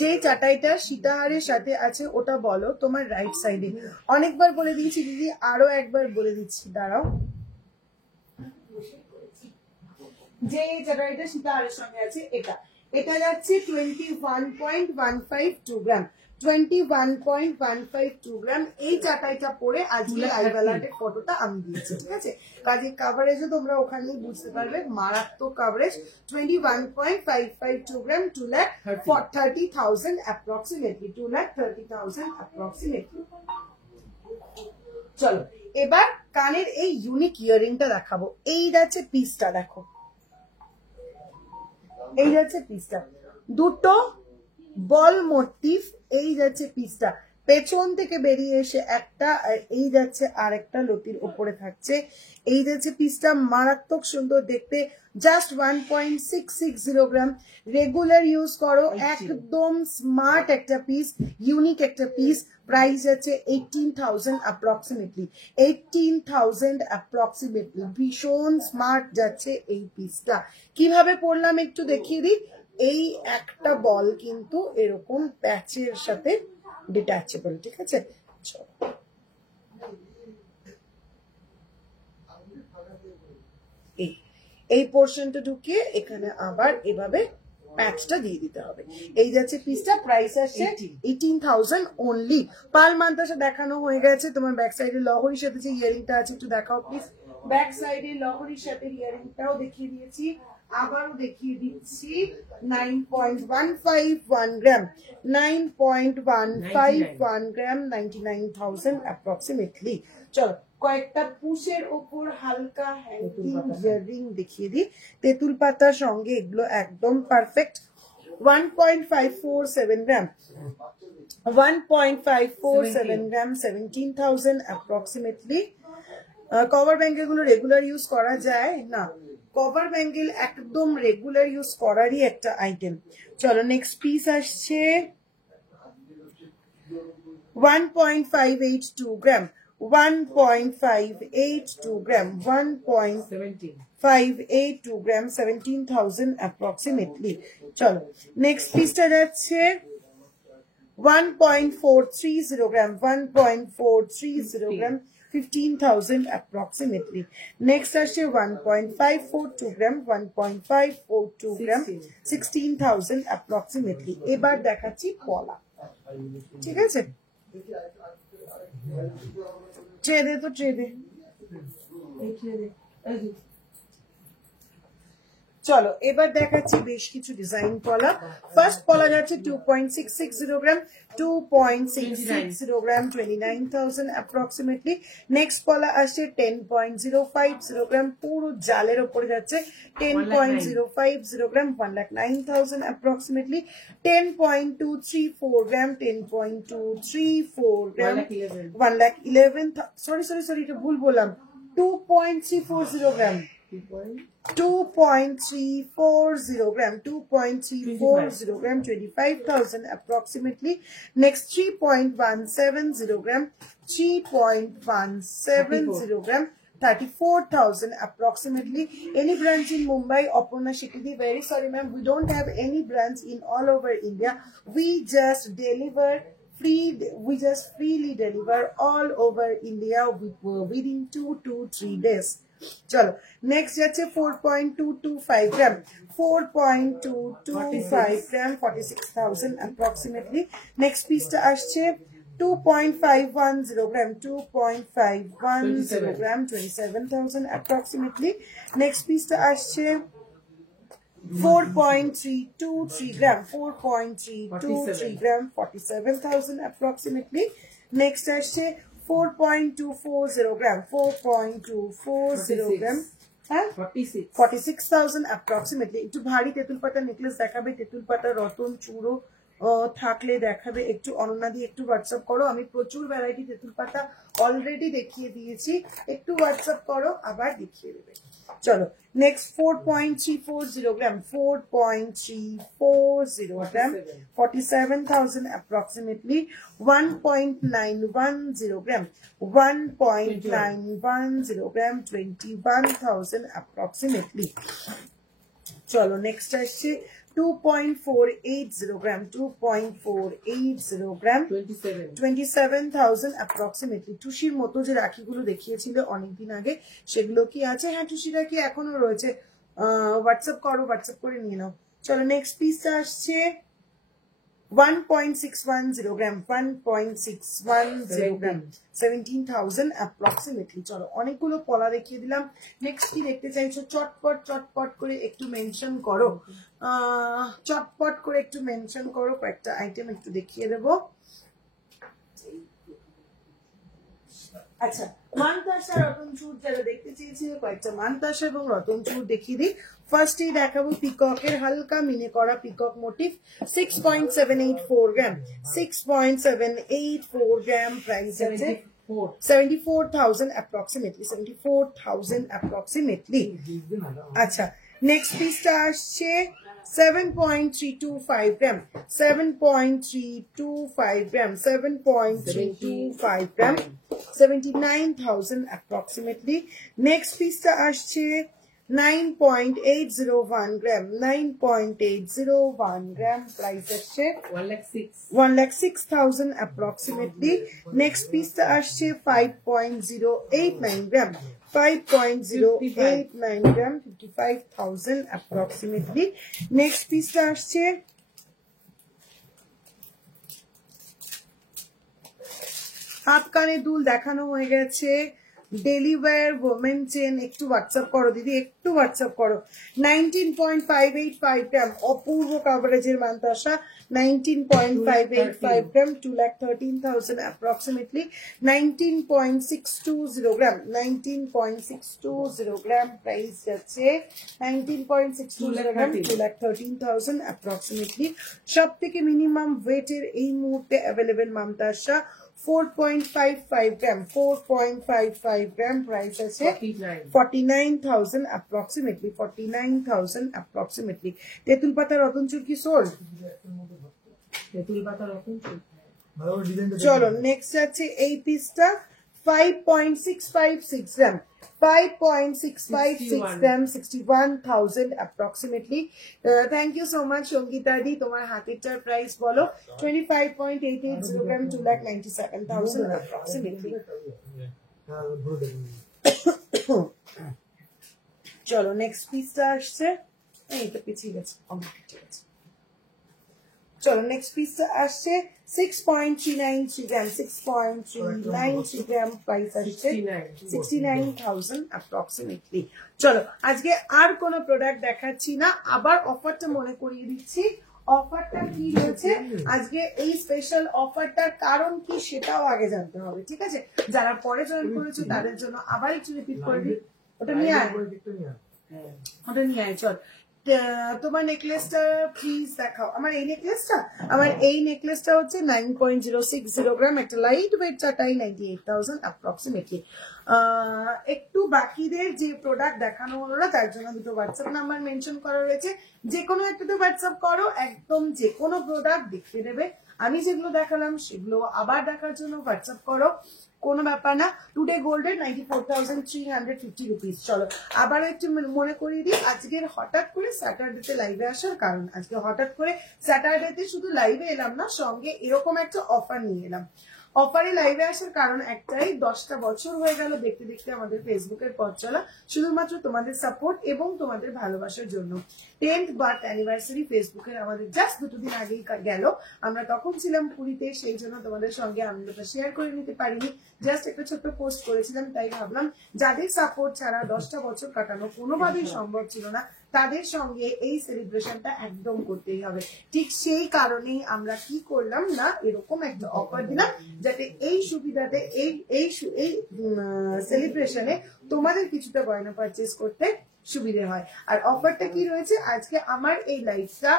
যে চাটাইটা সীতাহারের সাথে আছে ওটা বলো তোমার রাইট সাইডে। অনেকবার বলে দিয়েছি দিদি, আরো একবার বলে দিচ্ছি, দাঁড়াও। যে চাটাইটা সীতাহারের সঙ্গে আছে এটা, এটা যাচ্ছে 21.152 গ্রাম, 21.152 গ্রাম। এই চাটাইটা পরে আজকে আইভ্যালাটের ফটোটা আমি দিয়েছি, ঠিক আছে। কাজে কাভারেজও তোমরা ওখানেই বুঝতে পারবে, মারাত্মক কাভারেজ। 21.552 গ্রাম, 2,30,000 approximately, 2,30,000 approximately। চলো এবার কানের এই ইউনিক ইয়ারিংটা দেখাবো। এই যাচ্ছে পিসটা, দেখো এই যাচ্ছে পিসটা, দুটো বল মোটিভ, এই যাচ্ছে পিসটা। পেছন থেকে বেরিয়ে এসে একটা, আর এই যাচ্ছে আর একটা লতির উপরে থাকছে। এই যাচ্ছে পিসটা মারাত্মক সুন্দর দেখতে, জাস্ট 1.660 গ্রাম। রেগুলার ইউজ করো, একদম স্মার্ট একটা পিস, ইউনিক একটা পিস। প্রাইস আছে 18,000 অ্যাপ্রক্সিমেটলি, 18,000 অ্যাপ্রক্সিমেটলি। ভীষণ স্মার্ট যাচ্ছে এই পিসটা। কিভাবে পরলাম একটু দেখিয়ে দিই। এই একটা বল কিন্তু এরকম প্যাচের সাথে ডিট্যাচেবল, ঠিক আছে। এই পোর্শনটা ঢুকিয়ে এখানে আবার এভাবে প্যাচটা দিয়ে দিতে হবে। এই যাচ্ছে পিসটা, প্রাইস আসছে 18,000 অনলি। পাল মান্তাসা দেখানো হয়ে গেছে। তোমার ব্যাক সাইডে লহরির সাথে যে ইয়ারিংটা আছে একটু দেখাও প্লিজ। ব্যাক সাইডে লহরির সাথে ইয়ারিংটাও দেখিয়ে দিয়েছি, আবারও দেখিয়ে দিচ্ছি। 9.151 গ্রাম, 9.151 গ্রাম, 99,000 অ্যাপ্রক্সিমেটলি। চলো কয়েকটা পুশের ওপর হালকা হ্যাঙ্গিং ইয়াররিং দেখিয়ে দিই। তেঁতুল পাতার সঙ্গে এগুলো একদম পারফেক্ট। 1.547 গ্রাম, 1.547 গ্রাম, 17,000 অ্যাপ্রক্সিমেটলি। কভার ব্যাঙ্গেল গুলো রেগুলার ইউজ করা যায় না, কভার ব্যাঙ্গেল একদম রেগুলার ইউজ করারই একটা আইটেম। চলো নেক্সট পিস আসছে 1.582 গ্রাম, 1.582 গ্রাম, 1.582 গ্রাম, 17,000 অ্যাপ্রক্সিমেটলি। চলো নেক্সট পিসটা যাচ্ছে 1.430 গ্রাম, 1.430 গ্রাম, 15,000 approximately. Next আসছে 1.542 গ্রাম, 1.542 গ্রাম, 16,000 approximately. এবার দেখাচ্ছি পলা, ঠিক আছে। ট্রে দে তো, ট্রে দে। চলো এবার দেখাচ্ছি বেশ কিছু ডিজাইন পলা। ফার্স্ট পলা যাচ্ছে 2.660 গ্রাম, 2.660 গ্রাম, 29,000 অ্যাপ্রক্সিমেটলি। নেক্সট পলা আসছে 10.050 গ্রাম, পুরো জালের ওপরে যাচ্ছে 10.050 গ্রাম, 1,09,000 অ্যাপ্রক্সিমেটলি। 10.234 গ্রাম, 10.234 গ্রাম, 1,11,000। সরি এটা ভুল বললাম, 2.340 গ্রাম, 2.340 gram, 2.340 gram, 25,000 approximately. Next 3.170 gram, 3.170 gram, 34,000 approximately. Any branch in Mumbai? Aparna Shikidi, very sorry ma'am, we don't have any branch in all over India. We just deliver we just freely deliver all over India within 2 to 3 days. চলো next যাচ্ছে 4.225 গ্রাম, 4.225 গ্রাম, 46,000 approximately. Next পিসটা আসছে 2.510 গ্রাম, 2.510 গ্রাম, 27,000 approximately. Next পিসটা আসছে 4.323 গ্রাম, 4.323 গ্রাম, 47,000 approximately. Next আসছে 4.240 গ্রাম, 4.240 গ্রাম, হ্যাঁ 46,000 approximately. একটু ভারী তেঁতুল পাতা নেকলেস দেখাবে, তেঁতুল পাতা রতন চূড়ো থাকলে দেখাবে। একটু অনন্যা দিয়ে একটু হোয়াটসঅ্যাপ করো, আমি প্রচুর ভ্যারাইটি তেঁতুল পাতা অলরেডি দেখিয়ে দিয়েছি, একটু হোয়াটসঅ্যাপ করো আবার দেখিয়ে দেবে। চলো নেক্সট 4.340 গ্রাম, 4.340 গ্রাম, 47,000 approximately. 1.910 গ্রাম, 1.910 গ্রাম, 21,000 approximately. চলো নেক্সট আসছে 2.480 গ্রাম, 2.480 গ্রাম, 27,000 approximately. টুসির মতো যে রাখিগুলো দেখিয়েছিল অনেকদিন আগে, সেগুলো কি আছে? হ্যাঁ টুসি রাখি এখনো রয়েছে, হোয়াটসঅ্যাপ করো, হোয়াটসঅ্যাপ করে নিয়ে নাও। চলো নেক্সট পিসটা আসছে 1.610 গ্রাম, 1.610 গ্রাম, 17,000 approximately. চলো অনেকগুলো পলা দেখিয়ে দিলাম। নেক্সট কি দেখতে চাইছো? চটপট চটপট করে একটু মেনশন করো, চটপট করে একটু মেনশন করো, কয়েকটা আইটেম একটু দেখিয়ে দেবো। আচ্ছা, মানতাসা রতন চূড় যারা দেখতে চেয়েছিল কয়েকটা মানতাসা এবং রতন চূড় দেখিয়ে দিই। ফার্স্টেই দেখাবো পিককের হালকা মিনে করা পিকক মোটিভ 6.784 গ্রাম, 6.784 গ্রাম প্রাইস আছে 74,000 approximately, 74,000 approximately. আচ্ছা, নেক্সট পিসটা আসছে 7.325 গ্রাম, 7.325 গ্রাম, 7.325 গ্রাম, 79,000 approximately. Next পিসটা আসছে 9.801 গ্রাম, 9.801 গ্রাম প্রাইস আসছে 1,06,000 approximately. Next পিসটা আসছে 5.089 গ্রাম, 5.089 গ্রাম, 55,000 approximately. Next পিসটা আসছে হাত কানে দুল দেখানো হয়ে গেছে, ডেলি ওয়্যার ওমেন চেন। একটু হোয়াটসঅ্যাপ করো দিদি, একটু হোয়াটসঅ্যাপ করো। 19.585 গ্রাম, অপূর্ব কাভারেজের মানতাসা, 19.585 গ্রাম, 2,13,000 approximately. 19.620 গ্রাম, 19.620 গ্রাম প্রাইস যাচ্ছে 19.620 গ্রাম, 2,13,000 approximately. সব থেকে মিনিমাম ওয়েটের এই মুহূর্তে অ্যাভেলেবেল মানতাসা 4.55 গ্রাম, 4.55 গ্রাম প্রাইস আছে 49,000 approximately, 49,000 approximately. তেঁতুল পাতা রতন চূড় কি সোল্ড? তেঁতুল পাতা রতন চূড়। চলো নেক্সট আছে এই পিসটা 5.656 গ্রাম, 5.656 গ্রাম, 61,000 approximately. Thank you so much Sangeeta দি, তোমার হাতেরটার প্রাইস বলো। 25.880 গ্রাম, 2,97,000 approximately. চলো নেক্সট পিসটা আসছে, এইটা পিছিয়ে গেছে, ঠিক আছে। চলো নেক্সট পিসটা আসছে 6.393 গ্রাম, 6.393 গ্রাম প্রাইস আসছে 69,000 approximately. চলো আজকে আর কোন প্রোডাক্ট দেখাচ্ছি না, আবার অফারটা মনে করিয়ে দিচ্ছি। অফারটা কি রয়েছে আজকে, এই স্পেশাল অফারটার কারণ কি সেটাও আগে জানতে হবে, ঠিক আছে? যারা পরে জয়েন করেছো তাদের জন্য আবার একটু রিপিট করে দিই। ওটা নিয়ে আয়, ওটা নিয়ে আয়, চল। তোমার নেকলেসটা প্লিজ দেখাও। আমার এই নেকলেসটা, আমার এই নেকলেসটা হচ্ছে 9.060 গ্রাম, একটা লাইট ওয়েট চাটাই, 98,000 approximately. একটু বাকিদের যে প্রোডাক্ট দেখানো হলো না তার জন্য দুটো হোয়াটসঅ্যাপ নাম্বার মেনশন করা রয়েছে, যে কোনো একটাতে হোয়াটসঅ্যাপ করো, একদম যে কোনো প্রোডাক্ট দেখতে দেবে। আমি যেগুলো দেখালাম সেগুলো আবার দেখার জন্য হোয়াটসঅ্যাপ করো, কোনো ব্যাপার না। টুডে গোল্ডের 94,350 রুপিস। চলো আবার একটু মনে করিয়ে দিই আজকের হঠাৎ করে স্যাটারডেতে লাইভে আসার কারণ। আজকে হঠাৎ করে স্যাটারডেতে শুধু লাইভে এলাম না, সঙ্গে এরকম একটা অফার নিয়ে এলাম। অফারে লাইভে আসার কারণ একটাই, 10টা বছর হয়ে গেল দেখতে দেখতে আমাদের ফেসবুকের পথ চলা, শুধুমাত্র তোমাদের সাপোর্ট এবং তোমাদের ভালোবাসার জন্য। 10th বার্থ অ্যানিভার্সারি ফেসবুকের আমাদের জাস্ট 2 দিন আগেই গেল, আমরা তখন ছিলাম পুরীতে, সেই জন্য তোমাদের সঙ্গে আনন্দটা শেয়ার করে নিতে পারিনি, জাস্ট একটা ছোট্ট পোস্ট করেছিলাম। তাই ভাবলাম যাদের সাপোর্ট ছাড়া 10টা বছর কাটানো কোনোভাবেই সম্ভব ছিল না, তাদের সঙ্গে এই সেলিব্রেশনটা একদম করতেই হবে। ঠিক সেই কারণেই আমরা কি করলাম না, এরকম একটা অফার দিলাম যাতে এই সুবিধাতে এই সেলিব্রেশনে তোমাদের কিছুটা গয়না পারচেস করতে সুবিধে হয়। আর অফারটা কি রয়েছে, আজকে আমার এই লাইভটা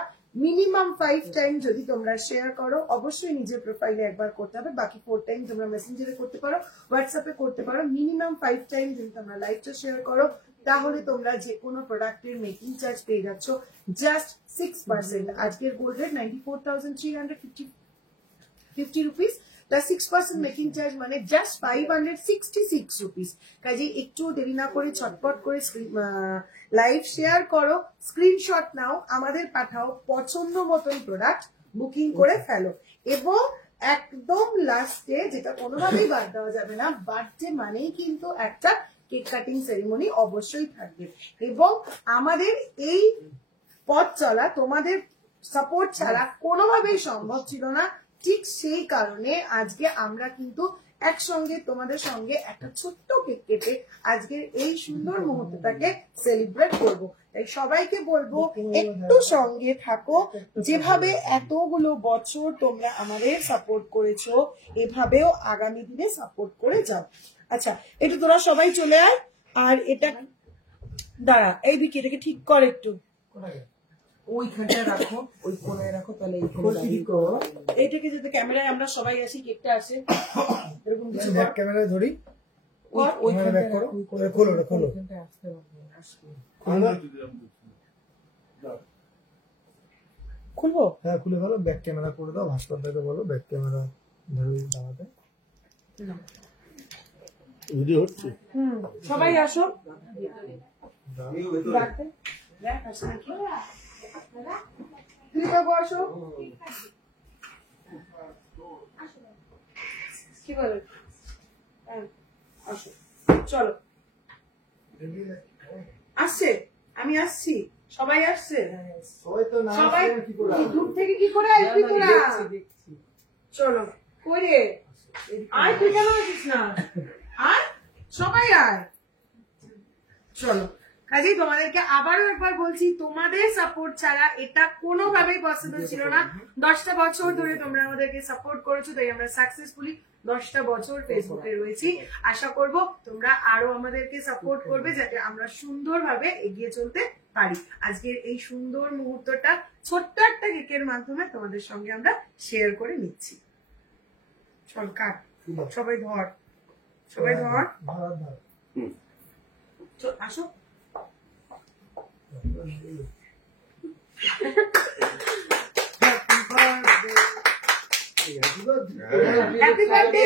মিনিমাম 5 টাইম যদি তোমরা শেয়ার করো, অবশ্যই নিজের প্রোফাইলে একবার করতে হবে, বাকি 4 টাইম তোমরা মেসেঞ্জারে করতে পারো, হোয়াটসঅ্যাপে করতে পারো। মিনিমাম 5 টাইম যদি তোমরা লাইভটা শেয়ার করো, তাহলে তোমরা যে কোনো প্রোডাক্টের মেকিং চার্জ পেয়ে যাচ্ছ জাস্ট 6%। আজকের gold rate 94,350 rupees plus 6% making charge, মানে জাস্ট 566 রুপিস। কাজে একটু দেরি না করে ছটপট করে লাইভ শেয়ার করো, স্ক্রিনশট নাও, আমাদের পাঠাও, পছন্দ মতন প্রোডাক্ট বুকিং করে ফেলো। এবং একদম লাস্টে, যেটা কোনোভাবেই বাদ দেওয়া যাবে না, বার্থডে মানেই কিন্তু একটা কেক কাটিং সেরিমনি অবশ্যই থাকবে। এবং আমাদের এই পথ চলা তোমাদের সাপোর্ট ছাড়া কোনোভাবেই সম্ভব ছিল না। ঠিক সেই কারণে আজকে আমরা কিন্তু একসঙ্গে তোমাদের সঙ্গে একটা ছোট্ট কেক কেটে আজকের এই সুন্দর মুহূর্তটাকে সেলিব্রেট করব। তাই সবাইকে বলবো একটু সঙ্গে থাকো, যেভাবে এতগুলো বছর তোমরা আমাদের সাপোর্ট করেছো এভাবেও আগামী দিনে সাপোর্ট করে যাও। আচ্ছা, একটু তোরা সবাই চলে আয়। আর এটা দাঁড়া, এই বিকি এটাকে ঠিক কর একটু, ওইখানটা রাখো, ওই কোনায় রাখো, তাহলে এইটাকে যাতে ক্যামেরায় আমরা সবাই আসি, কেকটা আসে এরকম কিছু ব্যাক ক্যামেরায় ধরি, ব্যাক করো, খোলো রে, খোলো। খুলবো? হ্যাঁ খুলে ফেলো, ব্যাক ক্যামেরা করে দাও, ভাস্করদাকে বলো ব্যাক ক্যামেরা ধরে দাঁড়াতে। ভিডিও হচ্ছে? সবাই আসো। বাবু আসো, কি বলে? আসো, চলো। আসছে, আমি আসছি, সবাই আসছে। সবাই তো না, সবাই কি করে দূর থেকে কি করে আসবি তোরা? চলো, করে আয়, তুই কেন আসিস না? আয়, সবাই আয়, চলো। কাজেই তোমাদেরকে আবারও একবার বলছি, তোমাদের সাপোর্ট ছাড়া এটা কোনোভাবেই পসিবল ছিল না। 10টা বছর ধরে তোমরা আমাদেরকে সাপোর্ট করেছো, তাই আমরা সাকসেসফুলি 10টা বছর ফেসবুকে রয়েছি। আশা করব তোমরা আরো আমাদেরকে সাপোর্ট করবে, যাতে আমরা সুন্দরভাবে এগিয়ে চলতে পারি। আজকের এই সুন্দর মুহূর্তটা ছোট্ট একটা কেকের মাধ্যমে তোমাদের সঙ্গে আমরা শেয়ার করে নিচ্ছি। চল কাট, সবাই ধর, সবাই ধর, আসো। Happy birthday.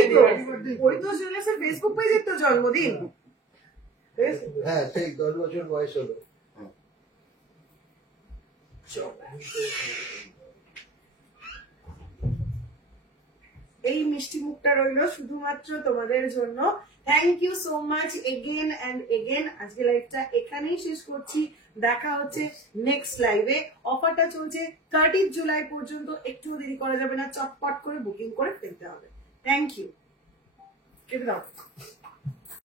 ওই তো চলেছে ফেসবুক পেজের তো জন্মদিন। হ্যাঁ সেই 10 বছর বয়স হলো। এই মিষ্টি মুখটা রইলো শুধুমাত্র তোমাদের জন্য। Thank you so much again and again. আজকে লাইভটা এখানেই শেষ করছি, দেখা হচ্ছে নেক্সট লাইভে। অফারটা চলছে 30 জুলাই পর্যন্ত, একটু দেরি করা যাবে না, চটপট করে বুকিং করে ফেলতে হবে। থ্যাংক ইউ, কেটে দাও।